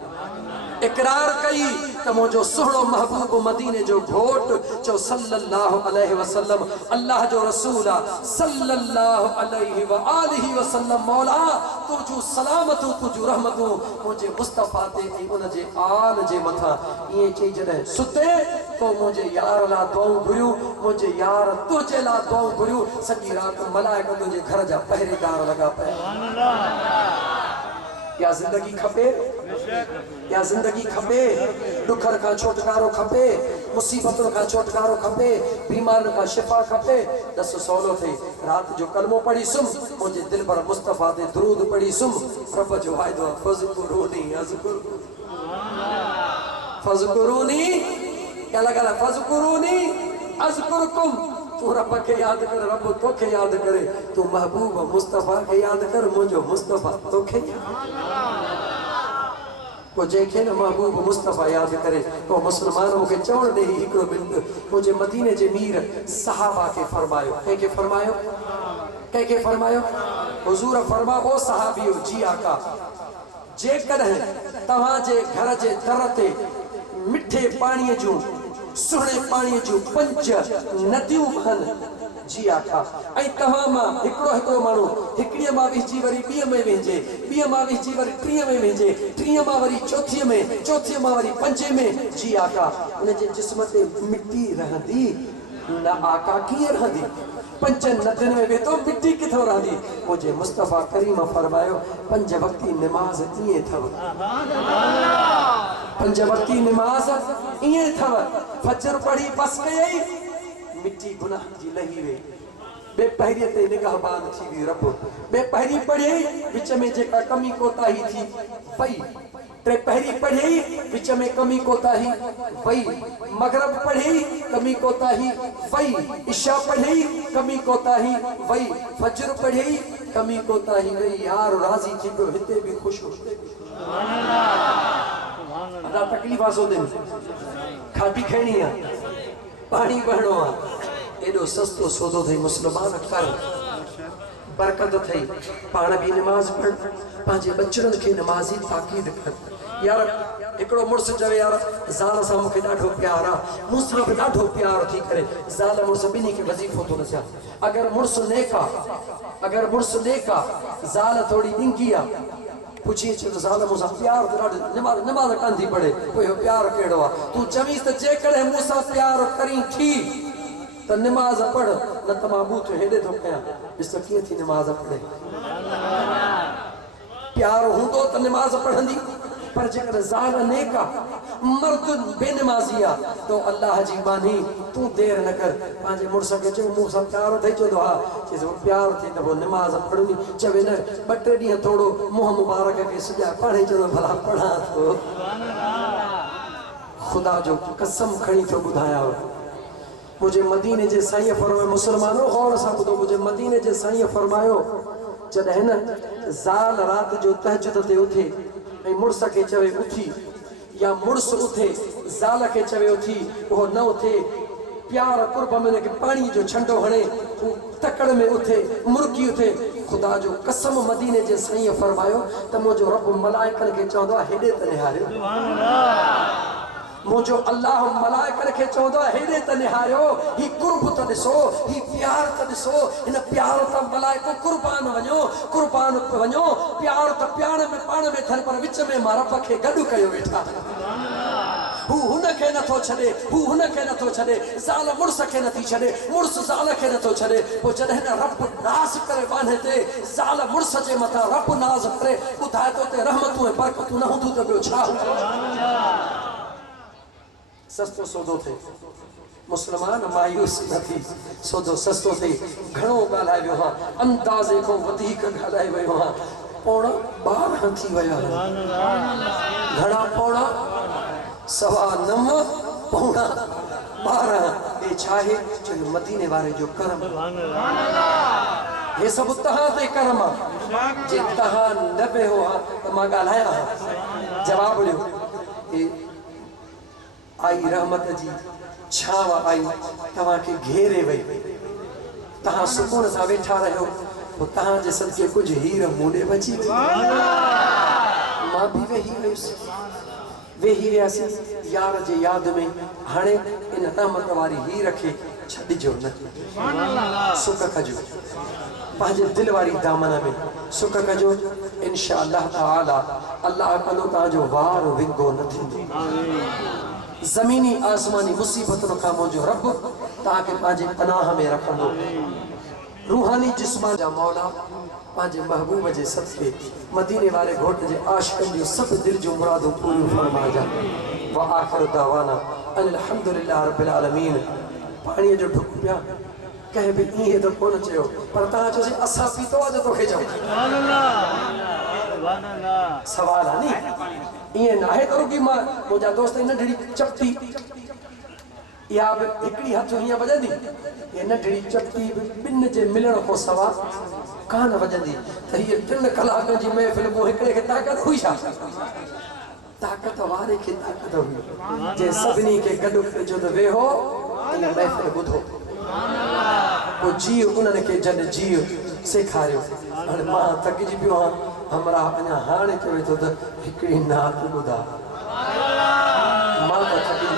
इकरार कई त मुंहिंजो सुहिणो महबूब मदीने जो घोट चो सल्लल्लाहु अलैहि वसल्लम अल्लाह जो रसूल आहे सल्लल्लाहु अलैहि व आलिहि वसल्लम मौला तुझू सलामतूं तुझू रहमतूं मुंहिंजे मुस्तफ़ा ते ऐं उन जे आल जे मथां ईअं चई जॾहिं सुते तो मुंहिंजे यार लाइ दुआऊं घुरियूं मुंहिंजे यार तुंहिंजे लाइ दुआऊं घुरियूं सॼी राति मलाइक तुंहिंजे घर जा पहिरेदार लॻा पिया या ज़िंदगी खपे या ज़िंदगी खपे दुखर का छुटकारो खपे मुसीबतों का छुटकारो खपे बीमार का शिफा खपे दस सौलो थे रात जो कलमो पढ़ी सुम मुझे दिल पर मुस्तफा दे दुरूद पढ़ी सुम रब जो वायदो फज़कुरूनी फज़कुरूनी क्या लगा फज़कुरूनी अज़कुरुकुम तू रब के याद कर रब तोखे याद करे तू महबूब मुस्तफा के याद कर मुझो मुस्तफा तोखे को जेके न महबूब मुस्तफा याद करे तो मुसलमानों के चवण दे ही हिकड़ो बिंद मुझे मदीने जे मीर सहाबा के फरमायो के फरमायो हुजूर फरमा ओ सहाबियो जी आका जे कदे तवा जे घर जे दर ते मिठे पानी जो सुहणे पानी जो पंच नदियूं बहन जी आका ऐं तव्हां मां हिकिड़ो माण्हू हिकिड़ीअ मां विझी वरी ॿीअ में वेंजे ॿीअ मां विझी वरी टीह में वेंजे टीह मां वरी चौथीअ में चौथीअ मां वरी पंजे में जी आका उन जे जिस्म ते मिट्टी रहंदी न आका कीअं रहंदी पंज नदियुनि में वेठो मिट्टी किथां रहंदी मुंहिंजे मुस्तफा करीम फरमायो पंज वक्ती निमाज़ ईअं अथव पंज वक्ती निमाज़ ईअं अथव फजर पढ़ी बस कयई मिट्टी गुनाह जी लही वे बे पहिरीं ते निगाहबान थी वी रब बे पहिरीं पढ़ी विच में जेका कमी कोताही थी वई टे पहिरीं पढ़ी विच में कमी कोताही वई मगरब पढ़ी कमी कोताही वई इशा पढ़ी कमी कोताही वई फजर पढ़ी कमी कोताही वई यार राजी थी पियो हिते भी खुश हो सुभान अल्लाह अदा तकलीफ़ आसो दे खाटी खणी है पानी बहणो आहे एॾो सस्तो सौदो थई मुस्लमान कर बरकत थई पाण भी नमाज पढ़ पंहिंजे बचड़नि खे नमाज़ी ताकीद कर यार हिकिड़ो मुड़ुस चवे यार ज़ाल सां मूंखे ॾाढो प्यार आहे मूंसां बि ॾाढो प्यार थी करे ज़ाल मुड़ुस ॿिन्ही खे वज़ीफ़ो थो नसिया अगरि मुड़ुस नेक आहे ज़ाल थोड़ी ॾिंगी आहे पुछी अचे त ज़ाल मूंसां प्यार त ॾाढो नमाज़ कान थी पढ़े पोइ प्यार कहिड़ो आहे तूं चवीस त जेकॾहिं मूंसां प्यार करी थी त निमाज़ पढ़ न त मां बूथ हेॾे थो कयां ॾिस त कीअं थी निमाज़ पढ़े प्यार हूंदो त निमाज़ पढ़ंदी पर जेकर ज़ाल नेक आहे मर्द बेनमाज़ी आहे तो अल्लाह जी बानी तूं देर न कर पंहिंजे मुड़ुस खे चओ मूंसां प्यार अथई चवंदो हा चइसि प्यार थी त पोइ निमाज़ पढ़णी चवे न ॿ टे ॾींहं थोरो मुंहुं मुबारक खे सुॼा पाणे चवंदो भला पढ़ां थो ख़ुदा जो कसम खणी थो ॿुधायांव मुझे मदीने जे साईं फरमायो मुसलमानो गौर सां ॿुधो मुझे मदीने जे साईं फरमायो जॾहिं न ज़ाल राति जो तहज्जुद ते उथे ऐं मुड़ुस खे चवे उथी या मुड़ुस उथे ज़ाल खे चवे उथी उहो न उथे प्यार कुर्ब में उनखे पाणी जो छंडो हणे तकड़ में उथे मुर्गी उथे ख़ुदा जो कसम मदीने जे साईं फरमायो त मुंहिंजो रब मलाइकनि खे चवंदो आहे हेॾे त निहारियो मुझो अल्लाह मलाइकन खे चवंदो आहे हेॾे त निहारियो ही कुर्ब त ॾिसो ही प्यार त ॾिसो हिन प्यार त मलाइको कुर्बान वञो प्यार त प्यार में पाण में थियनि पर विच में मां रब खे गॾु कयो वेठा हू हुनखे नथो छॾे हू हुनखे नथो छॾे ज़ाल मुड़ुस खे नथी छॾे मुड़ुस ज़ाल खे नथो छॾे पोइ जॾहिं न रब नाज़ करे बान्हे ते ज़ाल मुड़ुस जे मथां रब नाज़ करे ॿुधाए थो ते रहमतूं ऐं बरकतूं न हूंदियूं त ॿियो छा हूंदो सस्तो सौदो थिए मुस्लमान मायूस न थी सौदो सस्तो थिए घणो ॻाल्हाए वियो हा अंदाज़े खां वधीक ॻाल्हाए वियो हा पौणा 12 थी विया घणा पौणा 9:15 पौणा 12 ये छा आहे जो मदीने वारे जो करम ये सब तहां ते करम जे तहां न बि हो त मां ॻाल्हायां जवाब ॾियो आई रहमत जी छाव आई तव्हां खे घेरे वई तहां सुकून सां वेठा रहियो पोइ तहां जे सदके कुझु हीर मूंॾे बची वई मां बि वेही वियासीं यार जे यादि में हाणे इन रहमत वारी हीर खे छॾिजो न सुख कजो पंहिंजे दिल वारी दामन में सुख कजो इंशा अल्लाह ताला अल्लाह कंदो तव्हांजो वार विंगो न थींदो ज़मीनी आसमानी मुसीबतुनि खां मुंहिंजो रब तव्हांखे पंहिंजे पनाह में रखंदो रूहानी जिस्मान जा मौला पंहिंजे महबूब जे सदके मदीने वारे घोट जे आशिक़नि जूं सभु दिल जूं मुरादूं पूरियूं फरमाइजा व आख़िर दावाना अल्हम्दुलिल्लाह रब्बिल आलमीन पाणीअ जो ढुक पिया कंहिं बि ईअं त कोन चयो पर तव्हां चयोसीं असां पीतो आहे त तोखे चऊं सवाल आहे नी ईअं न आहे त रुकी मां मुंहिंजा दोस्त नंढड़ी चपटी इहा बि हिकिड़ी हथ हीअं वॼंदी ये नंढड़ी चपटी ॿिनि जे मिलण खां सवाइ कान वॼंदी त हीअ 3 कलाकनि जी महफ़िल मूं हिकिड़े खे ताक़त हुई छा ताक़त वारे खे ताक़त हुई जे सभिनी खे गॾु कजो त वेहो इन महफ़िल ॿुधो पोइ जीउ उन्हनि खे जॾहिं जीउ सेखारियो हाणे मां थकिजी पियो आहियां हमरा अञा हाणे चवे थो त हिकिड़ी नात ॿुधा मां त थकी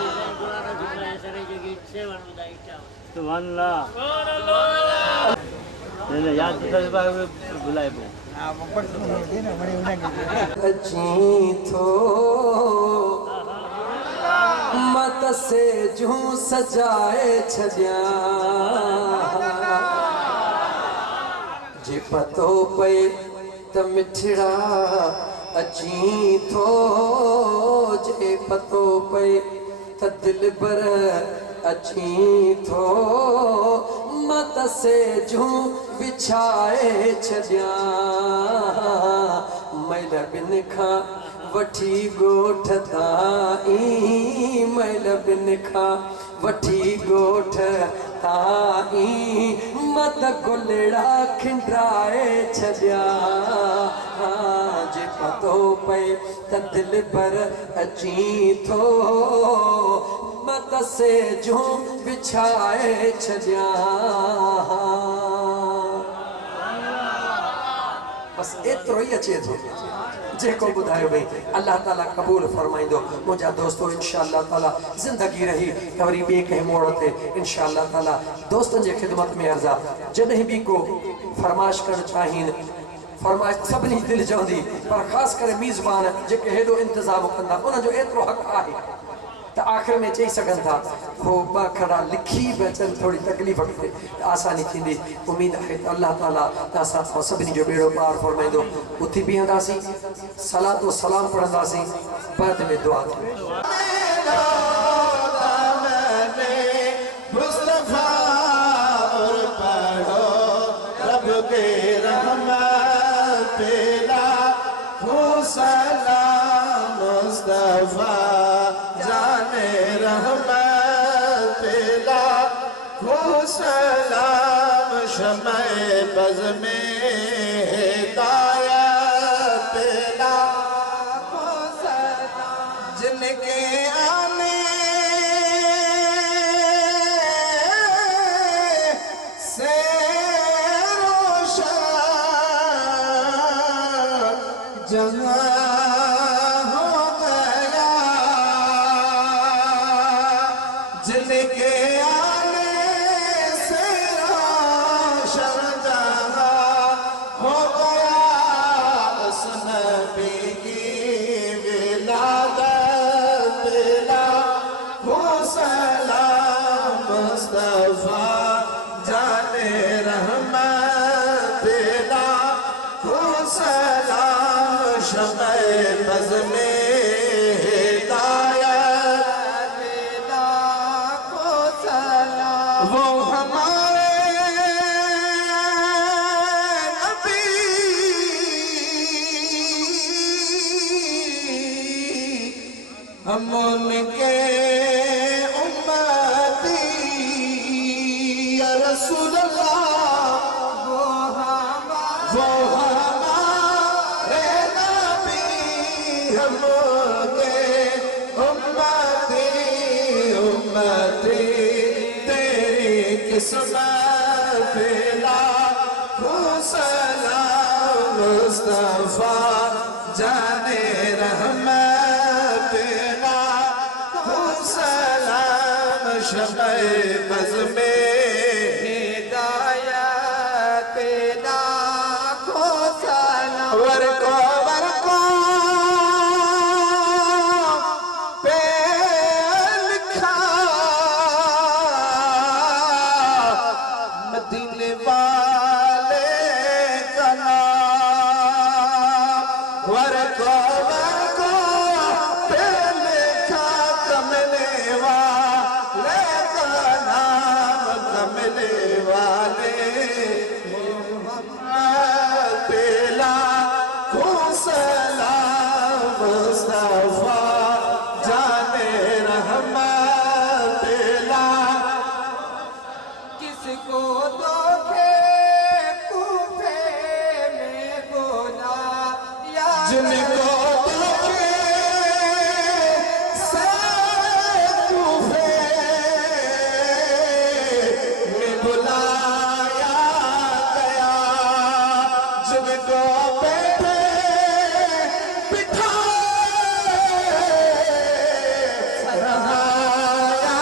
मत से जूं सजाए छॾिया जे पतो पए त मिठड़ा अची थो जे पतो पए त दिल पर अची थो मत से जूं विछाए छॾिया मैल बिन खां वठी ॻोठ ताईं मैल बिन खां वठी ॻोठ ताईं मत गुलड़ा खिंडाए छॾिया जे पतो पए त दिल पर अची थो मत से जूं विछाए छॾिया बस एतिरो ई अचे थो जेको ॿुधायो भई अल्लाह ताला क़बूल फरमाईंदो मुंहिंजा दोस्तो इंशाअल्लाह ताला ज़िंदगी रही त वरी ॿिए कंहिं मोड़ ते इंशाअल्लाह ताला दोस्तनि जे ख़िदमत में अर्ज़ा जॾहिं बि को फरमाइश करणु चाहीनि फरमाइश सभिनी दिलि चवंदी पर ख़ासि करे मीज़बान जेके हेॾो इंतज़ाम कंदा उनजो एतिरो हक़ आहे त आख़िर में चई सघनि था हो 2 खड़ा लिखी बि अचनि थोरी तकलीफ़ खे आसानी थींदी उमेद आहे त अल्लाह ताला असां सभिनी जो बेड़ो पार फरमाईंदो उथी बीहंदासीं सलात व सलाम पढ़ंदासीं बाद में दुआ सलाम शमे बज़ में हिदायत ला जिनके आने से रोशन जहाँ हो गया शम्मे बज़ में हिदायत लाखों सलाम। वो हमारे नबी हम उनके उम्मती या रसूल अल्लाह। वो हमारे नबी हम उनके उम्मती उम्मती तेरी किस्मत पे लाखों सलाम। मुस्तफा जाने रहमत लाखों सलाम। शम्मे बज़ में हिदायत लाखों सलाम। वरको पे लिखा मदीने वाले का नाम। वरको पे लिखा कमले वाले का नाम। कमले वाले पेला सलाम। मुस्तफा जाने रहमत पेला। किसको धोखे कूफे में बोला या जिनको धोखे से कूफे में बुलाया गया। जिनको बैठे बिठाए रहाया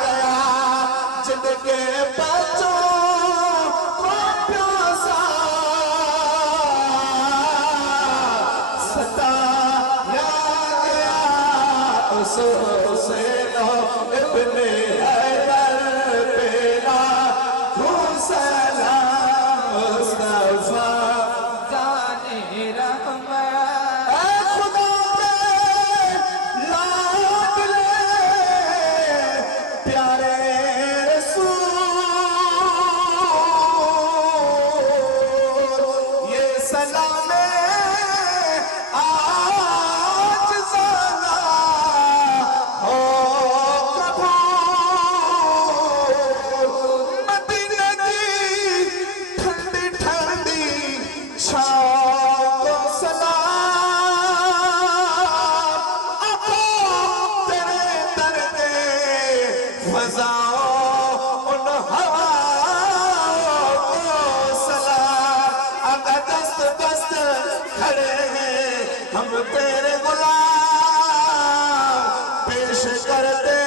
गया। जिनके बच्चों को प्यासा सताया गया। उस हुसैन इब्ने हैदर पे लाखों सलाम। मुस्तफा जाने रहमत। ऐ खुदा के लाडले प्यारे रसूल। ये सलामे आज ज़ाना हो कबूल। मदीने की ठंडी ठंडी छाँव को सलाम। आका तेरे दर्दे फ़ज़ाओं उन हवाओं को सलाम। अगर दस्त दस्त खड़े हैं हम तेरे गुलाम। पेश करते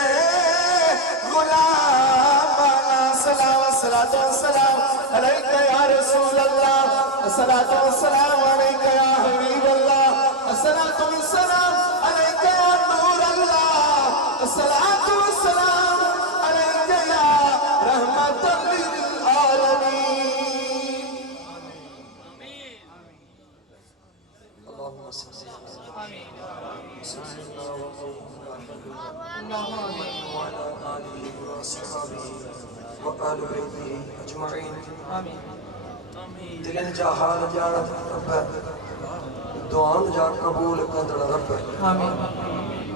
गुलामाना सलाम। अस्सलातु वस्सलाम अलैका या रसूल अल्लाह। अस्सलातु वस्सलाम अलैका या हबीब अल्लाह। अस्सलातु वस्सलाम अलैका या नूर अल्लाह। अस्सलातु वस्सलाम अलैका या रहमतल लिल आलमीन। اللهم صل على سيدنا محمد وعلى آله وأصحابه وآل بيته أجمعين दिलन जा हाल जान रब दुआन जा कबूल कंदड़ रब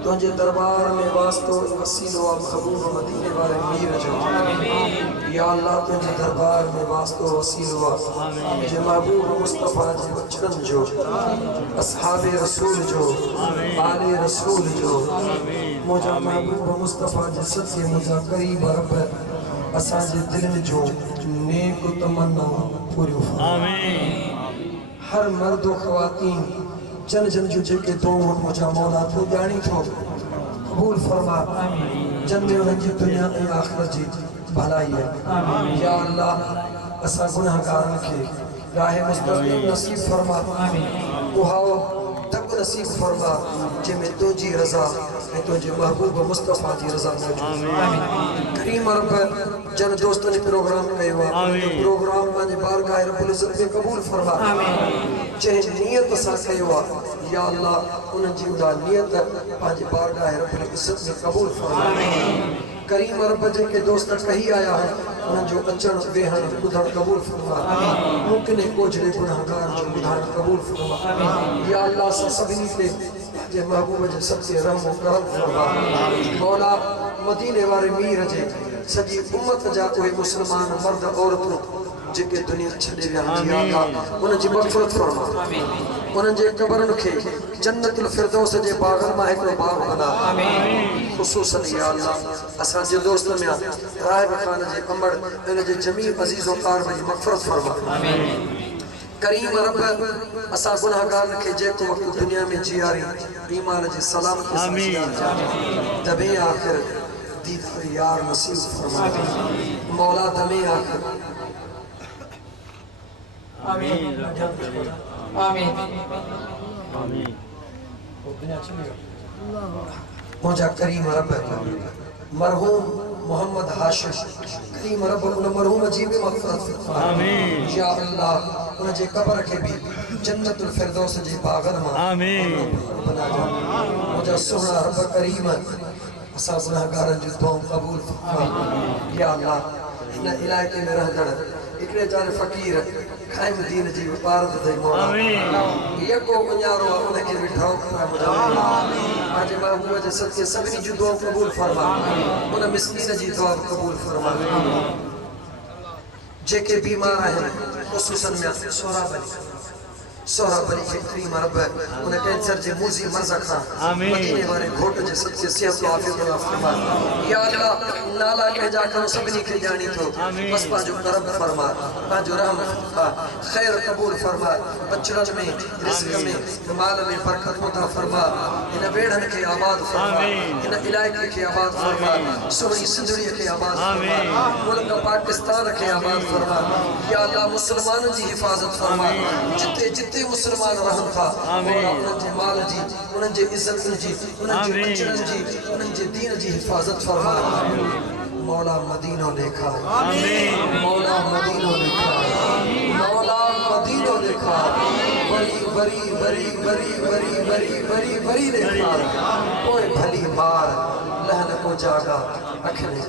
तुझे दरबार में वास्तो वसीलो महबूब मदीने वाले मीर जो या अल्लाह तुझे दरबार में वास्तो वसीलो जे महबूब मुस्तफा जे वचन जो असहाबे रसूल जो आले रसूल जो मुझा महबूब मुस्तफा जे सच्चे मुझा करीब रब असा जे दिल जो नेक तमन्ना पूरी आमीन। हर मर्द व ख़वातीन जन जन जो जेके दो मुझा मौला तो जानी थो कबूल फरमा। जन में उनकी दुनिया और आखिरत जी भलाई है। या अल्लाह असा गुनाहगारन के राह मुस्तकीम नसीब फरमा। उहाओ तक नसीब फरमा जंहिंमें तुंहिंजी रज़ा ऐं तुंहिंजे महबूब मुस्तफ़ा जी रज़ा मौजूद करीम रब जन दोस्तनि प्रोग्राम कयो आहे प्रोग्राम पंहिंजे बारगाह रब्बुल इज़्ज़त में क़बूल फरमा जंहिं नियत सां कयो आहे या अल्लाह उन्हनि जी उहा नियत पंहिंजे बारगाह रब्बुल इज़्ज़त में क़बूल फरमा करीम रब जेके दोस्त कही आया है उन्हनि जो अचण वेहण ॿुधण क़बूल फरमा मुमकिन कोझड़े गुनाहगार जो ॿुधण क़बूल फरमा या अल्लाह सां सभिनी ते जे महबूब जे सच्चे रहम करम फरमा मौला मदीने वारे मीर जे सॼी उम्मत जा उहे मुस्लमान मर्द औरतूं जेके दुनिया छॾे विया आहिनि या अल्लाह उन्हनि जी मग़फ़िरत फरमा उन्हनि जे क़बरनि खे जन्नतुल फिरदौस जे बाग़नि मां हिकिड़ो बाग़ बना ख़ुसूसन या अल्लाह असांजे दोस्त में राहिब खान जे अमड़ इन जे जमी अज़ीज़ व कारब जी मग़फ़िरत फरमा करीम रब असां गुनाहगारन खे जेको वक़्तु दुनिया में जियारी ईमान जे सलामत सां दबे आख़िर दीदार यार नसीब फरमा मौला दमे आख़िर आमीन आमीन आमीन मुझा करीम रब मरहूम मोहम्मद हाशिम करीम रब उन मरहूम जी भी मग़फ़िरत फरमा आमीन या अल्लाह उन जे कब्र के भी जन्नतुल फिरदौस जे बाग़न मां आमीन बना जा मुझा सुहिणा रब करीम असां गुनाहगारन जी दुआऊं क़बूल फरमा या अल्लाह इन इलाइक़े में रहंदड़ हिकिड़े चार फ़क़ीर क़ाइम दीन जी इबारत दई मौला यको उन्यारो उनके भी ठाव करा मुझा आज महबूब जे सदके सभिनी जी दुआ क़बूल फरमा उन मिस्कीन जी दुआ क़बूल फरमा जेके बीमार आहिनि ख़ुसूसन में सोहरा बली के करीम रब उन कैंसर जे मूज़ी मर्ज़ खां मदीने वाले घोट जे सदके सेहत व आफियत अता फरमा या अल्लाह नाला कहजा कर सभिनी खे ॼाणी थो बस पंहिंजो करम फरमा पंहिंजो रहम फरमा खैर क़बूल फरमा बचड़न में रिज़्क़ में माल में बरकत अता फरमा इन वेड़न के आबाद फरमा इन इलाइक़े के आबाद फरमा सुहिणी सिंधड़ीअ खे आबाद फरमा मुल्क पाकिस्तान के आबाद फरमा या अल्लाह मुसलमाननि जी हिफ़ाज़त फरमा जिते जिते मुसलमान रहन था मौला उन्हनि जे माल जी उन्हनि जे इज्जत जी उन्हनि जे बचड़न जी उन्हनि जे दीन जी हिफ़ाज़त फरमा मौला मदीनो देखा आमीन मौला मदीनो देखा मौला मदीनो देखा बरी बरी बरी बरी बरी बरी बरी बरी देखा कोई भली मार लहन को जागा अखने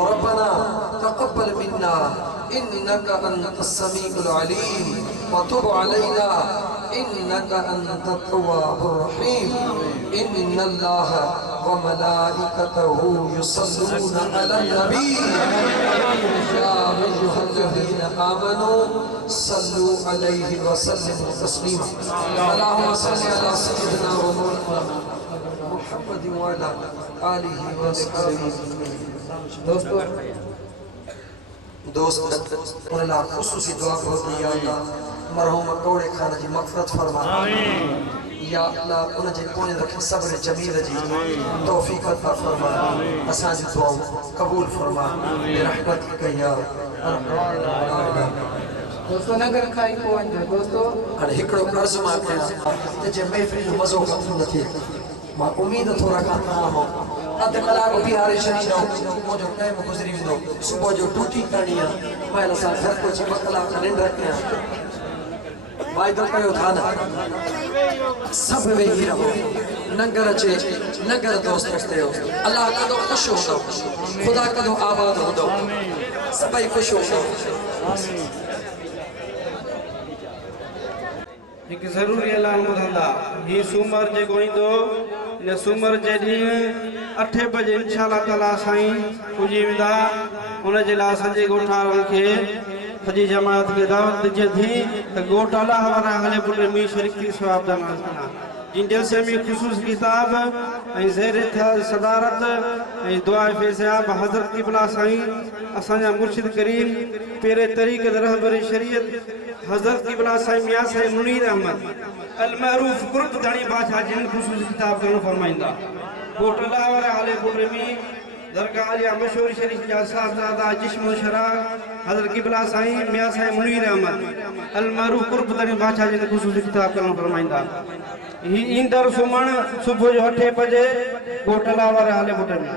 और रब्बना तक़ब्बल मिन्ना इन्नका अंतस समीउल अलीम वतुब अलैना इन्नका अंतत तव्वाबुर रहीम इन्नल्लाह व मलाइकतहु युसल्लूना अलन नबी या अय्युहल्लज़ीना आमनू सल्लू अलैहि व सल्लिमू तस्लीमा अल्लाहुम्मा सल्लि अला सय्यिदिना व मौलाना मुहम्मद व अला आलिहि व सहाबिहि दोस्त उनला खुसूसी दुआ करो या अल्लाह मरहूम कौड़े खान जी मग़फ़िरत फरमा आमीन या अल्लाह उन जे कोने रखे सब्र जमील जी तौफीक अता फरमा असां जी दुआऊं क़बूल फरमा रहमतिक या दोस्तों नगर खाई पवन जो दोस्तों हाणे हिकिड़ो कर्ज़ मां कयां त जे महफ़िल जो मज़ो ख़त्म न थिए मां उम्मीद थो रखां तमामु अधु कलाक बिहारे छॾींदो मुंहिंजो टाइम गुज़री वेंदो सुबुह जो ड्यूटी करणी आहे महिल असां घर पहुची 2 कलाक निंड कयां वाइदो कयो था न सभु वेही रहो नगर अचे नगर दोस्त कयो अल्लाह कदो ख़ुशि हूंदो ख़ुदा कदो आबाद हूंदो सभई ख़ुशि हूंदो एक ज़रूरी ऐलान ॿुधंदा ही सूमर जेको ईंदो इन सूमर जे ॾींहुं 8 बजे इंशाअल्लाह ताला साईं पुॼी वेंदा उन जे लाइ असांजे ॻोठाणनि खे सॼी जमात खे दावत ॾिजे थी त ॻोठ अलाह वारा हले पुट में शरीक थी सवाबदान जिन जलसे में ख़ुसूस किताब ऐं ज़ेर सदारत ऐं दुआ फ़ैज़याब हज़रत क़िबला साईं असांजा मुर्शिद करीम पेरे तरीक़े रहबरी शरीयत हज़रत क़िबला साईं मियां साईं मुनीर अहमद अल मरूफ कुर्ब धणी बादशाह जिन ख़ुसूस किताब करणु फरमाईंदा ॻोठ अलाह वारा हले पुट में दरगाह आलिया मशहूर शरीफ जा साहबजादा जिस्म शरा हजरत किबला साईं मियां साईं मुनीर अहमद अलमारू कुर्ब तनी बादशाह जी ने ख़ुसूसी किताब कलम फरमाइंदा ही ईंदड़ सुमण सुबह जो 8 बजे गोटला वारे हाले बुट में